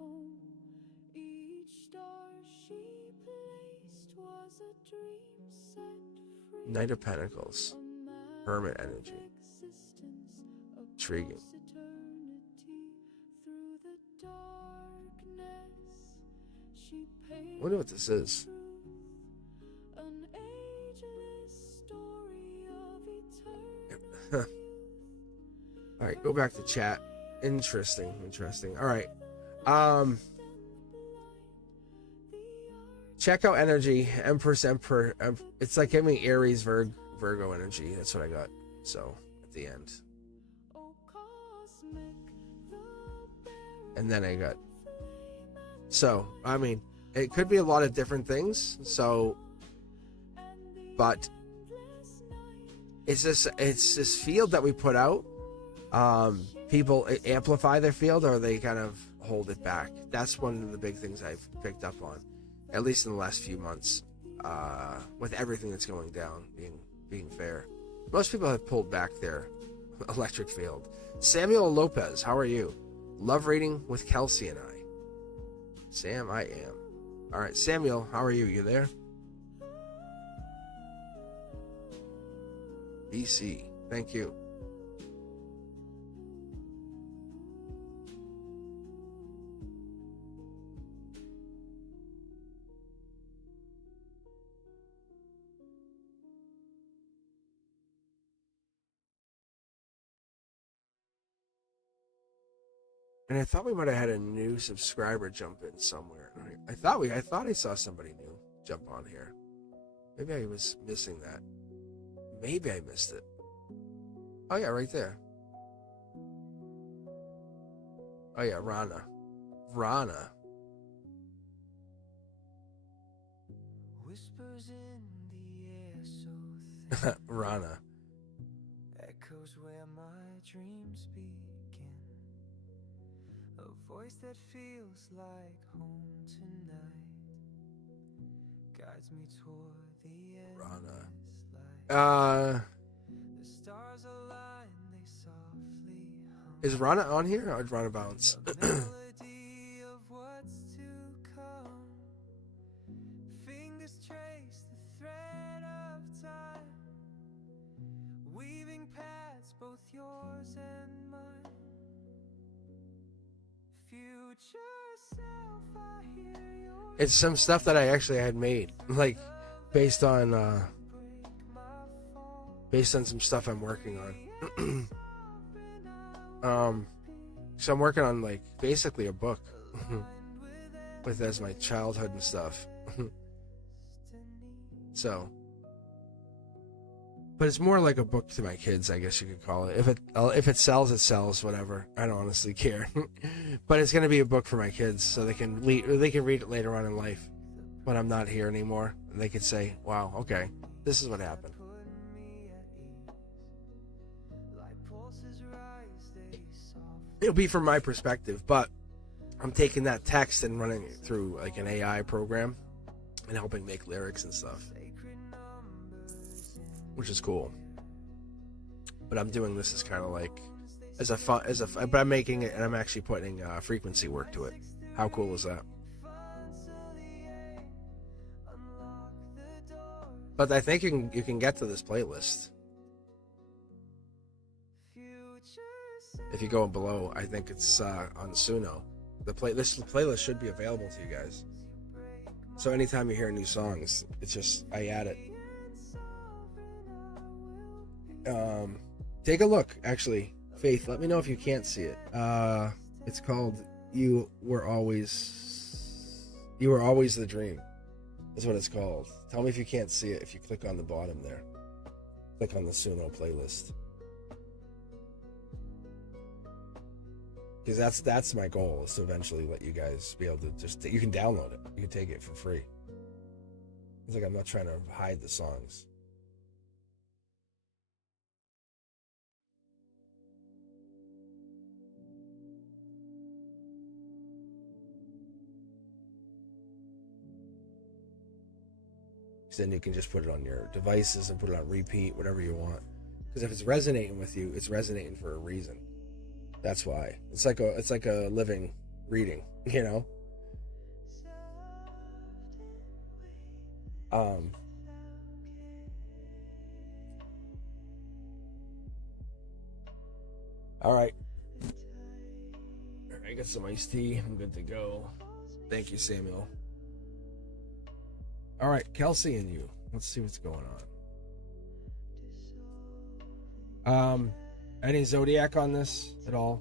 Knight of Pentacles. Hermit energy. Intriguing. I wonder what this is. Alright, go back to chat. Interesting. All right. Check out energy. Empress. It's like giving me Aries, Virgo energy. That's what I got. So at the end. And then I got. So, I mean, it could be a lot of different things. So, but it's this field that we put out. People amplify their field, or they kind of hold it back. That's one of the big things I've picked up on, at least in the last few months, with everything that's going down, being fair. Most people have pulled back their electric field. Samuel Lopez, how are you? Love reading with Kelsey and I. Sam, I am. All right, Samuel, how are you? You there? DC, thank you. And I thought we might have had a new subscriber jump in somewhere. I thought I saw somebody new jump on here. Maybe I was missing that. Maybe I missed it. Oh yeah, right there. Oh yeah, Rana. Whispers in the air so thick. Rana. Echoes where my dreams begin. A voice that feels like home tonight guides me toward the end. Rana. The stars align, they softly hum. Is Rana on here or did Rana bounce? The melody of what's to come. Fingers trace the thread of time, weaving paths both yours and mine. Future self, I hear your It's some stuff that I actually had made, like based on some stuff I'm working on. So I'm working on like basically a book with as my childhood and stuff. So, but it's more like a book to my kids, I guess you could call it. If it sells, it sells. Whatever. I don't honestly care. But it's gonna be a book for my kids, so they can read it later on in life when I'm not here anymore. And they could say, "Wow, okay, this is what happened." It'll be from my perspective, but I'm taking that text and running it through like an AI program and helping make lyrics and stuff, which is cool. But I'm doing this as kind of like but I'm making it and I'm actually putting frequency work to it. How cool is that? But I think you can get to this playlist. If you go below, I think it's on Suno. This playlist should be available to you guys. So anytime you hear new songs, it's just I add it. Take a look, actually. Faith, let me know if you can't see it. It's called You Were Always the Dream. That's what it's called. Tell me if you can't see it if you click on the bottom there. Click on the Suno playlist. Because that's my goal, is to eventually let you guys be able to you can download it. You can take it for free. It's like I'm not trying to hide the songs. Then you can just put it on your devices and put it on repeat, whatever you want. Because if it's resonating with you, it's resonating for a reason. That's why. It's like a living reading, you know? All right. I got some iced tea. I'm good to go. Thank you, Samuel. All right, Kelsey and you. Let's see what's going on. Any zodiac on this at all?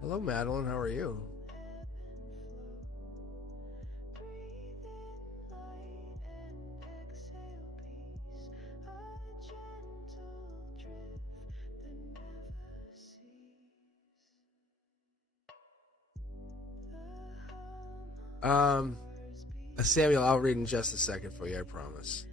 Hello, Madeline. How are you? Samuel, I'll read in just a second for you, I promise.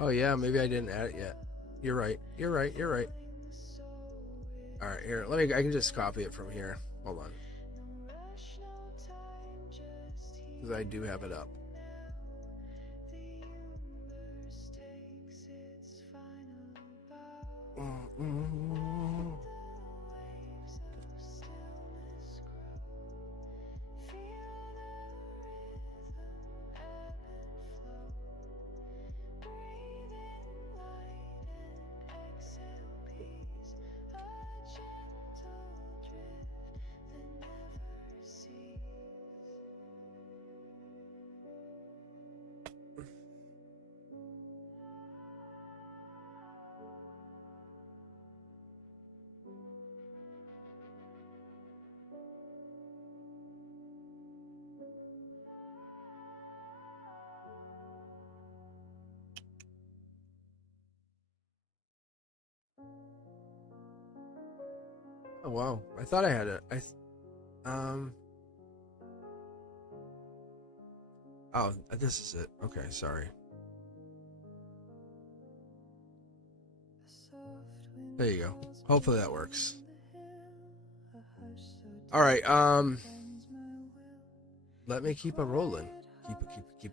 Oh yeah, maybe I didn't add it yet. You're right. You're right. You're right. All right, here. I can just copy it from here. Hold on. Because I do have it up. Oh wow, I thought I had it. Oh, this is it. Okay, sorry. There you go. Hopefully that works. All right. Let me keep it rolling. Keep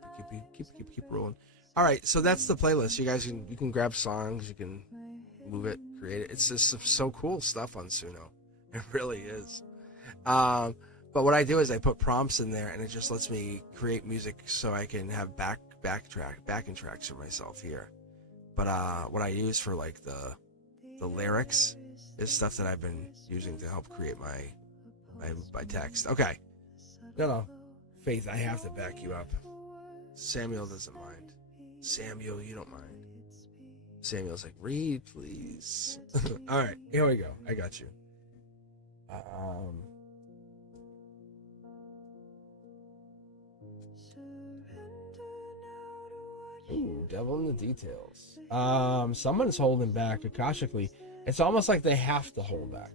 rolling. All right. So that's the playlist. You guys can grab songs. You can move it, create it. It's just so cool stuff on Suno. It really is. But what I do is I put prompts in there, and it just lets me create music so I can have backing tracks for myself here. But what I use for like the lyrics is stuff that I've been using to help create my text. Okay. No. Faith, I have to back you up. Samuel doesn't mind. Samuel, you don't mind. Samuel's like, read, please. All right, here we go. I got you. Ooh, devil in the details. Someone's holding back akashically. It's almost like they have to hold back.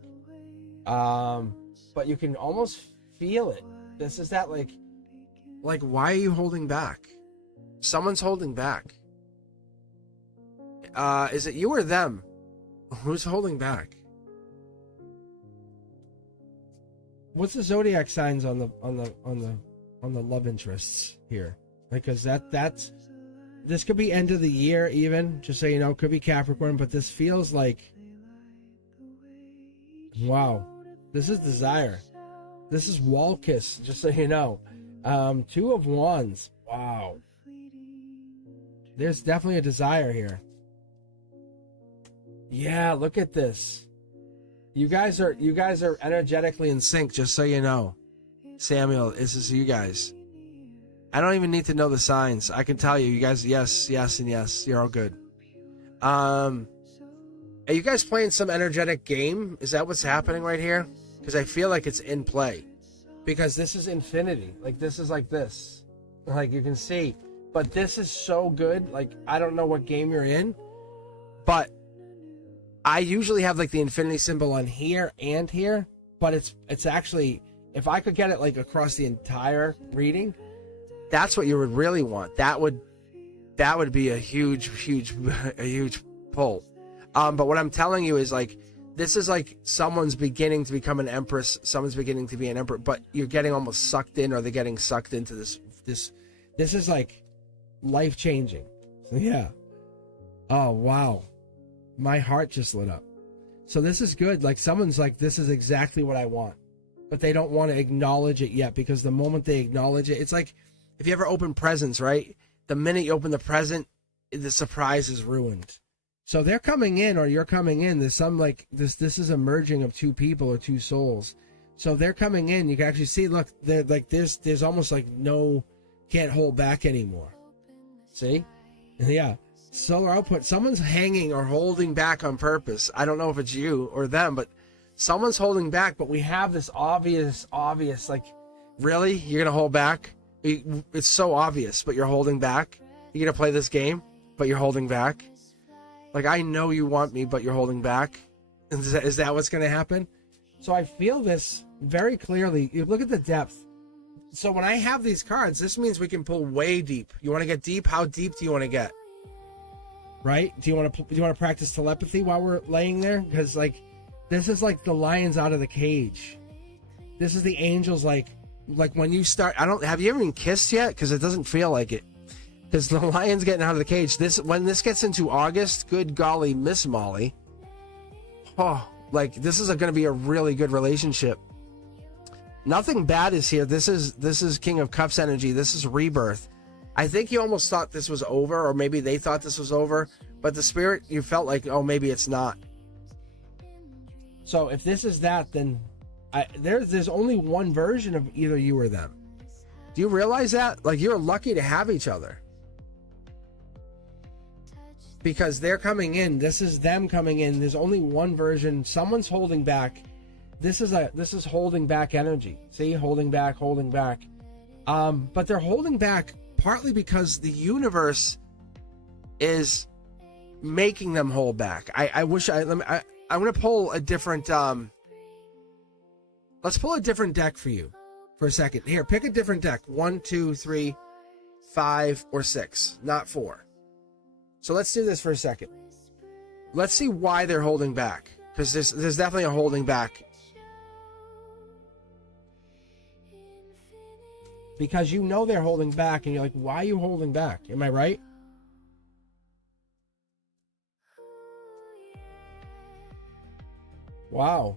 But you can almost feel it. This is that like why are you holding back? Someone's holding back. Is it you or them? Who's holding back? What's the zodiac signs on the love interests here? Because that's this could be end of the year even, just so you know, could be Capricorn, but this feels like, wow, this is desire. This is wall kiss, just so you know. 2 of Wands. Wow. There's definitely a desire here. Yeah, look at this. You guys are energetically in sync, just so you know. Samuel, this is you guys. I don't even need to know the signs. I can tell you guys, yes, and yes. You're all good. Are you guys playing some energetic game? Is that what's happening right here? Because I feel like it's in play. Because this is infinity. Like, this is like this. Like, you can see. But this is so good. Like, I don't know what game you're in. But I usually have, like, the infinity symbol on here and here. But it's actually, if I could get it, like, across the entire reading, that's what you would really want. That would be a huge pull. But what I'm telling you is, like, this is like someone's beginning to become an empress, someone's beginning to be an emperor, but you're getting almost sucked in, or they're getting sucked into this is like life-changing. So yeah. Oh, wow. My heart just lit up. So this is good. Like, someone's like, this is exactly what I want. But they don't want to acknowledge it yet, because the moment they acknowledge it, it's like if you ever open presents, right? The minute you open the present, the surprise is ruined. So they're coming in, or you're coming in. There's some like this is a merging of two people or two souls. So they're coming in. You can actually see, look, they're like there's almost like no, can't hold back anymore. See? Yeah. Solar output. Someone's hanging or holding back on purpose. I don't know if it's you or them, but someone's holding back. But we have this obvious, like, really? You're going to hold back? It's so obvious, but you're holding back? You're going to play this game, but you're holding back? Like, I know you want me, but you're holding back? Is that what's going to happen? So I feel this very clearly. You look at the depth. So when I have these cards, this means we can pull way deep. You want to get deep? How deep do you want to get? Right? Do you want to practice telepathy while we're laying there? Because like, this is like the lion's out of the cage. This is the angels. Like when you start. Have you ever been kissed yet? Because it doesn't feel like it. Because the lion's getting out of the cage. When this gets into August, good golly, Miss Molly. Oh, like this is going to be a really good relationship. Nothing bad is here. This is King of Cups energy. This is rebirth. I think you almost thought this was over, or maybe they thought this was over, but the spirit, you felt like, oh, maybe it's not. So if this is that, then there's only one version of either you or them. Do you realize that? Like, you're lucky to have each other. Because they're coming in. This is them coming in. There's only one version. Someone's holding back. This is holding back energy. See, holding back. But they're holding back partly because the universe is making them hold back. I'm going to pull a different. Let's pull a different deck for you for a second. Here, pick a different deck. 1, 2, 3, 5, or 6, not 4. So let's do this for a second. Let's see why they're holding back, because there's definitely a holding back. Because you know they're holding back, and you're like, why are you holding back? Am I right? Wow.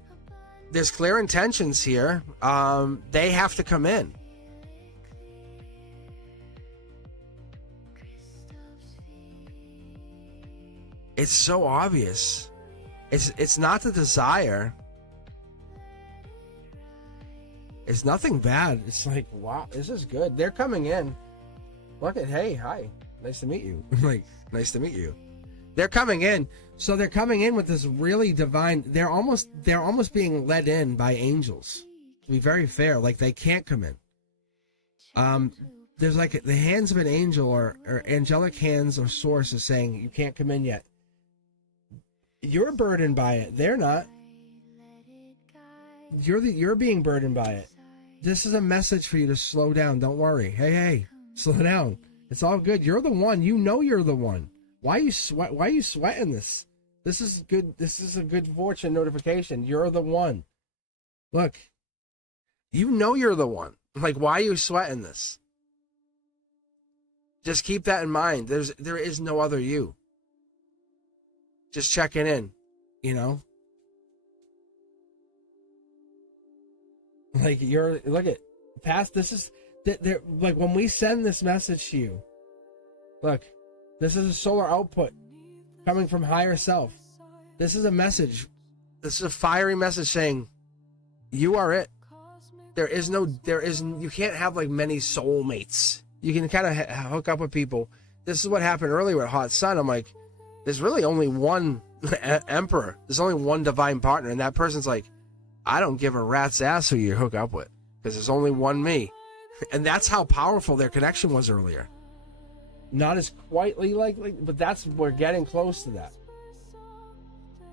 There's clear intentions here. They have to come in. It's so obvious. It's not the desire. It's nothing bad. It's like, wow, this is good. They're coming in. Look at, hey, hi. Nice to meet you. Like, nice to meet you. They're coming in. So they're coming in with this really divine, they're almost being led in by angels. To be very fair, like they can't come in. There's like the hands of an angel or angelic hands or source is saying you can't come in yet. You're burdened by it. They're not. You're being burdened by it. This is a message for you to slow down. Don't worry. Hey, slow down. It's all good. You're the one. You know you're the one. Why are you sweating this? This is good. This is a good fortune notification. You're the one. Look. You know you're the one. Like, why are you sweating this? Just keep that in mind. There is no other you. Just checking in, you know? Like, look at past, this is like when we send this message to you, look, this is a solar output coming from higher self. This is a message. This is a fiery message saying you are it. You can't have like many soulmates. You can kind of hook up with people. This is what happened earlier with Hot Sun. I'm like, there's really only one emperor. There's only one divine partner. And that person's like, I don't give a rat's ass who you hook up with, because there's only one me. And that's how powerful their connection was earlier. Not as quietly but we're getting close to that.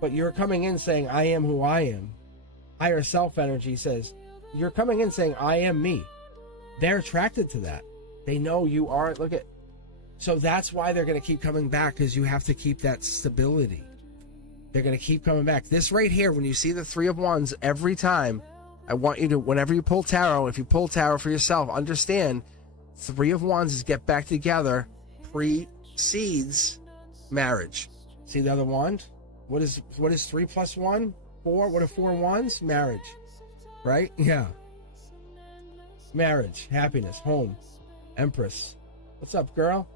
But you're coming in saying, I am who I am. Higher self energy says, you're coming in saying, I am me. They're attracted to that. They know you are. Look at. So that's why they're going to keep coming back, because you have to keep that stability. They're going to keep coming back. This right here, when you see the 3 of Wands every time, I want you to, whenever you pull tarot, if you pull tarot for yourself, understand 3 of Wands is get back together precedes marriage. See the other wand? What is 3 plus 1? 4. What are 4 wands? Marriage. Right? Yeah. Marriage, happiness, home, Empress. What's up, girl?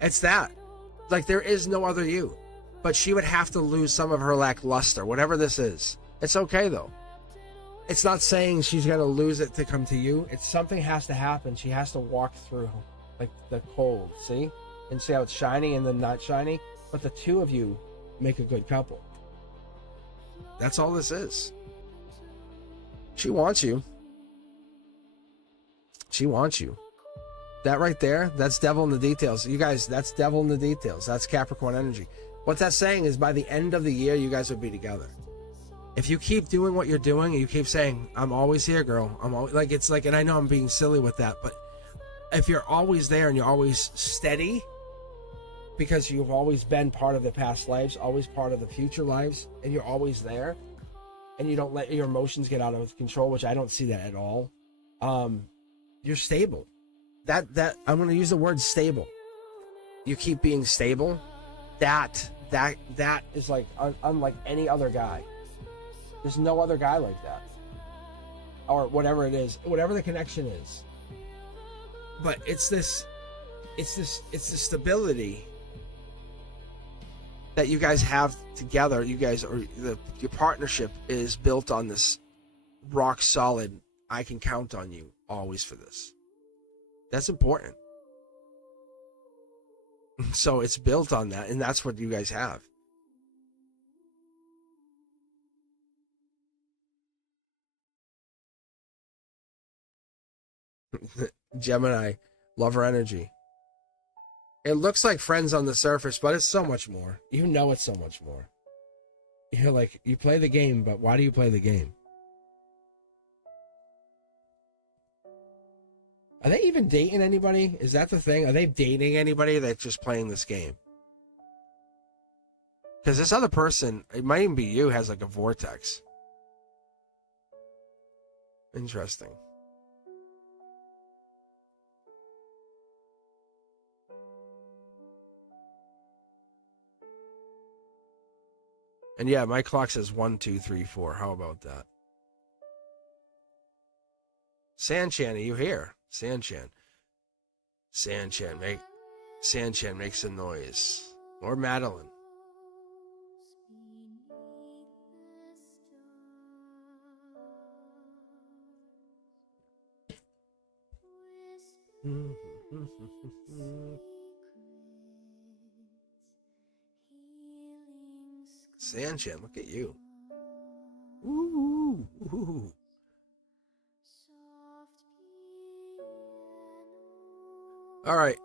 It's that. Like, there is no other you. but she would have to lose some of her lackluster, whatever this is. It's okay though. It's not saying she's going to lose it to come to you. It's something has to happen. She has to walk through like the cold, see? And see how it's shiny and then not shiny? But the two of you make a good couple. That's all this is. She wants you. She wants you. That right there, that's devil in the details. You guys, that's devil in the details. That's Capricorn energy. What that's saying is by the end of the year, you guys will be together. If you keep doing what you're doing, and you keep saying, I'm always here, girl. I'm always, like, it's like, and I know I'm being silly with that, but if you're always there and you're always steady, because you've always been part of the past lives, always part of the future lives, and you're always there, and you don't let your emotions get out of control, which I don't see that at all. You're stable. That I'm going to use the word stable. You keep being stable. That is like unlike any other guy. There's no other guy like that, or whatever it is, whatever the connection is. But it's the stability that you guys have together. You guys are your partnership is built on this rock solid. I can count on you always for this. That's important. So it's built on that, and that's what you guys have. Gemini, lover energy. It looks like friends on the surface, but it's so much more. You know it's so much more. You're like, you play the game, but why do you play the game? Are they even dating anybody? Is that the thing? Are they dating anybody that's just playing this game? Because this other person, it might even be you, has like a vortex. Interesting. And yeah, my clock says 1, 2, 3, 4. How about that? Sanchan, are you here? Sanchan. Sanchan makes a noise. Or Madeline. Sanchan, look at you. Ooh, ooh. All right.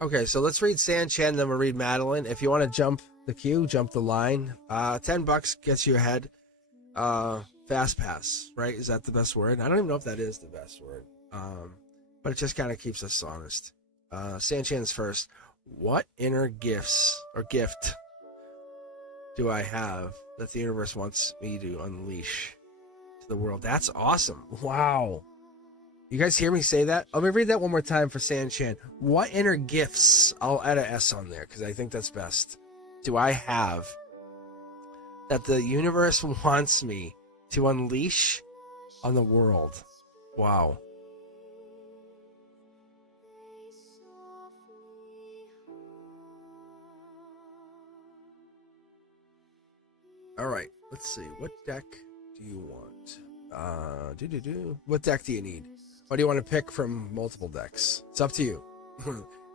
Okay, so let's read Sanchan, then we'll read Madeline. If you want to jump the queue, jump the line. $10 gets you ahead. Fast pass, right? Is that the best word? I don't even know if that is the best word. But it just kind of keeps us honest. Sanchan's first. What inner gifts or gift do I have that the universe wants me to unleash to the world? That's awesome. Wow. You guys hear me say that? Let me read that one more time for Sanchan. What inner gifts, I'll add an S on there because I think that's best, do I have that the universe wants me to unleash on the world? Wow. All right, let's see. What deck do you want? What deck do you need? Or do you want to pick from multiple decks? It's up to you.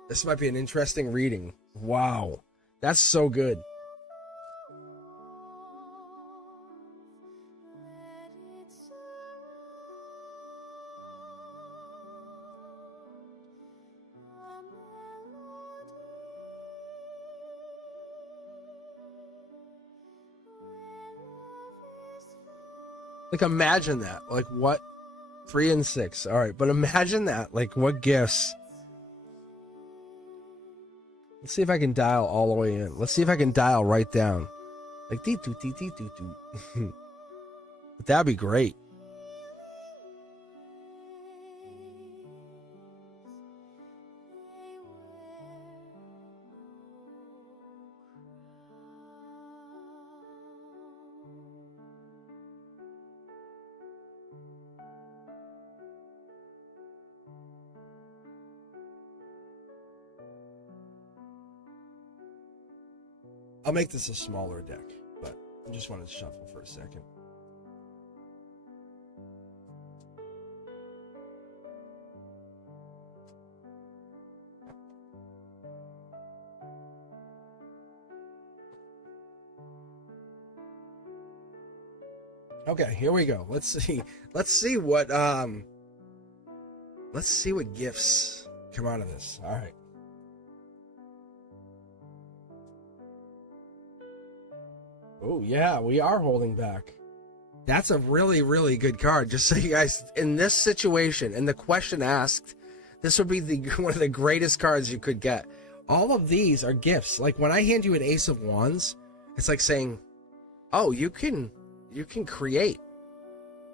This might be an interesting reading. Wow. That's so good. Like, imagine that. Like, what? 3 and 6. All right, but imagine that. Like, what gifts? Let's see if I can dial all the way in. Let's see if I can dial right down. Like, dee doo dee dee doo doo. But that'd be great. I'll make this a smaller deck, but I just wanted to shuffle for a second. Okay, here we go. Let's see what gifts come out of this. All right. Oh yeah, we are holding back. That's a really, really good card. Just so you guys, in this situation, in the question asked, this would be one of the greatest cards you could get. All of these are gifts. Like when I hand you an Ace of Wands, it's like saying, "Oh, you can create."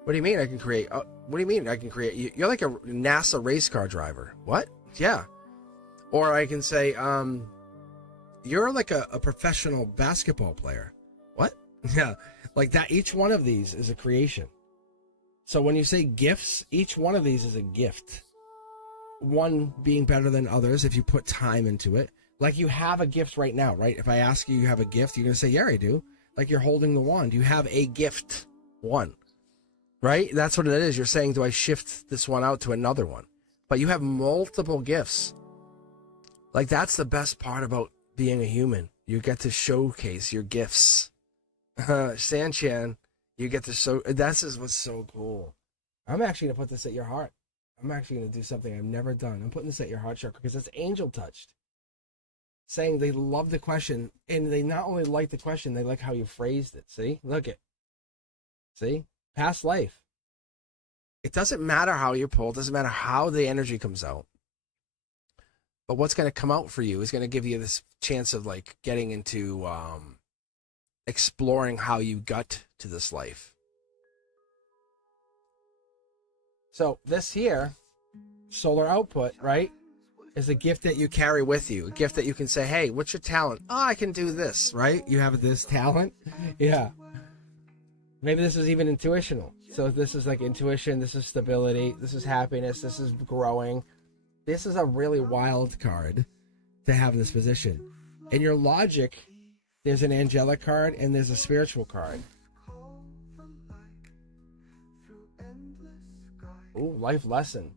What do you mean I can create? What do you mean I can create? You're like a NASA race car driver. What? Yeah. Or I can say, you're like a professional basketball player. What? Yeah. Like that. Each one of these is a creation. So when you say gifts, each one of these is a gift. One being better than others if you put time into it. Like you have a gift right now, right? If I ask you have a gift, you're going to say, yeah, I do. Like you're holding the wand. You have a gift. One. Right? That's what it is. You're saying, do I shift this one out to another one? But you have multiple gifts. Like that's the best part about being a human. You get to showcase your gifts. Sanchan, you get to show. That's what's so cool. I'm actually going to put this at your heart. I'm actually going to do something I've never done. I'm putting this at your heart chakra because it's angel touched. Saying they love the question, and they not only like the question, they like how you phrased it. See? Look it. See? Past life. It doesn't matter how you're pulled. It doesn't matter how the energy comes out. But what's going to come out for you is going to give you this chance of like getting into exploring how you got to this life. So this here, solar output, right, is a gift that you carry with you. A gift that you can say, hey, what's your talent? Oh, I can do this, right? You have this talent? Yeah. Maybe this is even intuitional. So this is like intuition, this is stability, this is happiness, this is growing. This is a really wild card to have in this position. In your logic, there's an angelic card and there's a spiritual card. Ooh, life lesson.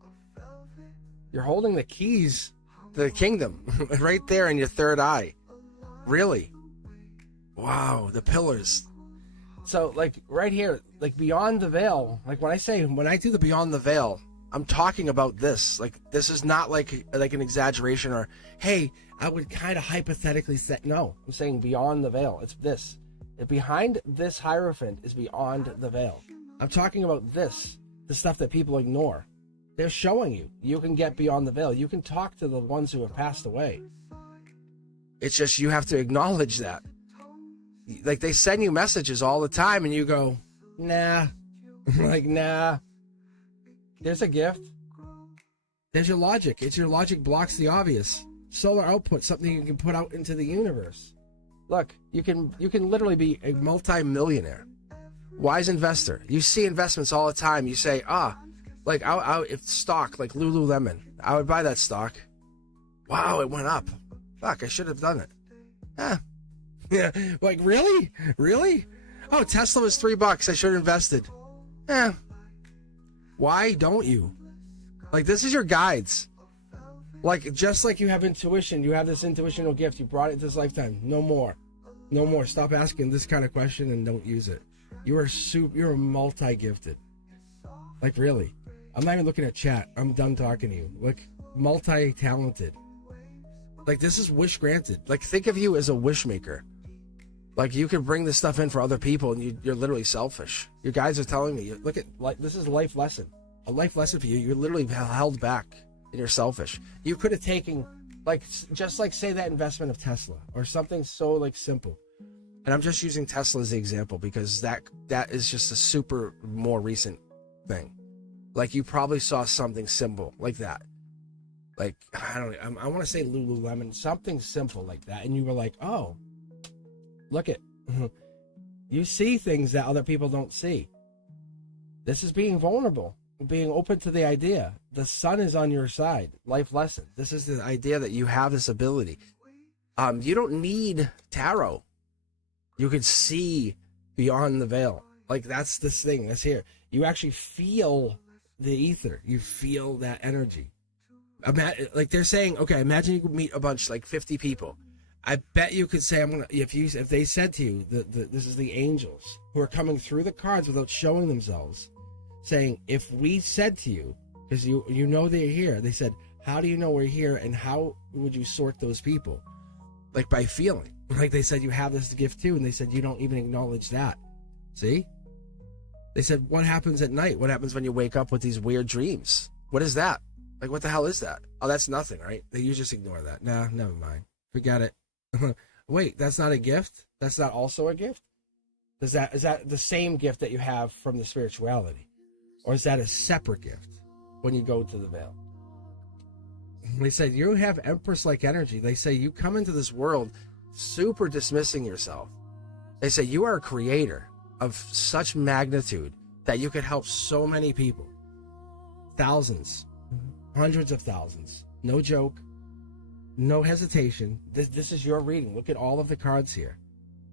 You're holding the keys to the kingdom right there in your third eye. Really? Wow, the pillars. So like right here, like beyond the veil, like when I do the beyond the veil, I'm talking about this. Like this is not like an exaggeration or, hey, I would kind of hypothetically say, no, I'm saying beyond the veil. It's this. Behind this Hierophant is beyond the veil. I'm talking about this, the stuff that people ignore. They're showing you can get beyond the veil. You can talk to the ones who have passed away. It's just you have to acknowledge that. Like they send you messages all the time and you go, nah. Like, nah. There's a gift. There's your logic. It's your logic blocks the obvious. Solar output, something you can put out into the universe. Look, you can literally be a multi-millionaire. Wise investor. You see investments all the time. You say, like if stock, like Lululemon, I would buy that stock. Wow, it went up. Fuck, I should have done it. Yeah, like really? Oh, Tesla was $3. I should have invested. Why don't you? Like this is your guides. Like just like you have intuition, you have this intuitional gift. You brought it this lifetime. No more. Stop asking this kind of question and don't use it. You're multi-gifted. Like really. I'm not even looking at chat. I'm done talking to you. Look, multi-talented. Like this is wish granted. Like think of you as a wish maker. Like you can bring this stuff in for other people and you're literally selfish. Your guides are telling me, look at like this is a life lesson. A life lesson for you. You're literally held back and you're selfish. You could have taken like just like say that investment of Tesla or something so like simple. And I'm just using Tesla as the example because that is just a super more recent thing. Like you probably saw something simple like that. Like I want to say Lululemon, something simple like that, and you were like, oh, look at, you see things that other people don't see. This is being vulnerable, being open to the idea. The sun is on your side. Life lesson. This is the idea that you have this ability. You don't need tarot. You could see beyond the veil. Like, that's this thing that's here. You actually feel the ether. You feel that energy. Like they're saying, okay, imagine you could meet a bunch, like 50 people. I bet you could say, if they said to you, this is the angels who are coming through the cards without showing themselves, saying, if we said to you, because you know they're here, they said, how do you know we're here, and how would you sort those people? Like, by feeling. Like they said, you have this gift too, and they said you don't even acknowledge that. See? They said, what happens at night? What happens when you wake up with these weird dreams? What is that? Like, what the hell is that? Oh, that's nothing, right? You just ignore that. Nah, never mind. Forget it. Wait, that's not a gift? That's not also a gift? Is that the same gift that you have from the spirituality? Or is that a separate gift when you go to the veil? They said, you have Empress-like energy. They say you come into this world super dismissing yourself. They say you are a creator of such magnitude that you could help so many people. Thousands. Hundreds of thousands. No joke. No hesitation. This is your reading. Look at all of the cards here.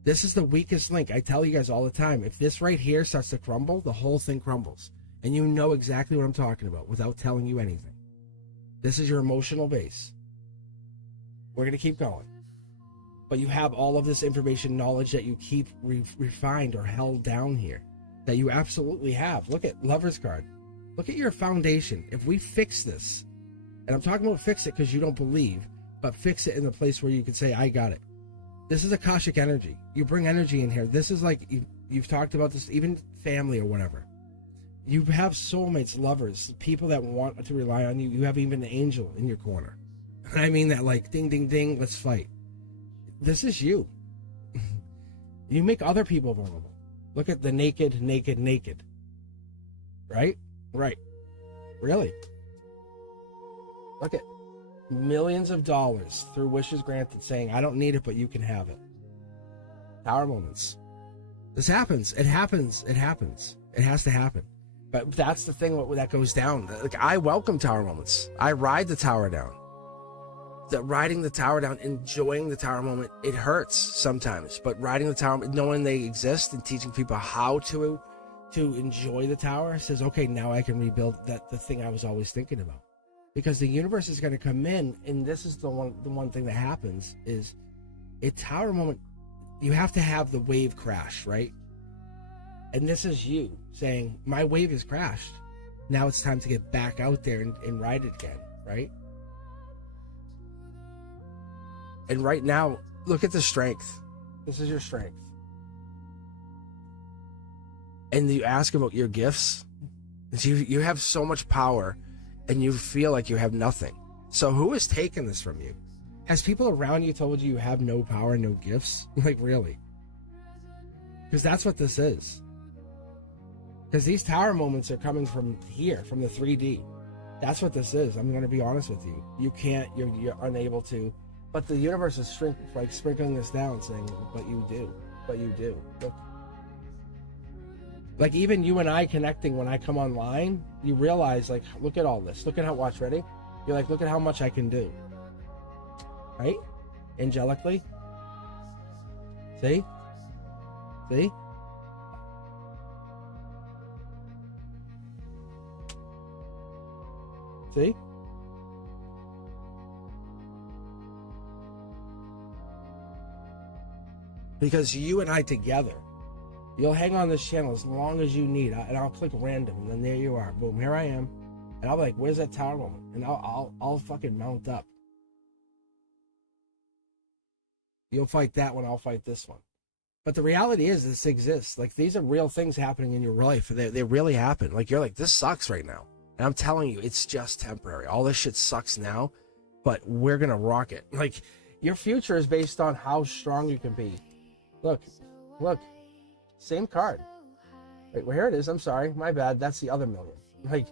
This is the weakest link. I tell you guys all the time, if this right here starts to crumble, the whole thing crumbles. And you know exactly what I'm talking about without telling you anything. This is your emotional base. We're going to keep going. But you have all of this information, knowledge that you keep refined or held down here. That you absolutely have. Look at Lover's card. Look at your foundation. If we fix this, and I'm talking about fix it because you don't believe, but fix it in the place where you can say, I got it. This is Akashic energy. You bring energy in here. This is like, you've talked about this, even family or whatever. You have soulmates, lovers, people that want to rely on you. You have even an angel in your corner. And I mean that, like, ding, ding, ding, let's fight. This is you. You make other people vulnerable. Look at the naked, naked, naked. Right? Right. Really? Look at millions of dollars through wishes granted saying, I don't need it, but you can have it. Tower moments. This happens. It happens. It happens. It has to happen. But that's the thing that goes down. Like, I welcome tower moments. I ride the tower down. Riding the tower down, enjoying the tower moment, it hurts sometimes. But riding the tower, knowing they exist and teaching people how to enjoy the tower says, okay, now I can rebuild the thing I was always thinking about. Because the universe is going to come in, and this is the one thing that happens is a tower moment. You have to have the wave crash, right? And this is you saying, my wave has crashed. Now it's time to get back out there and ride it again, right? And right now, look at the strength. This is your strength. And you ask about your gifts. You have so much power, and you feel like you have nothing. So who has taken this from you? Has people around you told you have no power, no gifts? Like, really? Because that's what this is. Because these tower moments are coming from here, from the 3D. That's what this is. I'm going to be honest with you. You can't, you're unable to. But the universe is sprinkling this down, saying, but you do. But you do. Look. Like, even you and I connecting when I come online, you realize, like, look at all this. Look at how, watch, ready? You're like, look at how much I can do. Right? Angelically. See? See? See? Because you and I together, you'll hang on this channel as long as you need, and I'll click random, and then there you are. Boom, here I am. And I'll be like, where's that tower moment? And I'll fucking mount up. You'll fight that one, I'll fight this one. But the reality is, this exists. Like, these are real things happening in your life. They really happen. Like, you're like, this sucks right now. And I'm telling you, it's just temporary. All this shit sucks now, but we're gonna rock it. Like, your future is based on how strong you can be. Look, same card. Wait, well, here it is. I'm sorry, my bad. That's the other million. Like,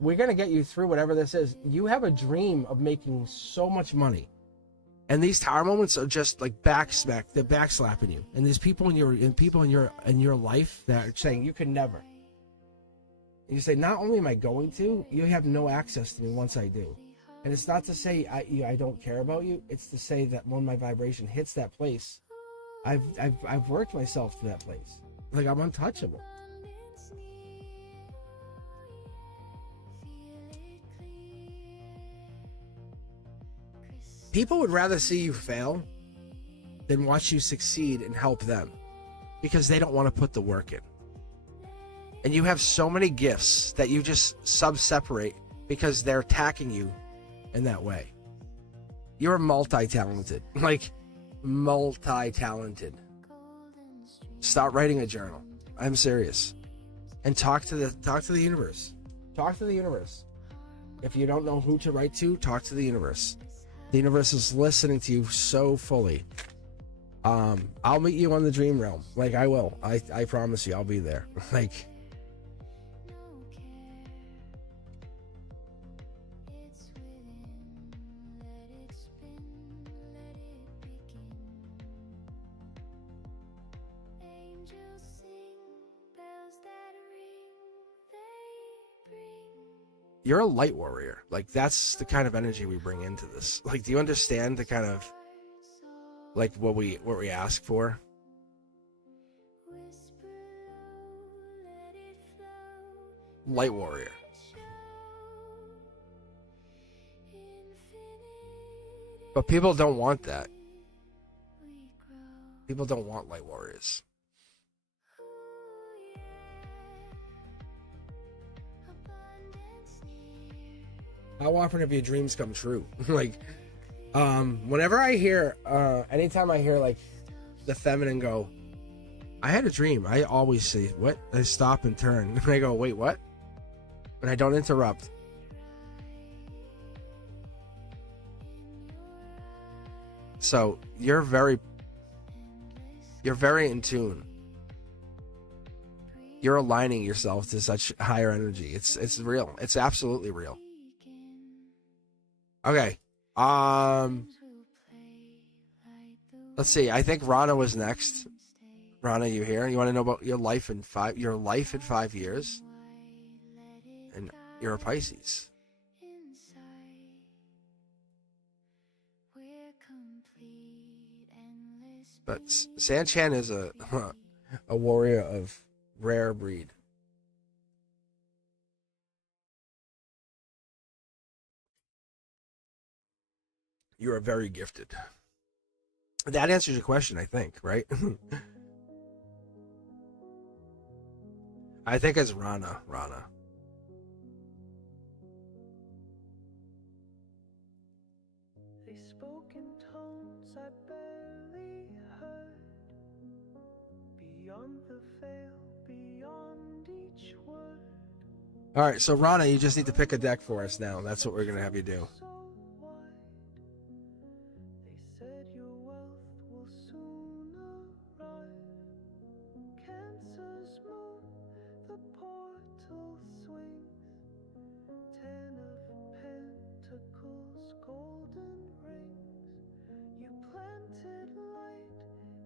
we're gonna get you through whatever this is. You have a dream of making so much money, and these tower moments are just like backsmack. They're backslapping you, and there's people in your life that are saying you can never. And you say, not only am I going to, you have no access to me once I do. And it's not to say I don't care about you. It's to say that when my vibration hits that place, I've worked myself to that place. Like, I'm untouchable. People would rather see you fail than watch you succeed and help them, because they don't want to put the work in. And you have so many gifts that you just sub-separate because they're attacking you in that way. You're multi-talented. Like, multi-talented. Start writing a journal. I'm serious. And talk to the universe. Talk to the universe. If you don't know who to write to, talk to the universe. The universe is listening to you so fully. I'll meet you on the dream realm. Like, I will. I promise you, I'll be there. Like, you're a light warrior. Like, that's the kind of energy we bring into this. Like, do you understand the kind of, like, what we ask for? Light warrior. But people don't want that. People don't want light warriors. How often have your dreams come true? Like, whenever I hear, anytime I hear, like, the feminine go, I had a dream, I always say, what? I stop and turn. And I go, wait, what? And I don't interrupt. So, you're very in tune. You're aligning yourself to such higher energy. It's real. It's absolutely real. Okay. Let's see. I think Rana was next. Rana, you here? You want to know about your life in 5 years? And you're a Pisces. But Sanchan is a warrior of rare breed. You are very gifted. That answers your question, I think, right? I think it's Rana. They spoke in tones I barely heard. Beyond the veil, beyond each word. All right, so Rana, you just need to pick a deck for us now. That's what we're going to have you do. They said your wealth will soon arrive. Cancer's moon, the portal swings. 10 of pentacles, golden rings. You planted light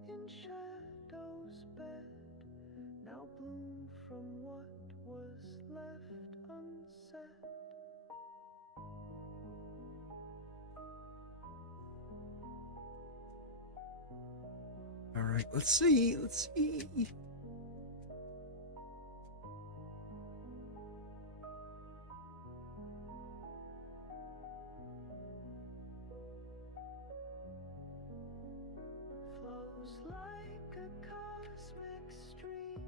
in shadow's bed. Now bloom from what was left unsaid. All right, let's see. Flows like a cosmic stream,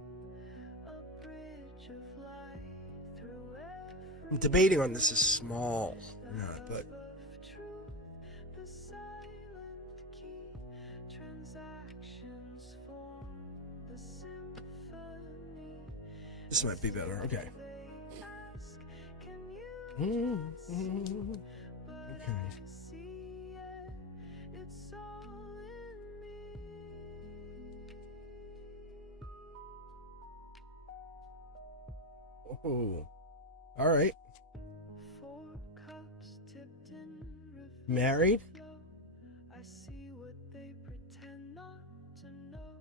a bridge of light through every I'm debating on this is small or not, but of truth, the silent key. Transactions form the symphony. this might be better. Okay. They ask, can you Okay. see it? It's all in me. Oh. All right. 4 cups tipped in Married? flow. I see what they pretend not to know.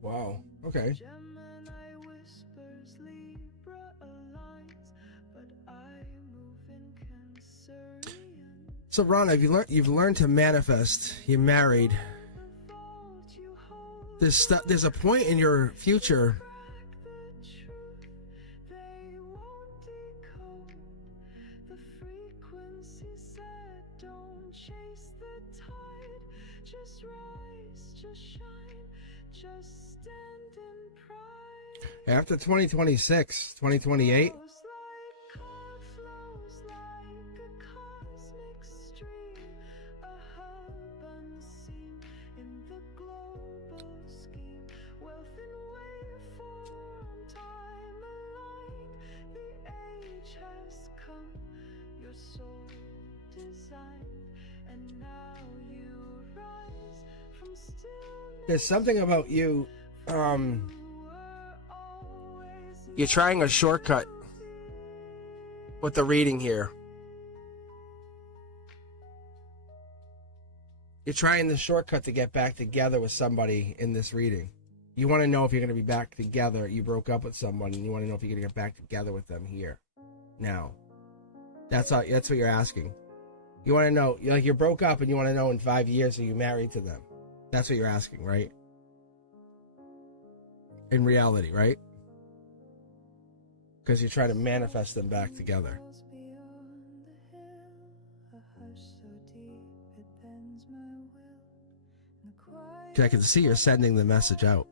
Wow. Okay. Gemini whispers, Libra aligns, but I move in Cancerian. So Rana, you've learned to manifest. You're married. There's a point in your future. They won't decode the frequency set. Don't chase the tide. Just rise, just shine, just stand in pride. After 2026, 2028, Flows like a cosmic stream, a hub unseen in the global scheme. Wealth and waveform, time aligned. The age has come, your soul designed, and now you rise from stillness. there's something about you. You were always You're trying a shortcut with the reading here. You're trying the shortcut to get back together with somebody in this reading. You want to know if you're going to be back together. You broke up with someone, and you want to know if you're going to get back together with them here, now. That's what you're asking. You want to know, you broke up, and you want to know in 5 years are you married to them. That's what you're asking, right? In reality, right? Because you're trying to manifest them back together. I can see you're sending the message out.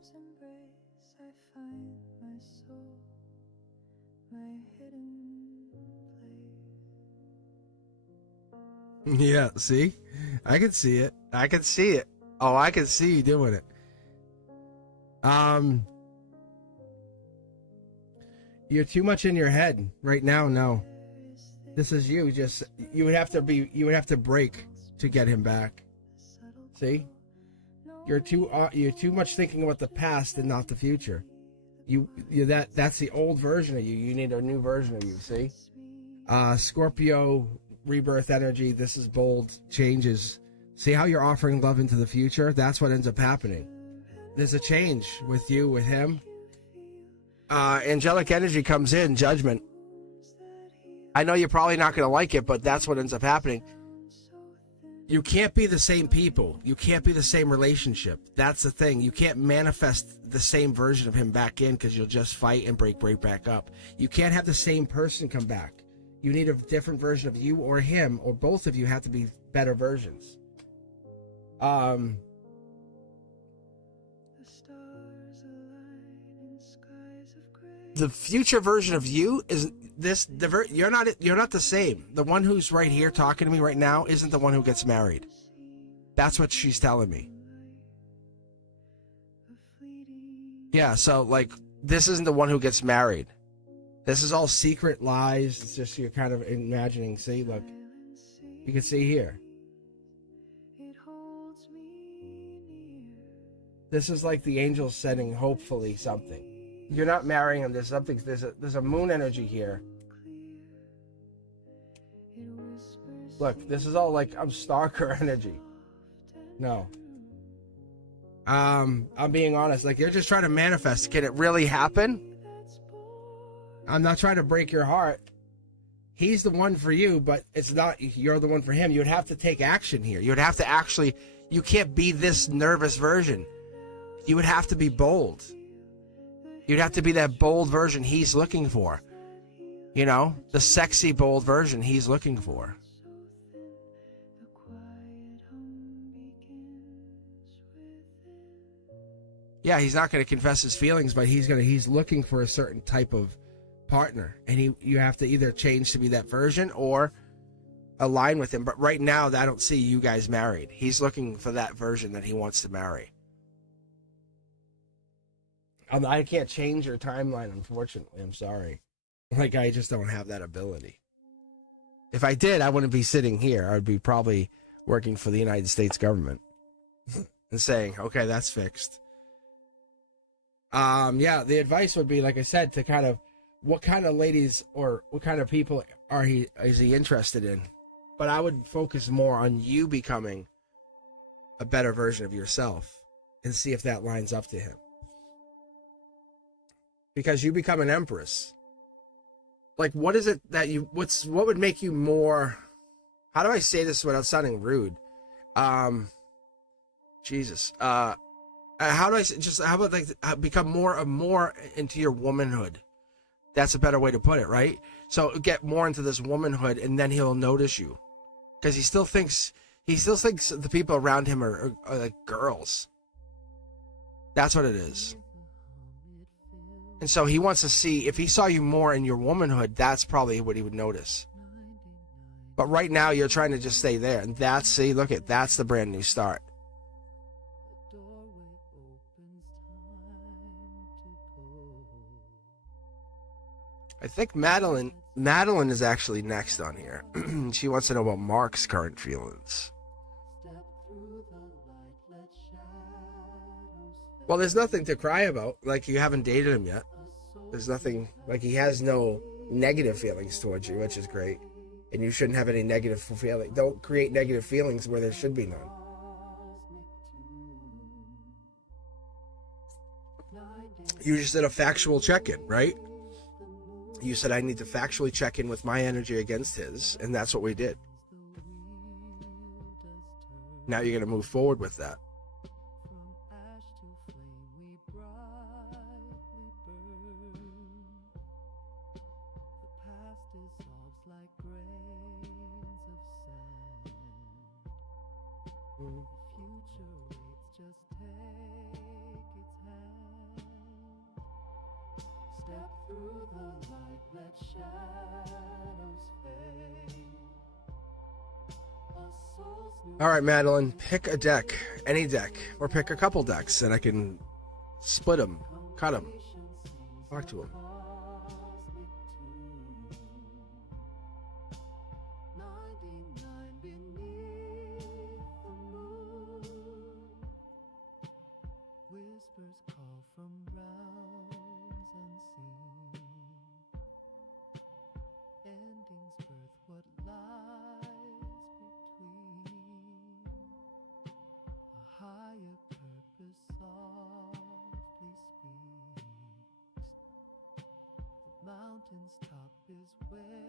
Yeah, see? I can see it. I can see it. Oh, I can see you doing it. You're too much in your head right now. No, this is you. You would have to break to get him back. See, you're too much thinking about the past and not the future. That's the old version of you. You need a new version of you. See, Scorpio rebirth energy. This is bold changes. See how you're offering love into the future? That's what ends up happening. There's a change with you, with him. Angelic energy comes in, judgment. I know you're probably not going to like it, but that's what ends up happening. You can't be the same people. You can't be the same relationship. That's the thing. You can't manifest the same version of him back in because you'll just fight and break back up. You can't have the same person come back. You need a different version of you or him, or both of you have to be better versions. The future version of you is this. You're not the same. The one who's right here talking to me right now isn't the one who gets married. That's what she's telling me. Yeah, so this isn't the one who gets married. This is all secret lies. It's just you're kind of imagining. See, look, you can see here. This is like the angels sending hopefully something. You're not marrying him. There's a moon energy here. Look, this is all like I'm stalker energy. No. I'm being honest. You're just trying to manifest. Can it really happen? I'm not trying to break your heart. He's the one for you, but it's not. You're the one for him. You would have to take action here. You would have to actually. You can't be this nervous version. You would have to be bold. You'd have to be that bold version he's looking for. The sexy, bold version he's looking for. Yeah, he's not going to confess his feelings, but he's looking for a certain type of partner, and you have to either change to be that version or align with him. But right now, I don't see you guys married. He's looking for that version that he wants to marry. I can't change your timeline, unfortunately. I'm sorry. I just don't have that ability. If I did, I wouldn't be sitting here. I would be probably working for the United States government and saying, okay, that's fixed. Yeah, the advice would be, like I said, to kind of, what kind of ladies or what kind of people is he interested in? But I would focus more on you becoming a better version of yourself and see if that lines up to him. Because you become an empress. What is it that what would make you more, how do I say this without sounding rude? Jesus. How do I just, how about like become more and more into your womanhood? That's a better way to put it, right? So get more into this womanhood, and then he'll notice you, because he still thinks the people around him are like girls. That's what it is. And so he wants to see, if he saw you more in your womanhood, that's probably what he would notice. But right now you're trying to just stay there, and that's the brand new start. I think Madeline is actually next on here. She wants to know about Mark's current feelings. Well, there's nothing to cry about. Like, you haven't dated him yet. There's nothing, like, he has no negative feelings towards you, which is great. And you shouldn't have any negative feelings. Don't create negative feelings where there should be none. You just did a factual check-in, right? You said, I need to factually check in with my energy against his, and that's what we did. Now you're going to move forward with that. All right, Madeline, pick a deck, any deck, or pick a couple decks, and I can split them, cut them, talk to them.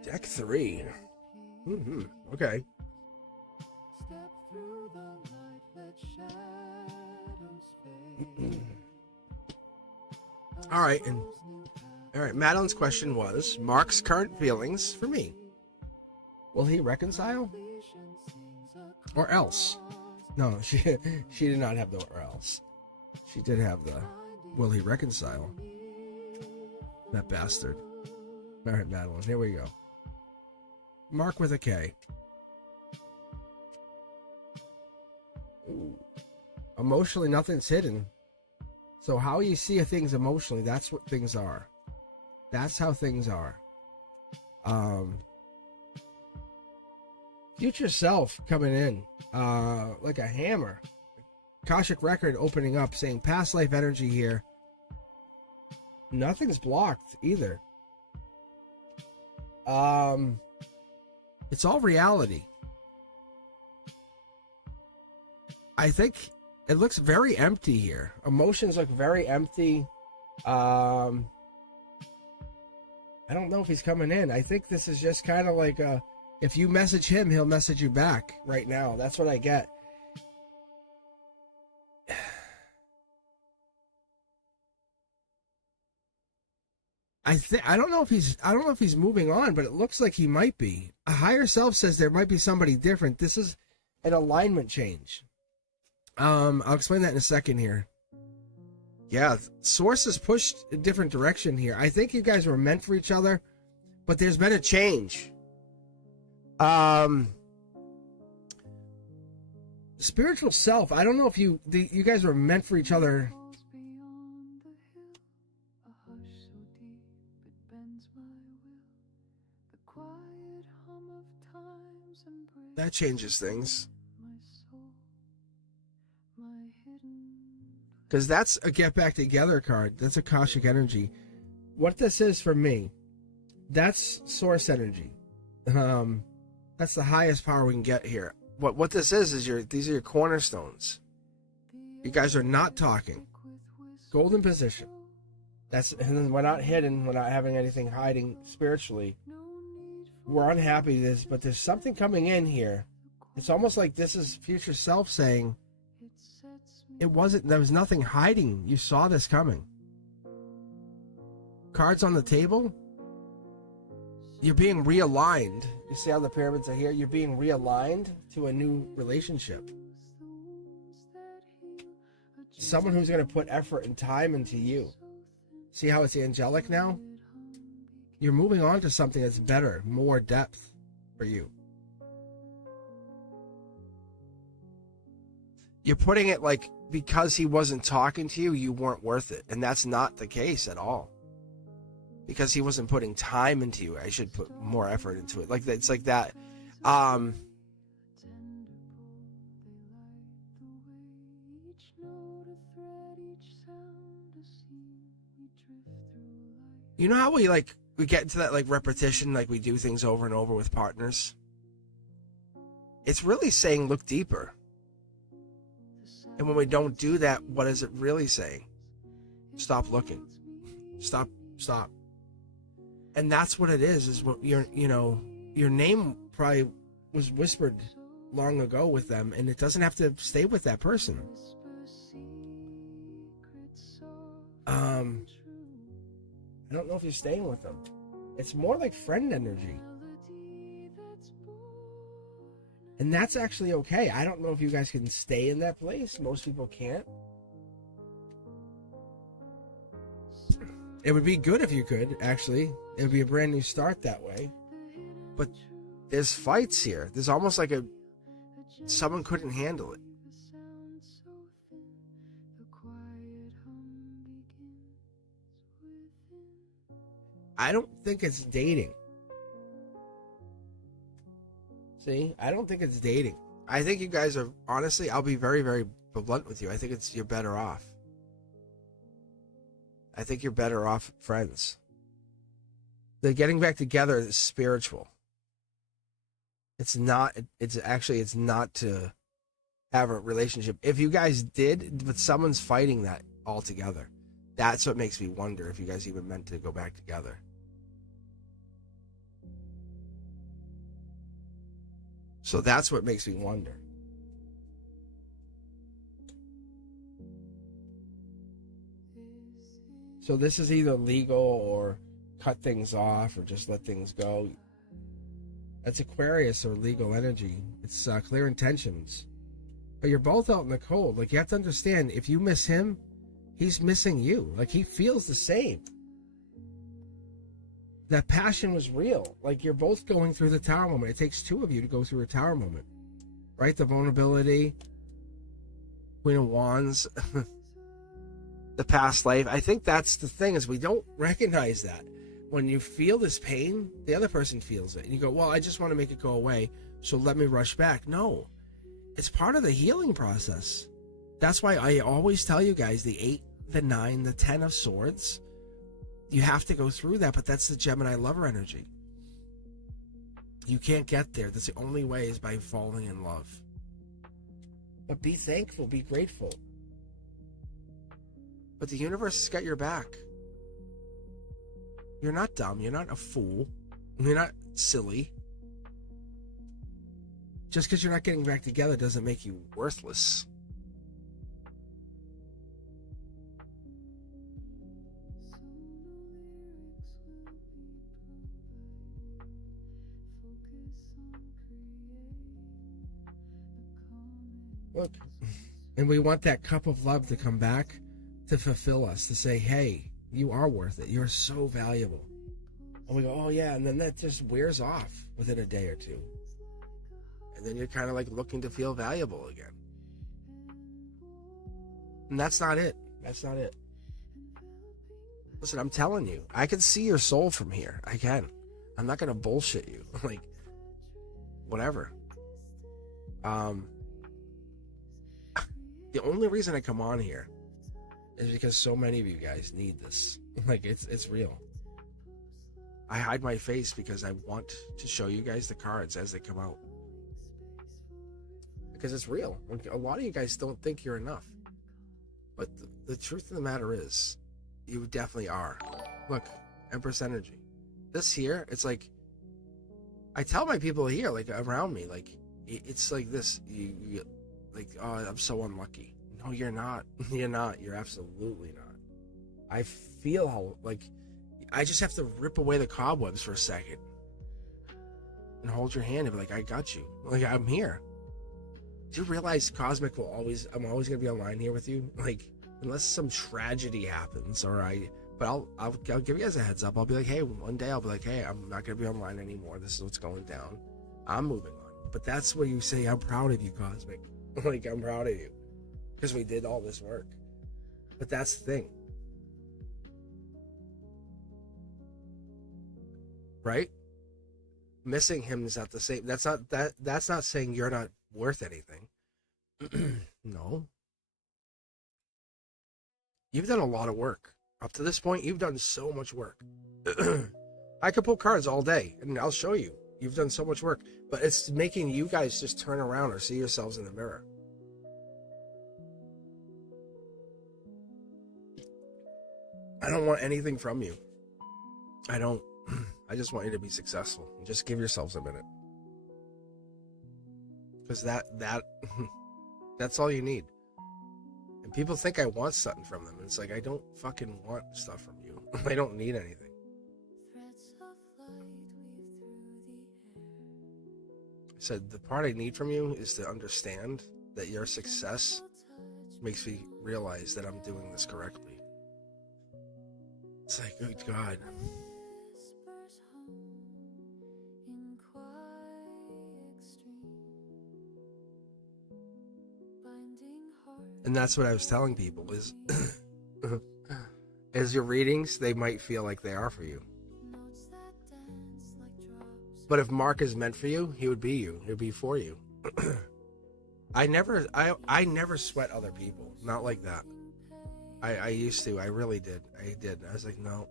Deck 3. Okay. All right, Madeline's question was Mark's current feelings for me. Will he reconcile? Or else? No, she did not have the or else. She did have the will he reconcile? That bastard. All right, Madeline, here we go. Mark with a K. Ooh. Emotionally, nothing's hidden. So how you see things emotionally, that's what things are. That's how things are. Future self coming in like a hammer. Akashic record opening up saying past life energy here. Nothing's blocked either. It's all reality. I think it looks very empty here. Emotions look very empty. I don't know if he's coming in. I think this is just kind of like if you message him, he'll message you back right now. That's what I get. I don't know if he's moving on, but it looks like he might be. A higher self says there might be somebody different. This is an alignment change. I'll explain that in a second here. Yeah, source is pushed a different direction here. I think you guys were meant for each other, but there's been a change. Spiritual self, I don't know if you guys were meant for each other. That changes things. Because that's a get back together card. That's Akashic energy. What this is for me, that's source energy. That's the highest power we can get here. What this is these are your cornerstones. You guys are not talking. Golden position. And we're not hidden. We're not having anything hiding spiritually. We're unhappy with this, but there's something coming in here. It's almost like this is future self saying, there was nothing hiding. You saw this coming. Cards on the table. You're being realigned. You see how the pyramids are here? You're being realigned to a new relationship. Someone who's going to put effort and time into you. See how it's angelic now? You're moving on to something that's better, more depth for you. You're putting it like because he wasn't talking to you, you weren't worth it. And that's not the case at all. Because he wasn't putting time into you, I should put more effort into it. Like it's like that. You know how we get into that like repetition, like we do things over and over with partners? It's really saying look deeper. And when we don't do that, what is it really saying? Stop looking. Stop. And that's what it is what your name probably was whispered long ago with them, and it doesn't have to stay with that person. I don't know if you're staying with them. It's more like friend energy. And that's actually okay. I don't know if you guys can stay in that place. Most people can't. It would be good if you could, actually. It would be a brand new start that way. But there's fights here. There's almost like someone couldn't handle it. I don't think it's dating. See? I don't think it's dating. I think you guys are, honestly, I'll be very, very blunt with you. I think you're better off. I think you're better off friends. The getting back together is spiritual. It's not to have a relationship. If you guys did, but someone's fighting that altogether. That's what makes me wonder if you guys even meant to go back together. So that's what makes me wonder. So this is either legal or cut things off or just let things go. That's Aquarius or legal energy. It's clear intentions. But you're both out in the cold. Like, you have to understand, if you miss him, he's missing you. Like, he feels the same. That passion was real. Like, you're both going through the tower moment. It takes two of you to go through a tower moment. Right? The vulnerability. Queen of Wands. The past life. I think that's the thing, is we don't recognize that. When you feel this pain, the other person feels it. And you go, well, I just want to make it go away, so let me rush back. No. It's part of the healing process. That's why I always tell you guys, the 8, the 9, the 10 of swords, you have to go through that, but that's the Gemini lover energy. You can't get there. That's the only way, is by falling in love. But be thankful, be grateful. But the universe has got your back. You're not dumb. You're not a fool. You're not silly. Just because you're not getting back together doesn't make you worthless. Look, and we want that cup of love to come back to fulfill us, to say, hey, you are worth it. You're so valuable. And we go, oh yeah, and then that just wears off within a day or two. And then you're kind of like looking to feel valuable again. And that's not it. That's not it. Listen, I'm telling you, I can see your soul from here. I can. I'm not going to bullshit you. Like, whatever. The only reason I come on here is because so many of you guys need this. Like, it's real. I hide my face because I want to show you guys the cards as they come out. Because it's real. A lot of you guys don't think you're enough. But the truth of the matter is, you definitely are. Look, Empress energy. This here, it's like, I tell my people here, like around me, like, it's like this. You like, oh, I'm so unlucky. No, you're not. You're not. You're absolutely not. I feel how, like, I just have to rip away the cobwebs for a second and hold your hand and be like, I got you. Like, I'm here. Do you realize Cosmic I'm always going to be online here with you? Like, unless some tragedy happens, but I'll give you guys a heads up. I'll be like, hey, one day I'll be like, hey, I'm not going to be online anymore. This is what's going down. I'm moving on. But that's what you say. I'm proud of you, Cosmic. Like, I'm proud of you. Because we did all this work. But that's the thing. Right? Missing him is not the same. That's not saying you're not worth anything. No. You've done a lot of work. Up to this point, you've done so much work. I could pull cards all day, and I'll show you. You've done so much work. But it's making you guys just turn around or see yourselves in the mirror. I don't want anything from you. I don't. I just want you to be successful. Just give yourselves a minute. Because that's all you need. And people think I want something from them. It's like, I don't fucking want stuff from you. I don't need anything. I said, the part I need from you is to understand that your success makes me realize that I'm doing this correctly. It's like, good God. And that's what I was telling people is as your readings, they might feel like they are for you. But if Mark is meant for you, he would be you. He would be for you. I never sweat other people. Not like that. I used to. I really did. I did. I was like, no.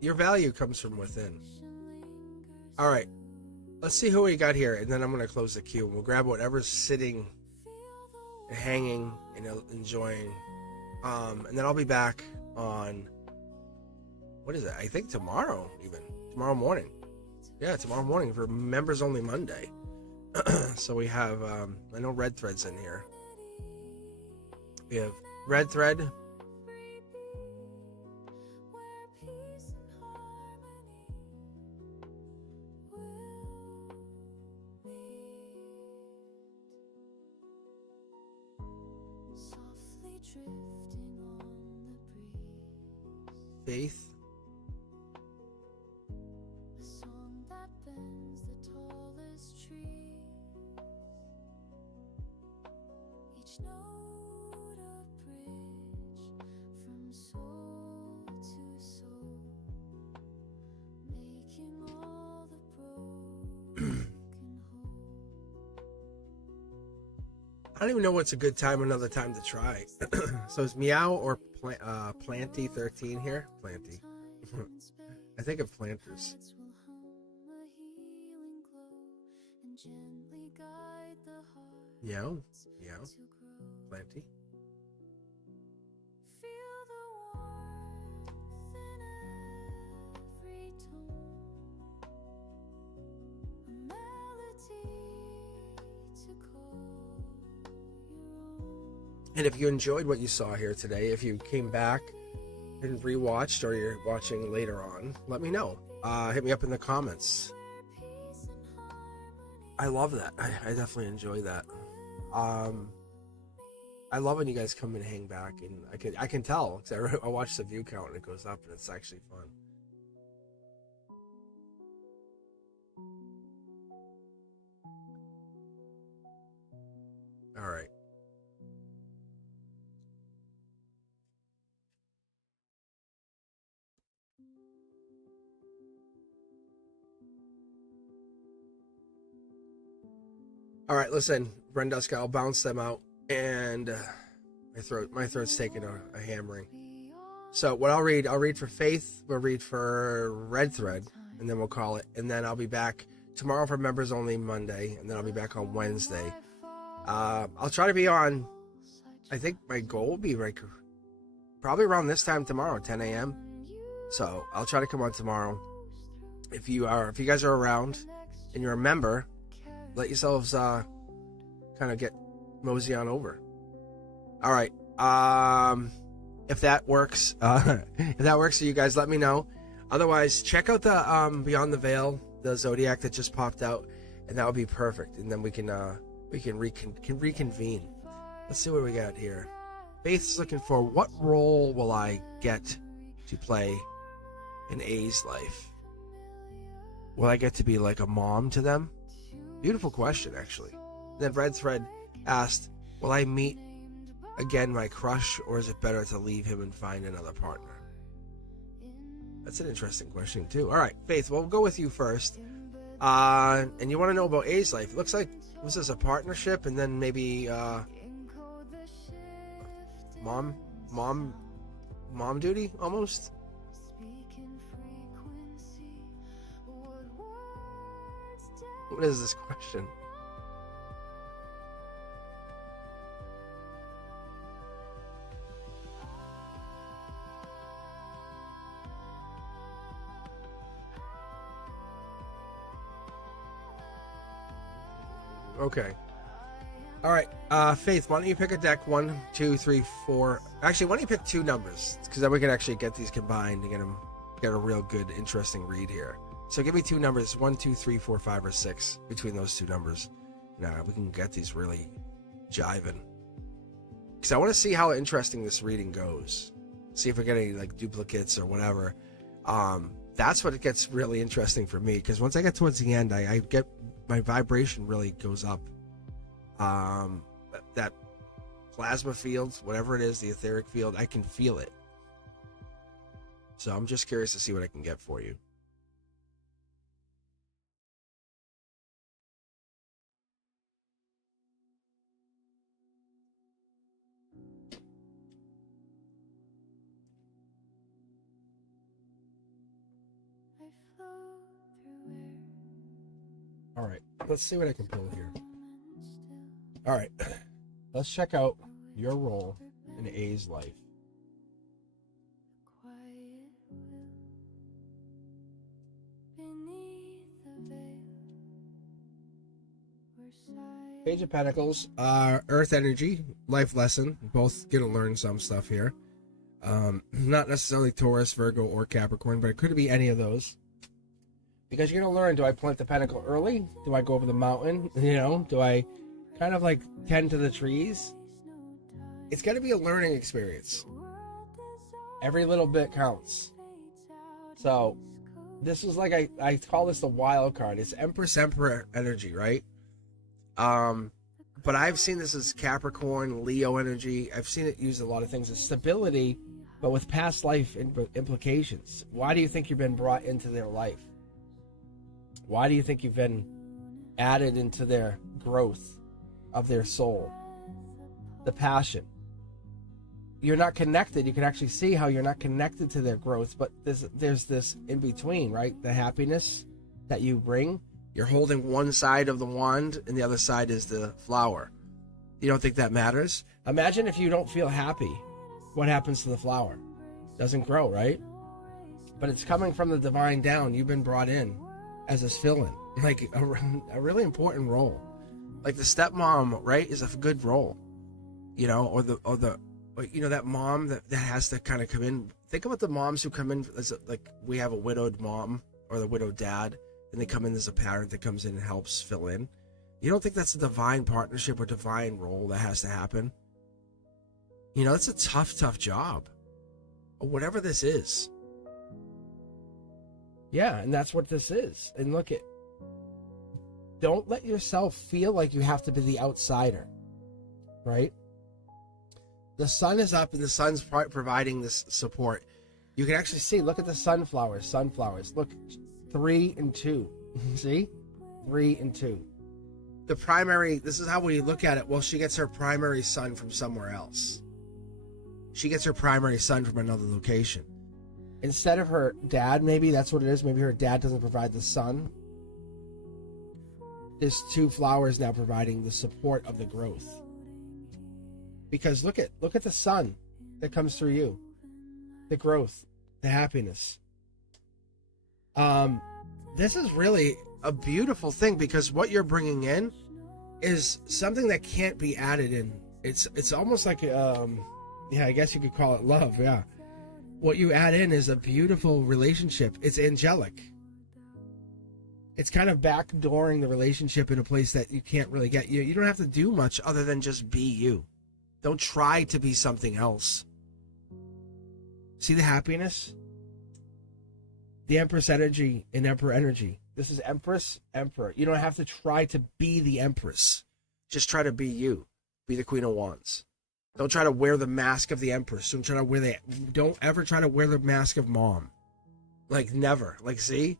Your value comes from within. All right. Let's see who we got here, and then I'm going to close the queue. We'll grab whatever's sitting, hanging, and enjoying. And then I'll be back on, what is it? I think tomorrow, even. Tomorrow morning. Yeah, tomorrow morning for Members Only Monday. So we have, I know Red Thread's in here. We have Red Thread. Faith. I don't even know what's a good time, another time to try. So it's Meow or Planty 13 here? Planty. I think of Planters. Meow. Planty. And if you enjoyed what you saw here today, if you came back and rewatched or you're watching later on, let me know. Hit me up in the comments. I love that. I definitely enjoy that. I love when you guys come and hang back, and I can tell. I watch the view count and it goes up, and it's actually fun. All right. All right, listen, Brenduska, I'll bounce them out, and my throat's taking a hammering. So what I'll read for Faith, we'll read for Red Thread, and then we'll call it, and then I'll be back tomorrow for Members Only Monday, and then I'll be back on Wednesday. I'll try to be on, I think my goal will be like probably around this time tomorrow, 10 a.m. So I'll try to come on tomorrow. If you guys are around, and you're a member, let yourselves kind of get mosey on over. All right. If that works, if that works for you guys, let me know. Otherwise, check out the Beyond the Veil, the Zodiac that just popped out, and that would be perfect. And then we can reconvene. Let's see what we got here. Faith's looking for, what role will I get to play in A's life? Will I get to be like a mom to them? Beautiful question, actually. And then Red Thread asked, will I meet again my crush, or is it better to leave him and find another partner? That's an interesting question too. All right, Faith, we'll go with you first. And you want to know about A's life. It looks like this is a partnership, and then maybe mom duty almost. What is this question? Okay. All right. Faith, why don't you pick a deck? 1, 2, 3, 4. Actually, why don't you pick 2 numbers? Because then we can actually get these combined and get a real good, interesting read here. So give me 2 numbers, 1, 2, 3, 4, 5, or 6 between those 2 numbers. Now we can get these really jiving. Because I want to see how interesting this reading goes. See if we get any like duplicates or whatever. That's what it gets really interesting for me. Because once I get towards the end, I get my vibration really goes up. That plasma field, whatever it is, the etheric field, I can feel it. So I'm just curious to see what I can get for you. All right, let's see what I can pull here. All right, let's check out your role in A's life. Page of Pentacles, Earth energy, life lesson. Both gonna learn some stuff here. Not necessarily Taurus, Virgo, or Capricorn, but it could be any of those. Because you're gonna learn, do I plant the pentacle early? Do I go over the mountain? Do I kind of like tend to the trees? It's gonna be a learning experience. Every little bit counts. So this is like, I call this the wild card. It's Empress energy, right? But I've seen this as Capricorn, Leo energy. I've seen it used a lot of things as stability, but with past life implications. Why do you think you've been brought into their life? Why do you think you've been added into their growth of their soul? The passion. You're not connected. You can actually see how you're not connected to their growth, but there's this in between, right? The happiness that you bring. You're holding one side of the wand and the other side is the flower. You don't think that matters? Imagine if you don't feel happy. What happens to the flower? Doesn't grow, right? But it's coming from the divine down. You've been brought in as this fill-in, like a really important role. Like the stepmom, right, is a good role, or that mom that has to kind of come in. Think about the moms who come in as like we have a widowed mom or the widowed dad, and they come in as a parent that comes in and helps fill in. You don't think that's a divine partnership or divine role that has to happen? It's a tough job, or whatever this is. Yeah, and that's what this is. And look at, don't let yourself feel like you have to be the outsider, right? The sun is up and the sun's providing this support. You can actually see, look at the sunflowers. Look, 3 and 2. See? 3 and 2. The primary, this is how we look at it. Well, she gets her primary sun from somewhere else. She gets her primary sun from another location. Instead of her dad, maybe that's what it is. Maybe her dad doesn't provide the sun. There's 2 flowers now providing the support of the growth. Because look at the sun that comes through you. The growth, the happiness. This is really a beautiful thing, because what you're bringing in is something that can't be added in. It's almost like yeah, I guess you could call it love. Yeah, what you add in is a beautiful relationship. It's angelic. It's kind of backdooring the relationship in a place that you can't really get. You don't have to do much other than just be you. Don't try to be something else. See the happiness? The Empress energy and Emperor energy. This is Empress, Emperor. You don't have to try to be the Empress. Just try to be you. Be the Queen of Wands. Don't try to wear the mask of the Empress. Don't ever try to wear the mask of Mom. Like, never. Like, see?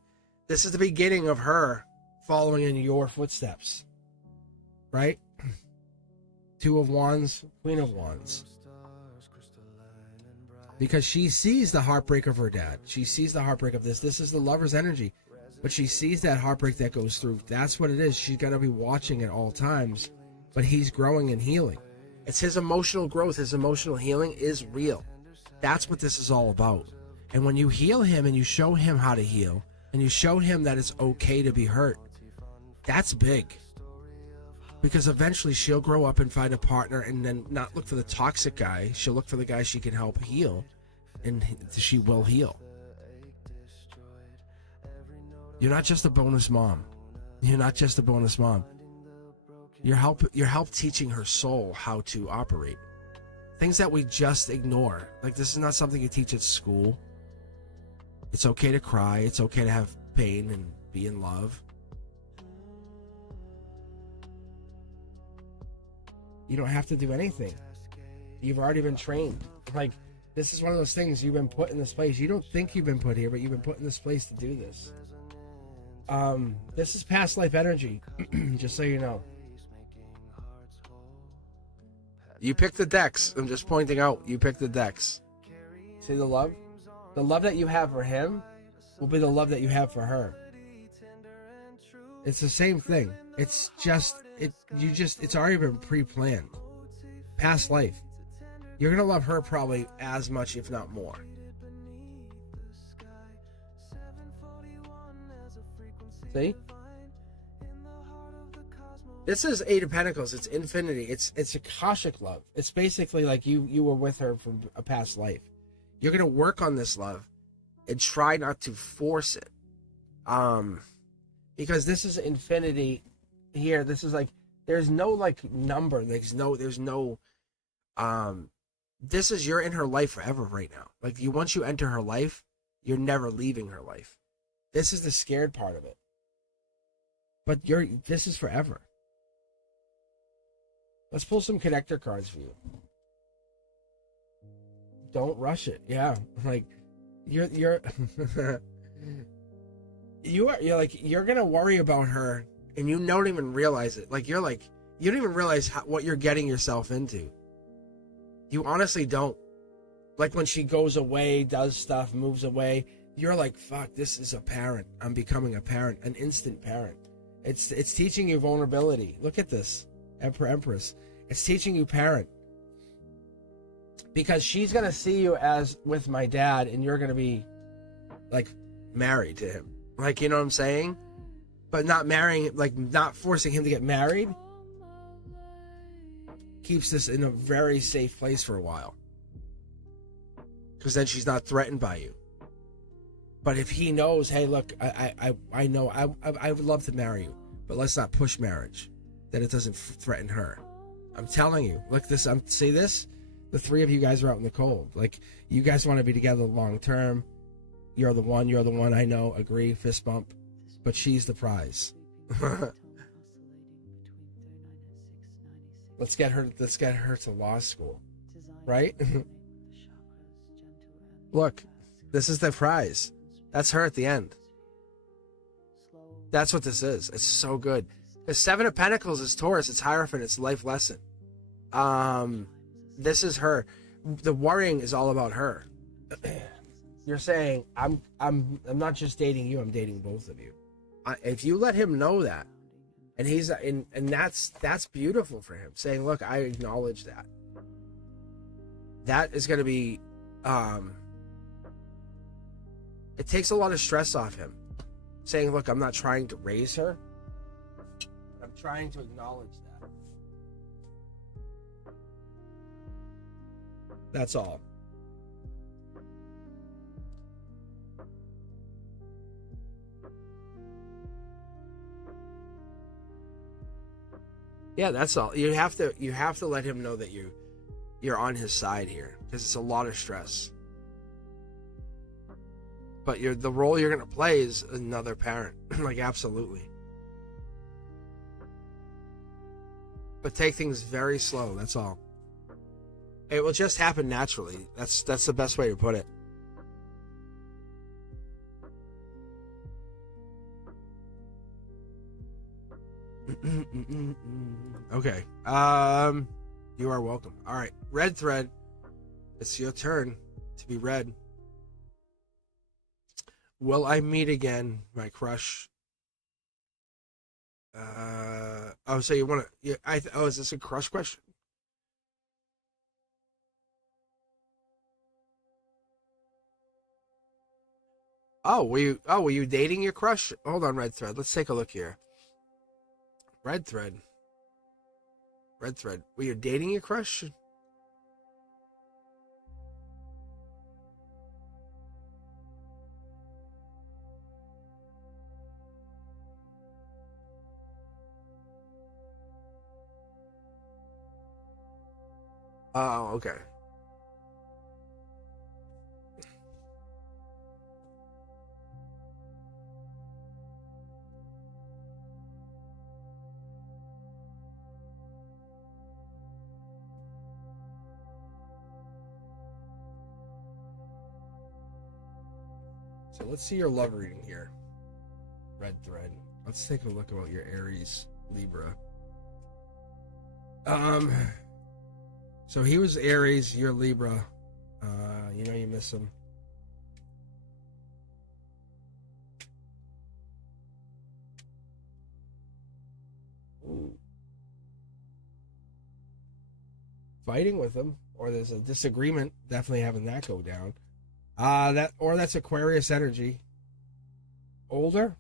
This is the beginning of her following in your footsteps. Right? Two of Wands, Queen of Wands. Because she sees the heartbreak of her dad. She sees the heartbreak of this. This is the Lover's energy. But she sees that heartbreak that goes through. That's what it is. She's got to be watching at all times. But he's growing and healing. It's his emotional growth. His emotional healing is real. That's what this is all about. And when you heal him and you show him how to heal, and you show him that it's okay to be hurt, that's big. Because eventually she'll grow up and find a partner and then not look for the toxic guy. She'll look for the guy she can help heal, and she will heal. You're not just a bonus mom. You're not just a bonus mom. You're help teaching her soul how to operate. Things that we just ignore. Like, this is not something you teach at school. It's okay to cry. It's okay to have pain and be in love. You don't have to do anything. You've already been trained. Like, this is one of those things, you've been put in this place. You don't think you've been put here, but you've been put in this place to do this. This is past life energy, just so you know. You picked the decks. I'm just pointing out, you picked the decks. See the love? The love that you have for him will be the love that you have for her. It's the same thing. It's already been pre-planned. Past life. You're going to love her probably as much, if not more. See? This is Eight of Pentacles. It's infinity. It's Akashic love. It's basically like you were with her from a past life. You're going to work on this love and try not to force it. Because this is infinity here. This is like, there's no like number. There's no, this is, you're in her life forever right now. Like, once you enter her life, you're never leaving her life. This is the scared part of it. But this is forever. Let's pull some connector cards for you. Don't rush it. Yeah. Like, you're gonna worry about her and you don't even realize it. Like, you don't even realize what you're getting yourself into. You honestly don't. Like, when she goes away, does stuff, moves away, you're like, fuck, this is a parent. I'm becoming a parent, an instant parent. It's teaching you vulnerability. Look at this, Emperor, Empress. It's teaching you parent. Because she's going to see you as with my dad, and you're going to be, like, married to him. Like, you know what I'm saying? But not marrying, like, not forcing him to get married keeps this in a very safe place for a while. Because then she's not threatened by you. But if he knows, hey, look, I know, I would love to marry you, but let's not push marriage, then it doesn't threaten her. I'm telling you, look, see this? The three of you guys are out in the cold. Like, you guys want to be together long term. You're the one, I know, agree, fist bump. But she's the prize. Let's get her to law school. Right? Look, this is the prize. That's her at the end. That's what this is. It's so good. The Seven of Pentacles is Taurus. It's Hierophant. It's life lesson. This is her. The worrying is all about her. You're saying, I'm not just dating you. I'm dating both of you. If you let him know that, and that's beautiful for him. Saying, look, I acknowledge that. That is going to be. It takes a lot of stress off him. saying, look, I'm not trying to raise her. I'm trying to acknowledge that. That's all. Yeah, that's all. You have to let him know that you're on his side here, because it's a lot of stress. But the role you're going to play is another parent. Like, absolutely. But take things very slow, that's all. It will just happen naturally. That's the best way to put it. Okay. You are welcome. All right, red thread. It's your turn to be read. Will I meet again, my crush? So you want to? Is this a crush question? Were you dating your crush? Hold on, red thread. Let's take a look here. Red thread. Were you dating your crush? Oh, okay. So let's see your love reading here. Red thread. Let's take a look at your Aries, Libra. So he was Aries, you're Libra. You miss him. Ooh. Fighting with him, or there's a disagreement. Definitely having that go down. That's Aquarius energy. Older?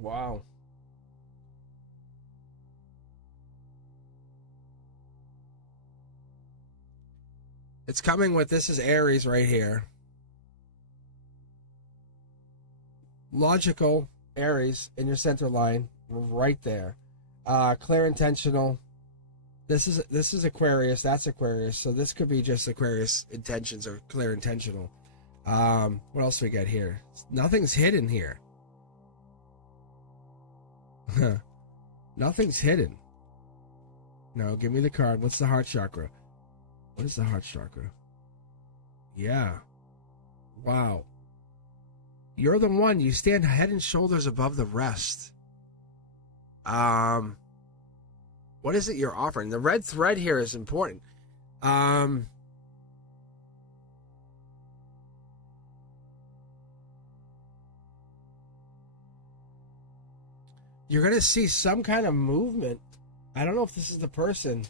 Wow. It's coming with, this is Aries right here. Logical Aries in your center line, right there. Clear intentional. This is Aquarius. That's Aquarius. So this could be just Aquarius intentions or clear intentional. What else do we got here? Nothing's hidden here. Nothing's hidden. No, give me the card. What's the heart chakra? What is the heart chakra? Yeah. Wow. You're the one. You stand head and shoulders above the rest. What is it you're offering? The red thread here is important. You're going to see some kind of movement. I don't know if this is the person,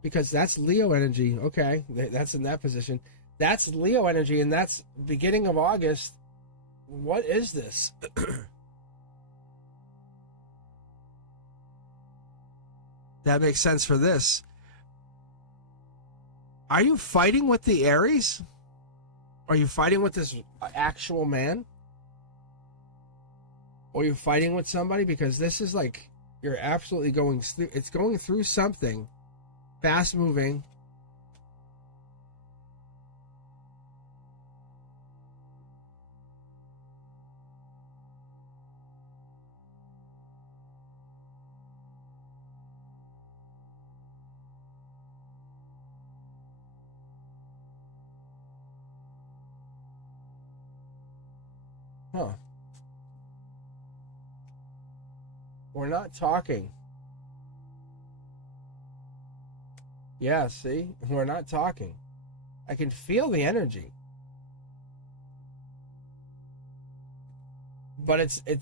because that's Leo energy. Okay, that's in that position. That's Leo energy, and that's beginning of August. What is this? That makes sense for this. Are you fighting with the Aries? Are you fighting with this actual man? Or you're fighting with somebody? Because this is like, you're absolutely going through, it's going through something fast moving. Huh. We're not talking. Yeah, see? We're not talking. I can feel the energy. But it's the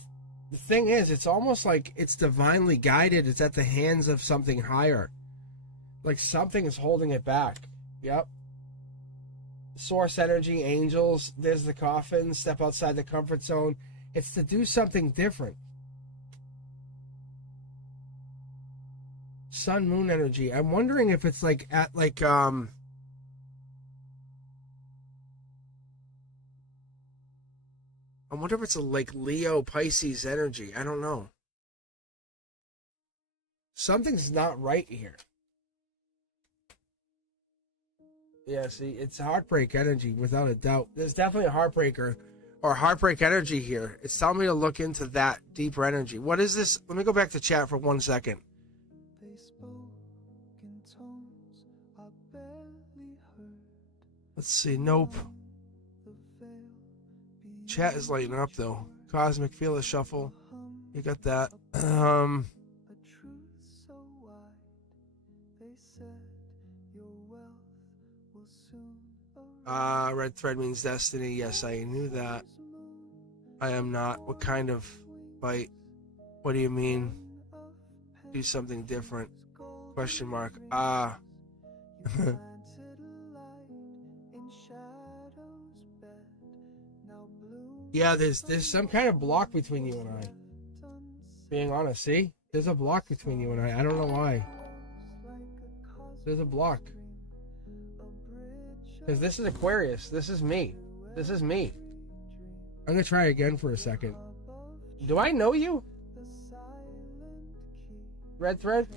thing is, it's almost like it's divinely guided. It's at the hands of something higher. Like something is holding it back. Yep. Source energy, angels, there's the coffin, step outside the comfort zone. It's to do something different. Sun, moon energy. I'm wondering if it's like at like I wonder if it's a like Leo Pisces energy. I don't know. Something's not right here. Yeah, see, it's heartbreak energy without a doubt. There's definitely a heartbreaker or heartbreak energy here. It's telling me to look into that deeper energy. What is this? Let me go back to chat for 1 second. They spoke in tones I barely heard. Let's see. Nope. The veil Chat is lighting up though. Cosmic, feel a shuffle. You got that. a truth so wide. They said your wealth will soon arrive. Red thread means destiny. Yes, I knew that. I am not. What kind of bite? What do you mean? Do something different? Question mark. You planted a light in shadow's bed. Now bloom Yeah, there's some kind of block between you and I. Being honest, see? There's a block between you and I. I don't know why. There's a block. Because this is Aquarius. This is me. This is me. I'm going to try again for a second. Do I know you? Red thread?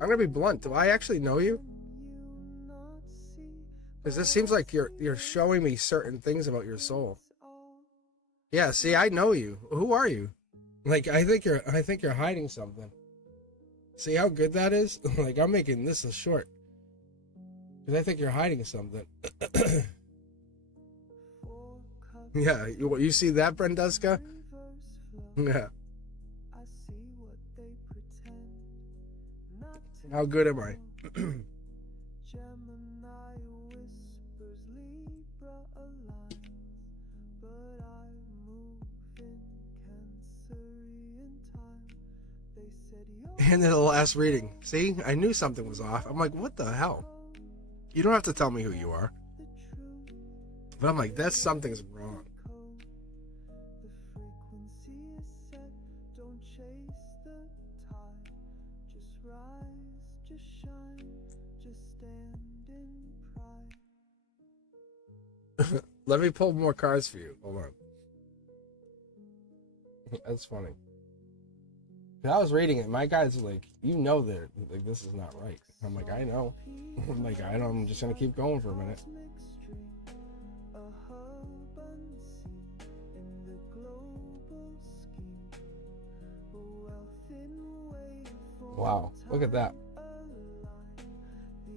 I'm going to be blunt. Do I actually know you? Because this seems like you're showing me certain things about your soul. Yeah, see, I know you. Who are you? Like, I think you're hiding something. See how good that is? Like, I'm making this a short. Because I think you're hiding something. Yeah, you see that, Brenduska? Yeah. How good am I? And then the last reading. See, I knew something was off. I'm like, what the hell? You don't have to tell me who you are. But I'm like, that's something's wrong. Let me pull more cards for you. Hold on. That's funny. I was reading it. My guys are like, you know, they're like, this is not right. I'm like, I know. I'm like, I know. I'm just gonna keep going for a minute. Wow, look at that.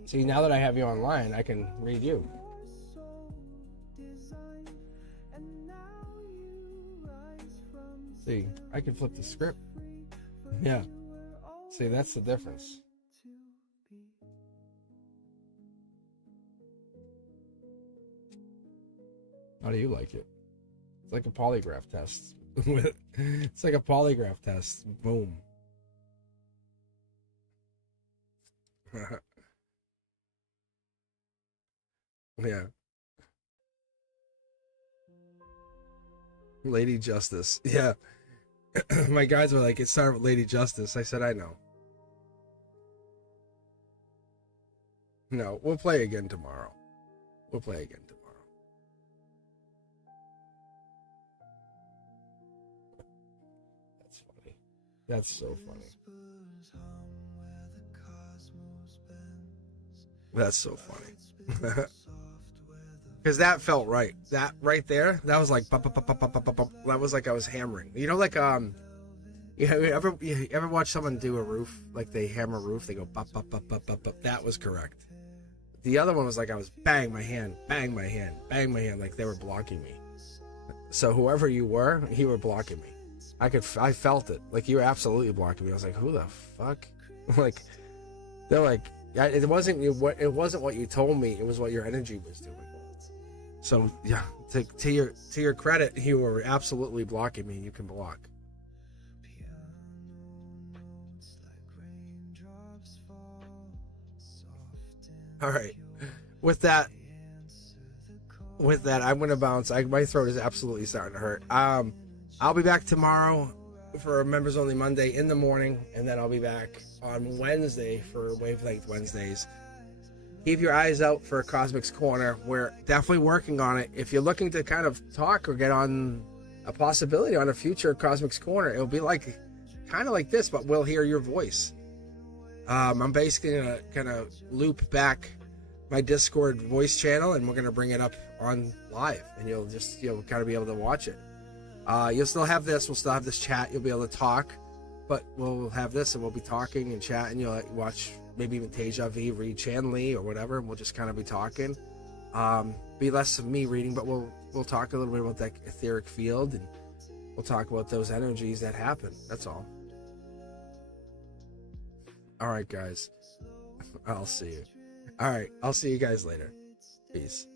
See, now that I have you online, I can read you. See, I can flip the script. Yeah. See, that's the difference. How do you like it? It's like a polygraph test. It's like a polygraph test. Boom. Yeah. Lady Justice. Yeah. My guys were like, it started with Lady Justice. I said, I know. No, we'll play again tomorrow. We'll play again tomorrow. That's funny. That's so funny. That's so funny. Because that felt right. That right there, that was like, that was like I was hammering. You know, like, you ever watch someone do a roof? Like they hammer a roof, they go, bop, bop, bop, bop, bop, bop. That was correct. The other one was like I was bang my hand, bang my hand, bang my hand, like they were blocking me. So whoever you were blocking me. I felt it. Like you were absolutely blocking me. I was like, who the fuck? Like, they're like, Yeah, it wasn't you. It wasn't what you told me. It was what your energy was doing. So yeah, to your credit, you were absolutely blocking me. You can block. All right. With that, I'm gonna bounce. My throat is absolutely starting to hurt. I'll be back tomorrow for Members Only Monday in the morning, and then I'll be back on Wednesday for Wavelength Wednesdays. Keep your eyes out for Cosmic's Corner. We're definitely working on it. If you're looking to kind of talk or get on a possibility on a future Cosmic's Corner, it'll be like kind of like this, but we'll hear your voice. I'm basically gonna loop back my Discord voice channel, and we're gonna bring it up on live, and you'll kind of be able to watch it. You'll still have this. We'll still have this chat. You'll be able to talk, but we'll have this, and we'll be talking and chatting. You'll watch maybe even Teja V read Chan Lee or whatever, and we'll just kind of be talking. Be less of me reading, but we'll talk a little bit about that etheric field, and we'll talk about those energies that happen. That's all. All right, guys. I'll see you. All right, I'll see you guys later. Peace.